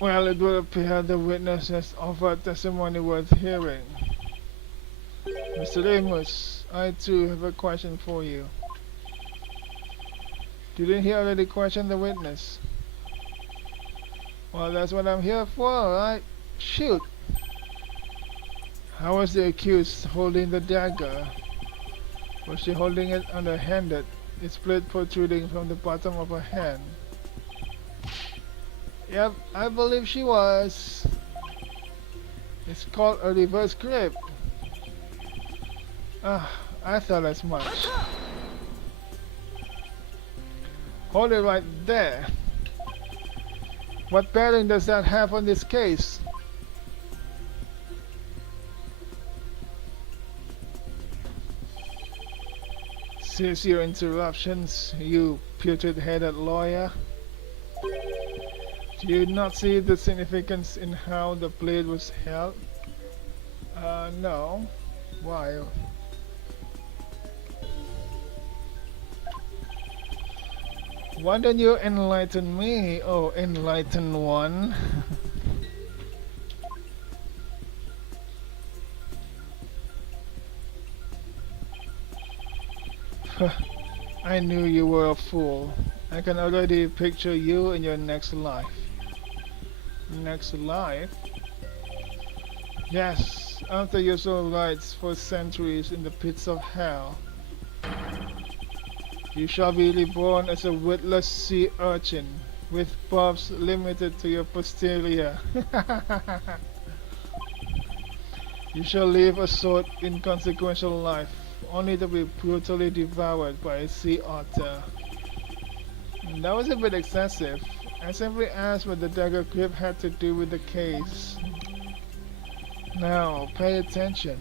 Well, it would appear the witness has offered testimony worth hearing. Mr. Amos, I too have a question for you. Didn't he already question the witness? Well, that's what I'm here for, alright? Shoot! How was the accused holding the dagger? Was she holding it underhanded, its blade protruding from the bottom of her hand? Yep, I believe she was. It's called a reverse grip. Ah, I thought as much. Hold it right there. What bearing does that have on this case? Cease your interruptions, you putrid-headed lawyer. Do you not see the significance in how the blade was held? No. Why? Why don't you enlighten me, oh enlightened one? I knew you were a fool. I can already picture you in your next life. Next life? Yes, after your soul rides for centuries in the pits of hell, you shall be reborn as a witless sea urchin, with puffs limited to your posterior. You shall live a short, inconsequential life, only to be brutally devoured by a sea otter. That was a bit excessive. I simply asked what the dagger grip had to do with the case. Now, pay attention.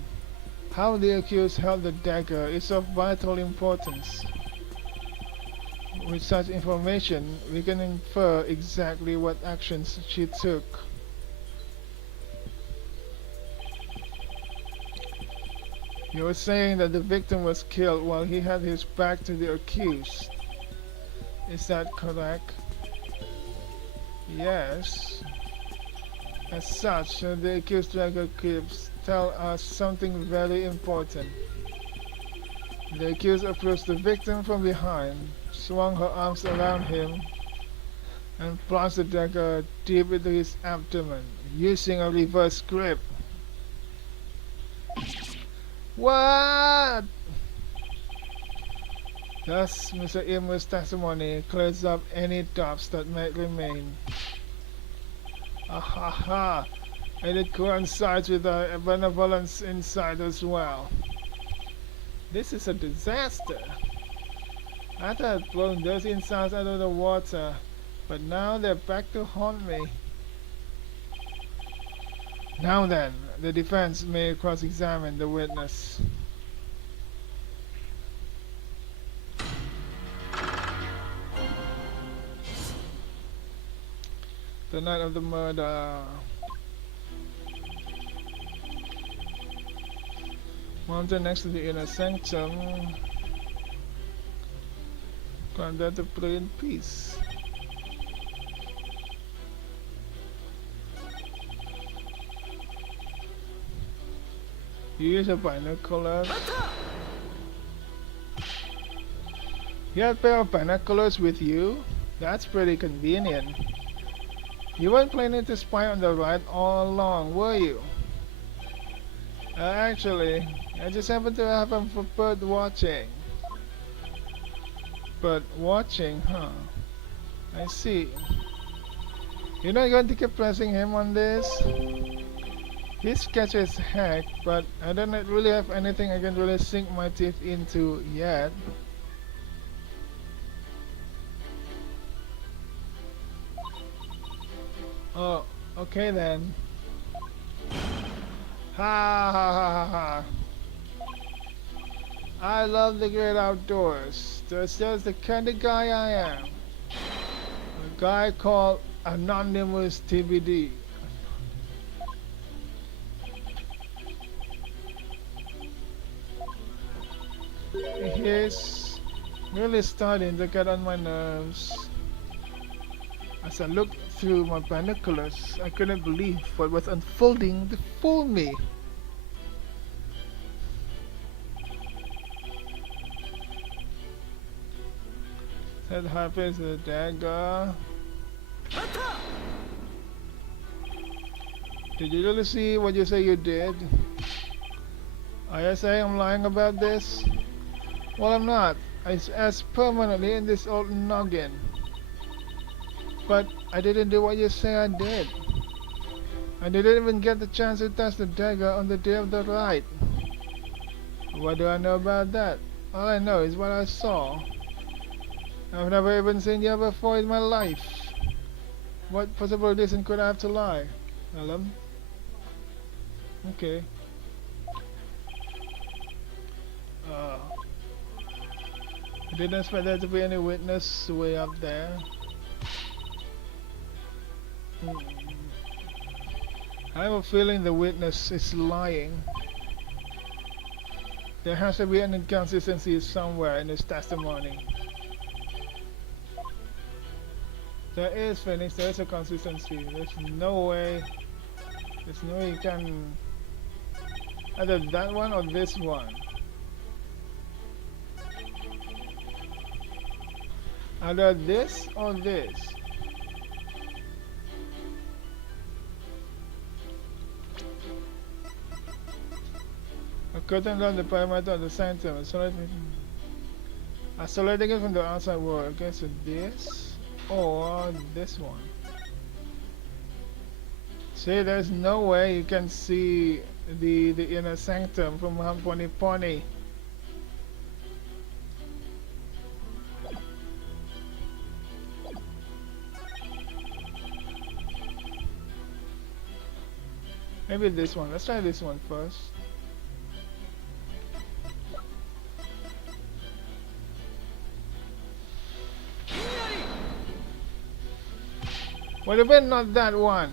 How the accused held the dagger is of vital importance. With such information, we can infer exactly what actions she took. You were saying that the victim was killed while he had his back to the accused. Is that correct? Yes. As such, the accused dagger grips tell us something very important. The accused approached the victim from behind, swung her arms around him, and plunged the dagger deep into his abdomen, using a reverse grip. What? Thus, Mr. Imu's testimony clears up any doubts that might remain. Ahaha, and it coincides with our benevolence inside as well. This is a disaster. I thought I'd blown those insides out of the water, but now they're back to haunt me. Now then, the defense may cross-examine the witness. The night of the murder. Mountain next to the inner sanctum. Conduct to pray in peace. You use a binocular. You had a pair of binoculars with you? That's pretty convenient. You weren't planning to spy on the right all along, were you? Actually, I just happen to have him for bird watching. Bird watching, huh? I see. You're not going to keep pressing him on this? He's sketchy as heck, but I don't really have anything I can really sink my teeth into yet. Oh, okay then. Ha ha ha ha ha. I love the great outdoors. That's just the kind of guy I am. A guy called Anonymous TBD. He's really starting to get on my nerves. As I looked through my binoculars, I couldn't believe what was unfolding before me. That happens to the dagger. Did you really see what you say you did? Are you saying I'm lying about this? Well, I'm not. It's as permanently in this old noggin. But I didn't do what you say I did. I didn't even get the chance to touch the dagger on the day of the rite. What do I know about that? All I know is what I saw. I've never even seen you before in my life. What possible reason could I have to lie? Alam? Okay. I didn't expect there to be any witness way up there. I have a feeling the witness is lying. There has to be an inconsistency somewhere in his testimony. There is, Phoenix, there is a consistency. There's no way you can either that one or this one. Either this or this. A curtain around the perimeter of the sanctum, isolating it from the outside world. Okay, so this or this one. See, there's no way you can see the inner sanctum from Mount Pony Pony. Maybe this one. Let's try this one first. What about not that one?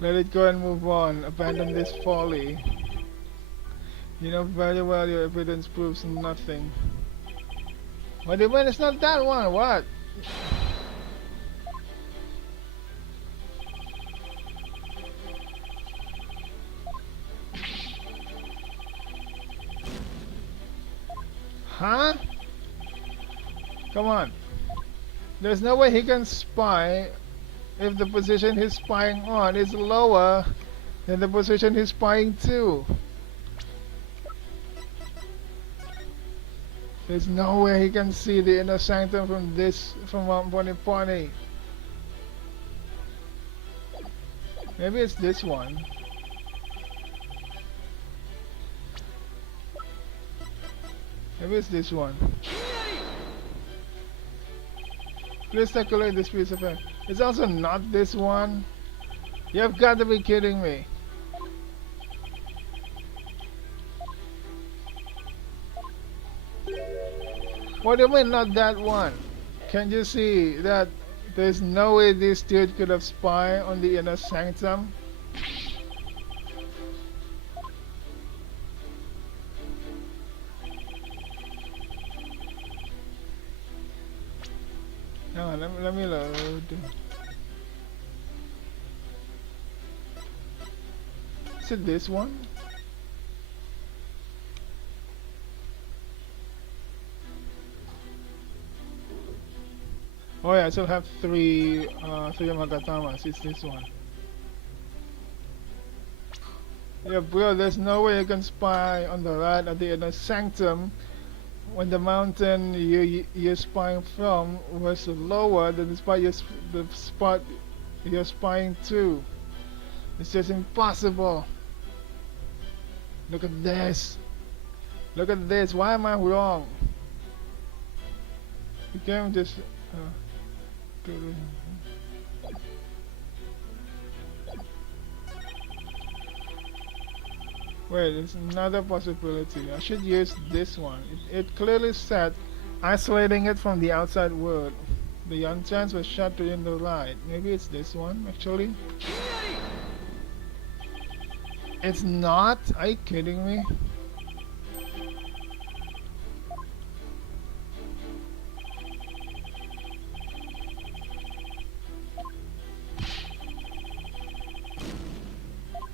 Let it go and move on. Abandon this folly. You know very well your evidence proves nothing. What about it's not that one? What? Huh? Come on. There's no way he can spy if the position he's spying on is lower than the position he's spying to. There's no way he can see the inner sanctum from Mount Poniponi. Maybe it's this one. Maybe it's this one. Please calculate this piece of paper. It's also not this one. You have got to be kidding me. What do you mean not that one? Can't you see that there's no way this dude could have spied on the inner sanctum? No, let me load. Is it this one? Oh yeah, I still have three Magatamas. It's this one. Yeah, bro, there's no way you can spy on the right at the inner sanctum when the mountain you're spying from was lower than the spot you're spying to. It's just impossible. Look at this. Look at this. Why am I wrong? The game just wait, there's another possibility. I should use this one. It clearly said isolating it from the outside world. The young chance was shot to in the light. Maybe it's this one actually. It's not? Are you kidding me?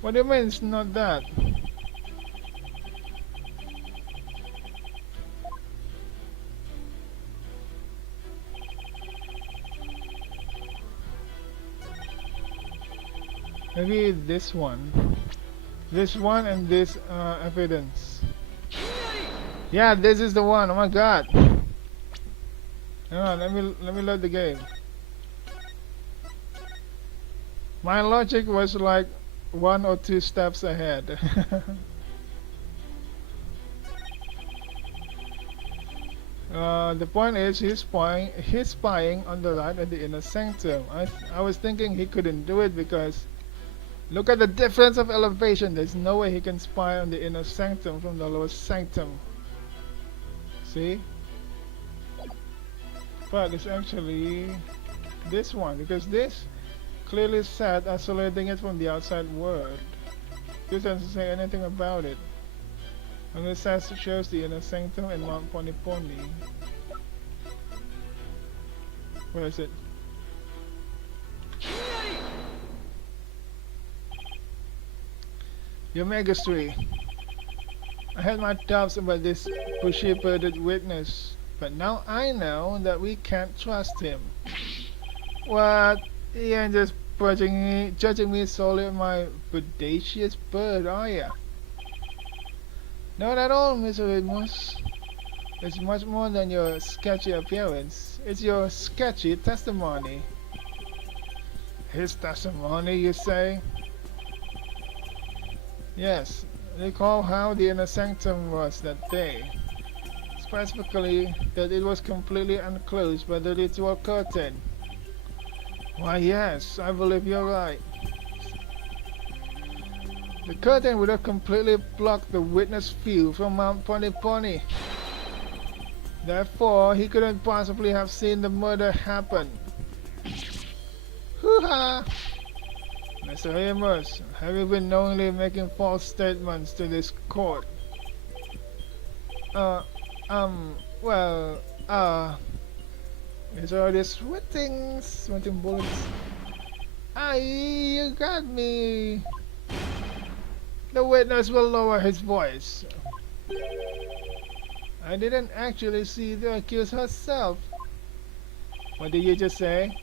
What do you mean it's not that? Maybe this one. This one and this evidence. Yeah, this is the one. Oh my god. Hang on, let me load the game. My logic was like 1 or 2 steps ahead. The point is he's spying on the right at the inner sanctum. I was thinking he couldn't do it because look at the difference of elevation. There's no way he can spy on the inner sanctum from the lower sanctum. See? But it's actually this one because this clearly said isolating it from the outside world. This doesn't say anything about it. And it says it shows the inner sanctum and Mount Poniponi. Where is it? Your Megastry. I had my doubts about this bushy-bearded witness, but now I know that we can't trust him. What? You ain't just judging me solely on my bodacious bird, are ya? Not at all, Mr. Ridmus. It's much more than your sketchy appearance. It's your sketchy testimony. His testimony, you say? Yes, recall how the inner sanctum was that day. Specifically, that it was completely enclosed by the ritual curtain. Why yes, I believe you're right. The curtain would have completely blocked the witness view from Mount Poniponi. Therefore, he couldn't possibly have seen the murder happen. Hoo-ha! Mr. Amos, have you been knowingly making false statements to this court? Uh, well, it's already sweating bullets. Aye, you got me. The witness will lower his voice. I didn't actually see the accused herself. What did you just say?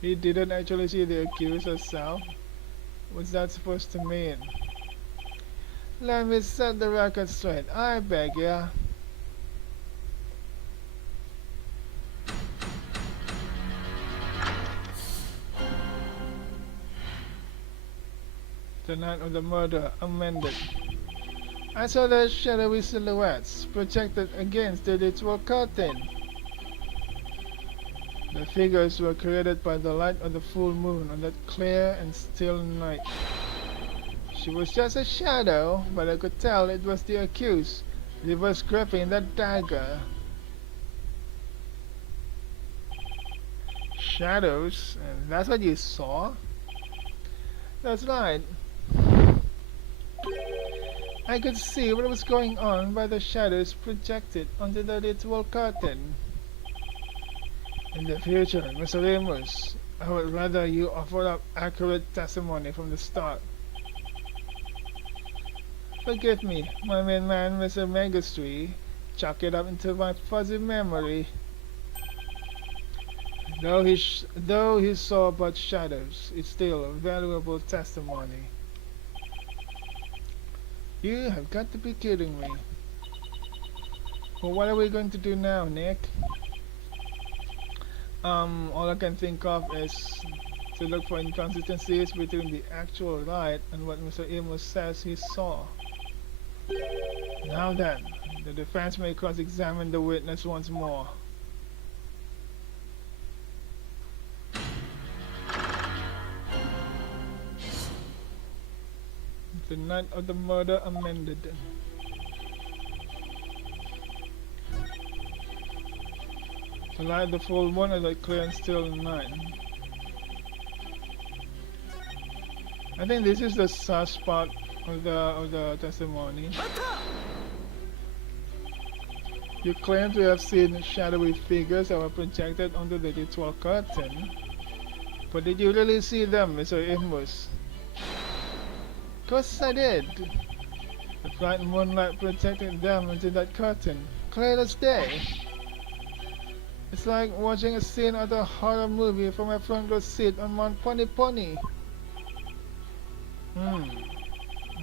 He didn't actually see the accused herself? What's that supposed to mean? Let me set the record straight. I beg ya. The night of the murder amended. I saw the shadowy silhouettes projected against the ritual curtain. The figures were created by the light of the full moon on that clear and still night. She was just a shadow, but I could tell it was the accused. He was gripping that dagger. Shadows? And that's what you saw? That's right. I could see what was going on by the shadows projected onto the ritual curtain. In the future, Mr. Amos, I would rather you offer up accurate testimony from the start. Forgive me, my main man, Mr. Megastri. Chalk it up into my fuzzy memory. Though he saw but shadows, it's still a valuable testimony. You have got to be kidding me. Well, what are we going to do now, Nick? All I can think of is to look for inconsistencies between the actual light and what Mr. Amos says he saw. Now then, the defense may cross-examine the witness once more. The night of the murder amended. To light the full moon of the clear and still night. I think this is the sus part of the testimony. You claim to have seen shadowy figures that were projected onto the ritual curtain. But did you really see them, Mr. Amos? Course I did. The bright moonlight projected them into that curtain, clear as day. It's like watching a scene of a horror movie from my front row seat on Mount Poniponi.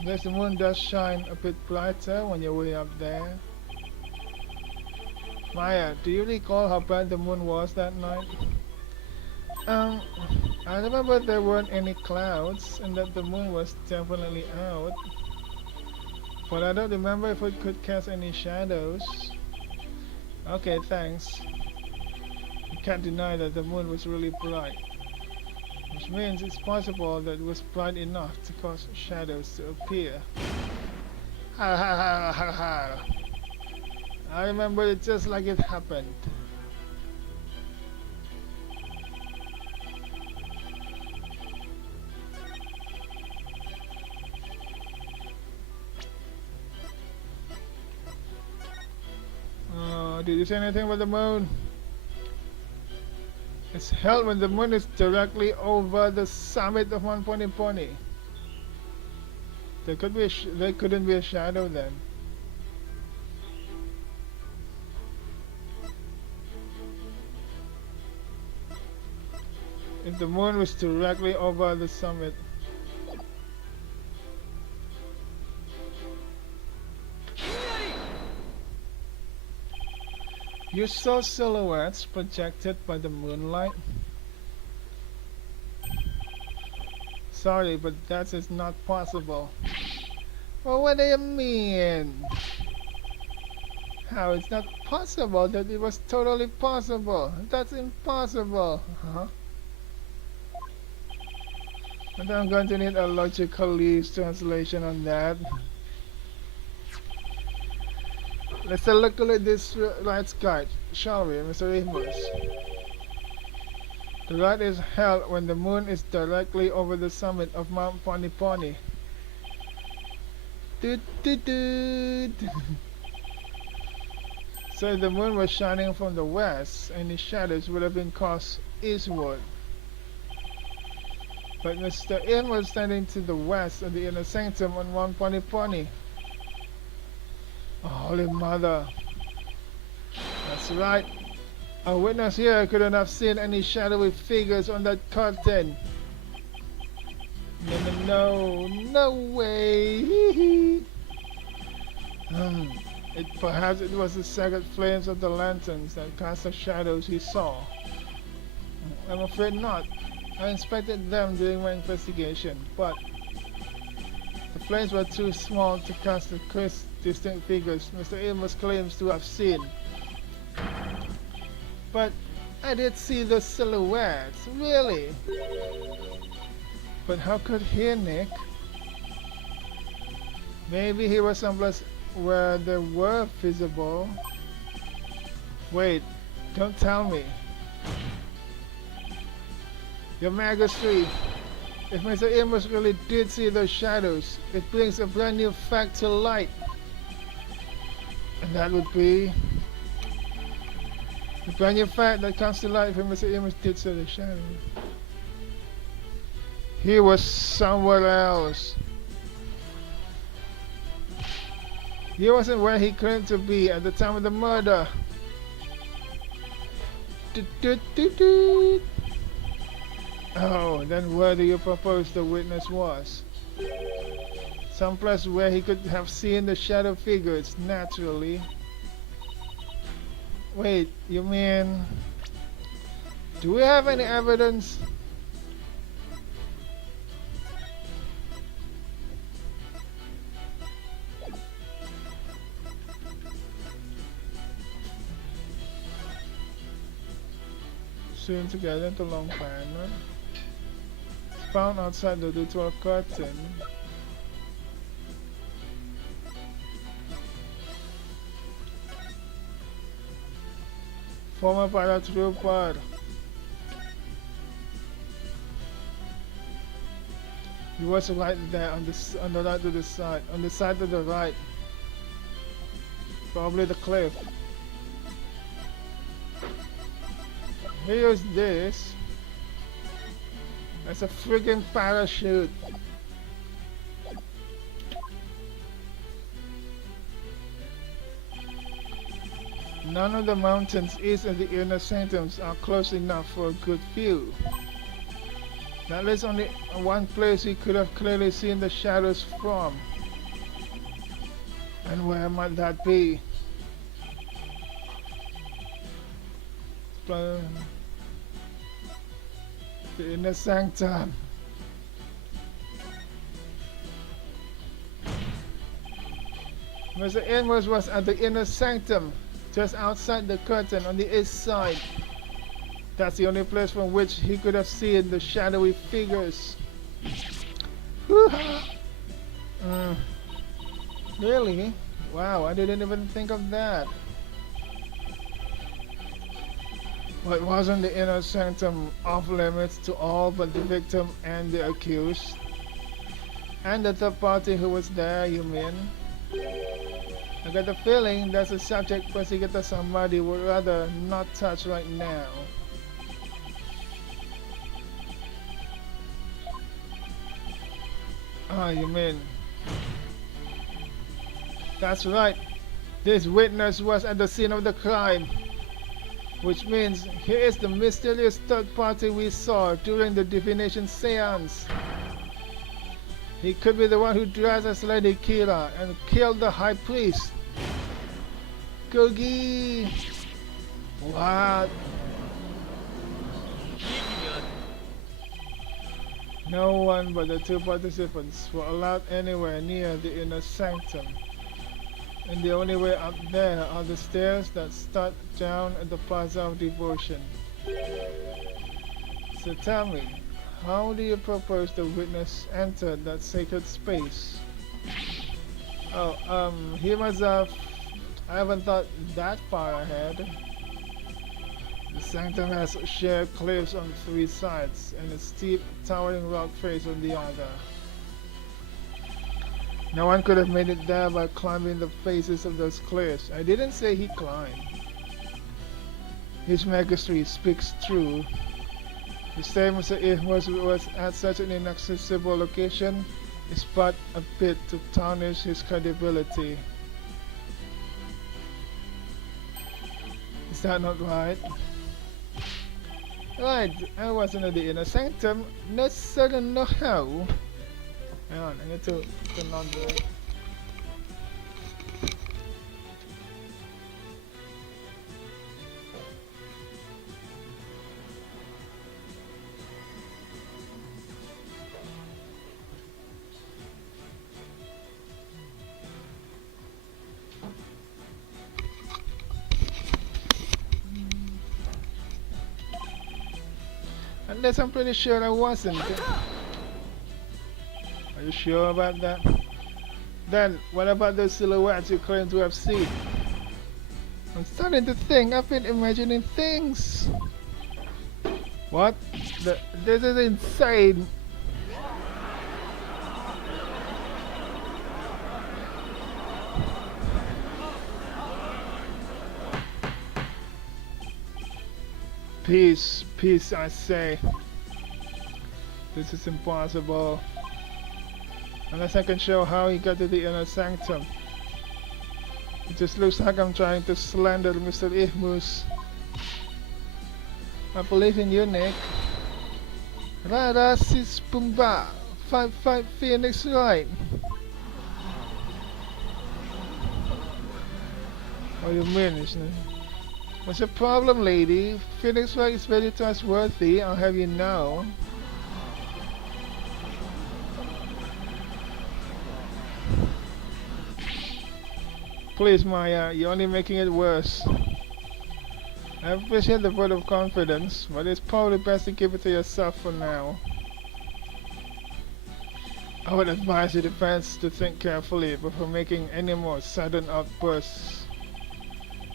Guess the moon does shine a bit brighter when you're way up there. Maya, do you recall how bright the moon was that night? I remember there weren't any clouds and that the moon was definitely out. But I don't remember if it could cast any shadows. Okay, thanks. You can't deny that the moon was really bright. Which means it's possible that it was bright enough to cause shadows to appear. Ha ha ha ha ha. I remember it just like it happened. Did you say anything about the moon? It's held when the moon is directly over the summit of Mount Poniponi. There couldn't be a shadow then. If the moon was directly over the summit. You saw silhouettes projected by the moonlight? Sorry, but that is not possible. Well, what do you mean? How it's not possible that it was totally possible? That's impossible. Huh? And I'm going to need a logically translation on that. Let's look at this right's guide, shall we, Mr. Amos? The rite is held when the moon is directly over the summit of Mount Poniponi. Doot, doot, doot. So if the moon was shining from the west, any shadows would have been cast eastward. But Mr. In was standing to the west of the inner sanctum on Mount Poniponi. Oh, Holy Mother. That's right. A witness here couldn't have seen any shadowy figures on that curtain. No way. Perhaps it was the sacred flames of the lanterns that cast the shadows he saw. I'm afraid not. I inspected them during my investigation, but the flames were too small to cast the crisp, distinct figures Mr. Amos claims to have seen. But I did see the silhouettes, really. But how could he, Nick? Maybe he was someplace where they were visible. Wait, don't tell me. Your Majesty, if Mr. Amos really did see those shadows, it brings a brand new fact to light. And that would be the brand new fact that comes to light if Mr. Amos did see the shadows. He was somewhere else. He wasn't where he claimed to be at the time of the murder. Oh, then where do you propose the witness was? Someplace where he could have seen the shadow figures naturally. Wait, you mean... Do we have any evidence? Sewn together into long panel. Found outside the ritual curtain. Former paratrooper. He was right there on the right to the side, on the side to the right. Probably the cliff. Here's this. That's a freaking parachute. None of the mountains east of the inner sanctums are close enough for a good view. That is only one place he could have clearly seen the shadows from. And where might that be? The inner sanctum. Mr. Amos was at the inner sanctum, just outside the curtain on the east side. That's the only place from which he could have seen the shadowy figures. Really? Wow, I didn't even think of that. But wasn't the inner sanctum off limits to all but the victim and the accused? And the third party who was there, you mean? I got the feeling that's a subject prosecutor somebody would rather not touch right now. Ah, you mean? That's right. This witness was at the scene of the crime. Which means he is the mysterious third party we saw during the divination seance. He could be the one who dressed as Lady Kira and killed the high priest. Gogi! What? No one but the two participants were allowed anywhere near the inner sanctum. And the only way up there are the stairs that start down at the Plaza of Devotion. So tell me, How do you propose the witness enter that sacred space? Oh, he must have... I haven't thought that far ahead. The sanctum has sheer cliffs on 3 sides and a steep, towering rock face on the other. No one could have made it there by climbing the faces of those cliffs. I didn't say he climbed. His Majesty speaks true. The statement that it was at such an inaccessible location is but a bit to tarnish his credibility. Is that not right? Right, I wasn't at the inner sanctum, not certain no how. Hang on, I need to turn on the... Unless I'm pretty sure I wasn't. Are you sure about that? Then, what about those silhouettes you claim to have seen? I'm starting to think I've been imagining things. What? This is insane. Peace, peace, I say. This is impossible. Unless I can show how he got to the inner sanctum. It just looks like I'm trying to slander Mr. Ihmus. I believe in you, Nick. Rara Sis Pumba. 5 Phoenix Wright. What do you mean, isn't it? What's the problem, lady? Phoenix Wright is very trustworthy, I'll have you know. Please, Maya, you're only making it worse. I appreciate the vote of confidence, but it's probably best to keep it to yourself for now. I would advise the defense to think carefully before making any more sudden outbursts.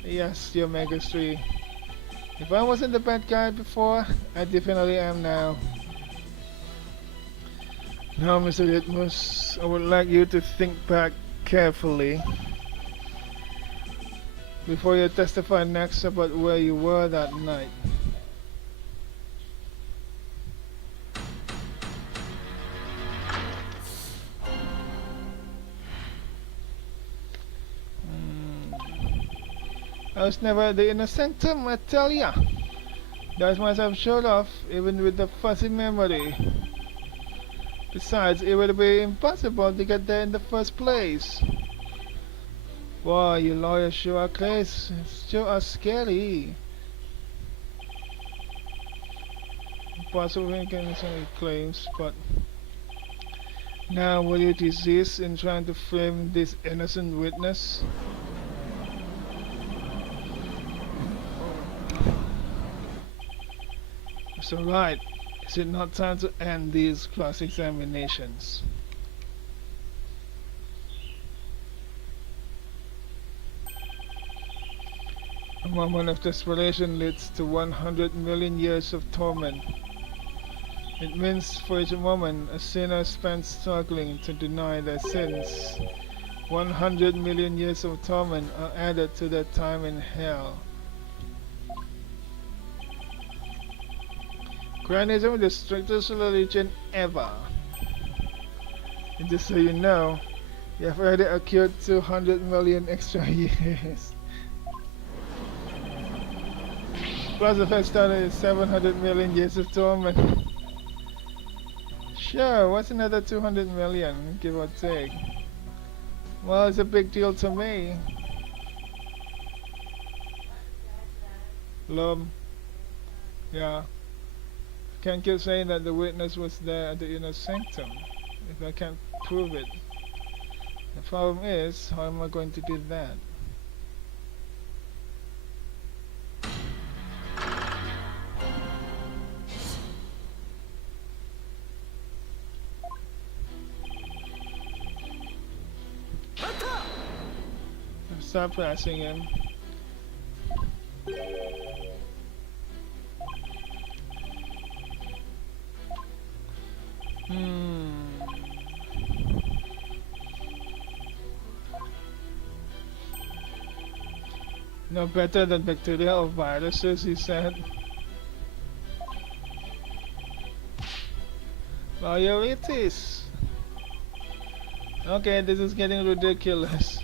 Yes, your Majesty. If I wasn't the bad guy before, I definitely am now. Now, Mr. Ihmus, I would like you to think back carefully before you testify next about where you were that night. I was never at the inner sanctum, I tell ya. That's myself showed off, even with the fuzzy memory. Besides, it would be impossible to get there in the first place. Boy, you lawyers sure are crazy, sure are scary. Impossible against any claims, but now will you desist in trying to frame this innocent witness? So right, is it not time to end these cross-examinations? A moment of desperation leads to 100 million years of torment. It means for each moment a sinner spends struggling to deny their sins. 100 million years of torment are added to their time in hell. Christianism is the strictest religion ever. And just so you know, you have already accrued 200 million extra years. Plus the fact that is 700 million years of torment. Sure, what's another 200 million, give or take? Well, it's a big deal to me. Lum. Yeah. Can't keep saying that the witness was there at the inner sanctum if I can't prove it. The problem is, how am I going to do that? start pressing him. No better than bacteria or viruses, he said. Well, here it is. Okay, this is getting ridiculous.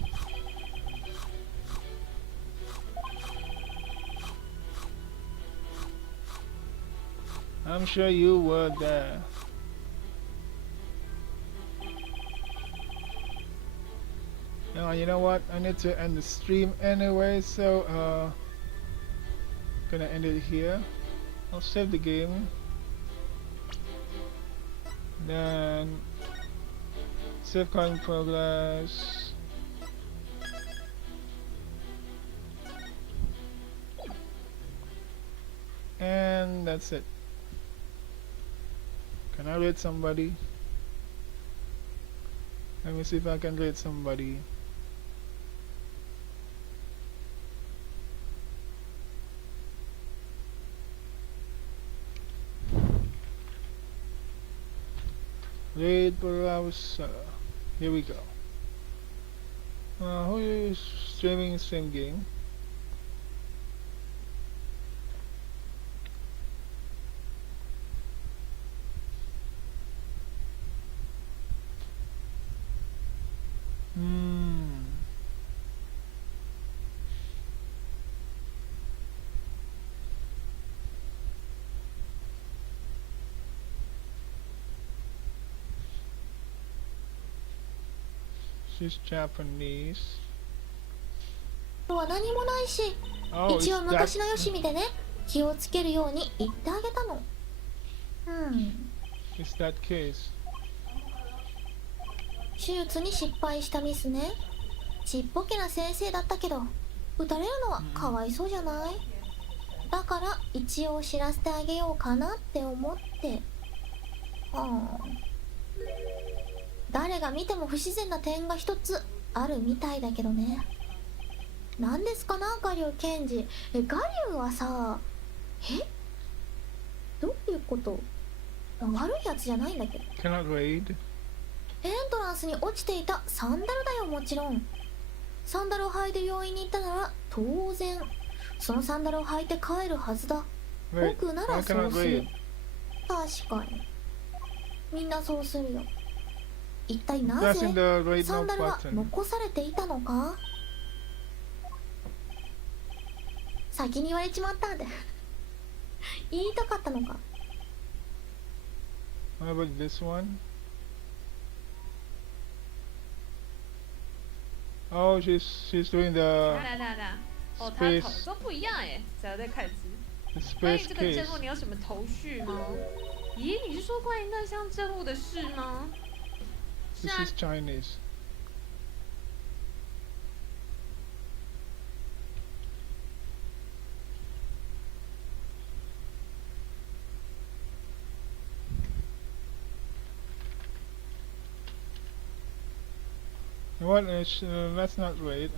I'm sure you were there. Now, you know what? I need to end the stream anyway, so gonna end it here. I'll save the game. Then save current progress. And that's it. Can I rate somebody? Let me see if I can rate somebody. Raid browser. Here we go. Who is streaming the same game? She's Japanese. は何もないし、 Oh, 一応 is 昔 that のよしみでね、気をつけるように言ってあげたの。is that case? 手術に失敗したミスね。ちっぽけな先生だったけど、打たれるのはかわいそうじゃない？だから一応知らせてあげようかなって思って。誰が見ても不自然な点が一つあるみたいだけどね。何ですかな、ガリュウ検事。ガリュウはさ、どういうこと？悪いやつじゃないんだけど。 Cannot raid. エントランスに落ちていたサンダルだよ、もちろん。サンダルを履いて病院に行ったなら当然そのサンダルを履いて帰るはずだ。 Wait, 僕な I らそ cannot うする。 raid. 確かにみんなそうするよ。一体な Pressing ぜ the raid サン now ダルは button. 残されていたのか。先に言われちまったんで言いたかったのか。 How about this one? Oh, she's doing the 来来来，哦，他 space 头都不一样哎，只要在凯兹。 the 关于 space 这个证 case. 物，你有什么头绪吗？咦，你是说关于那项证物的事吗？是 This 啊， is Chinese. You know what? Let's not wait. I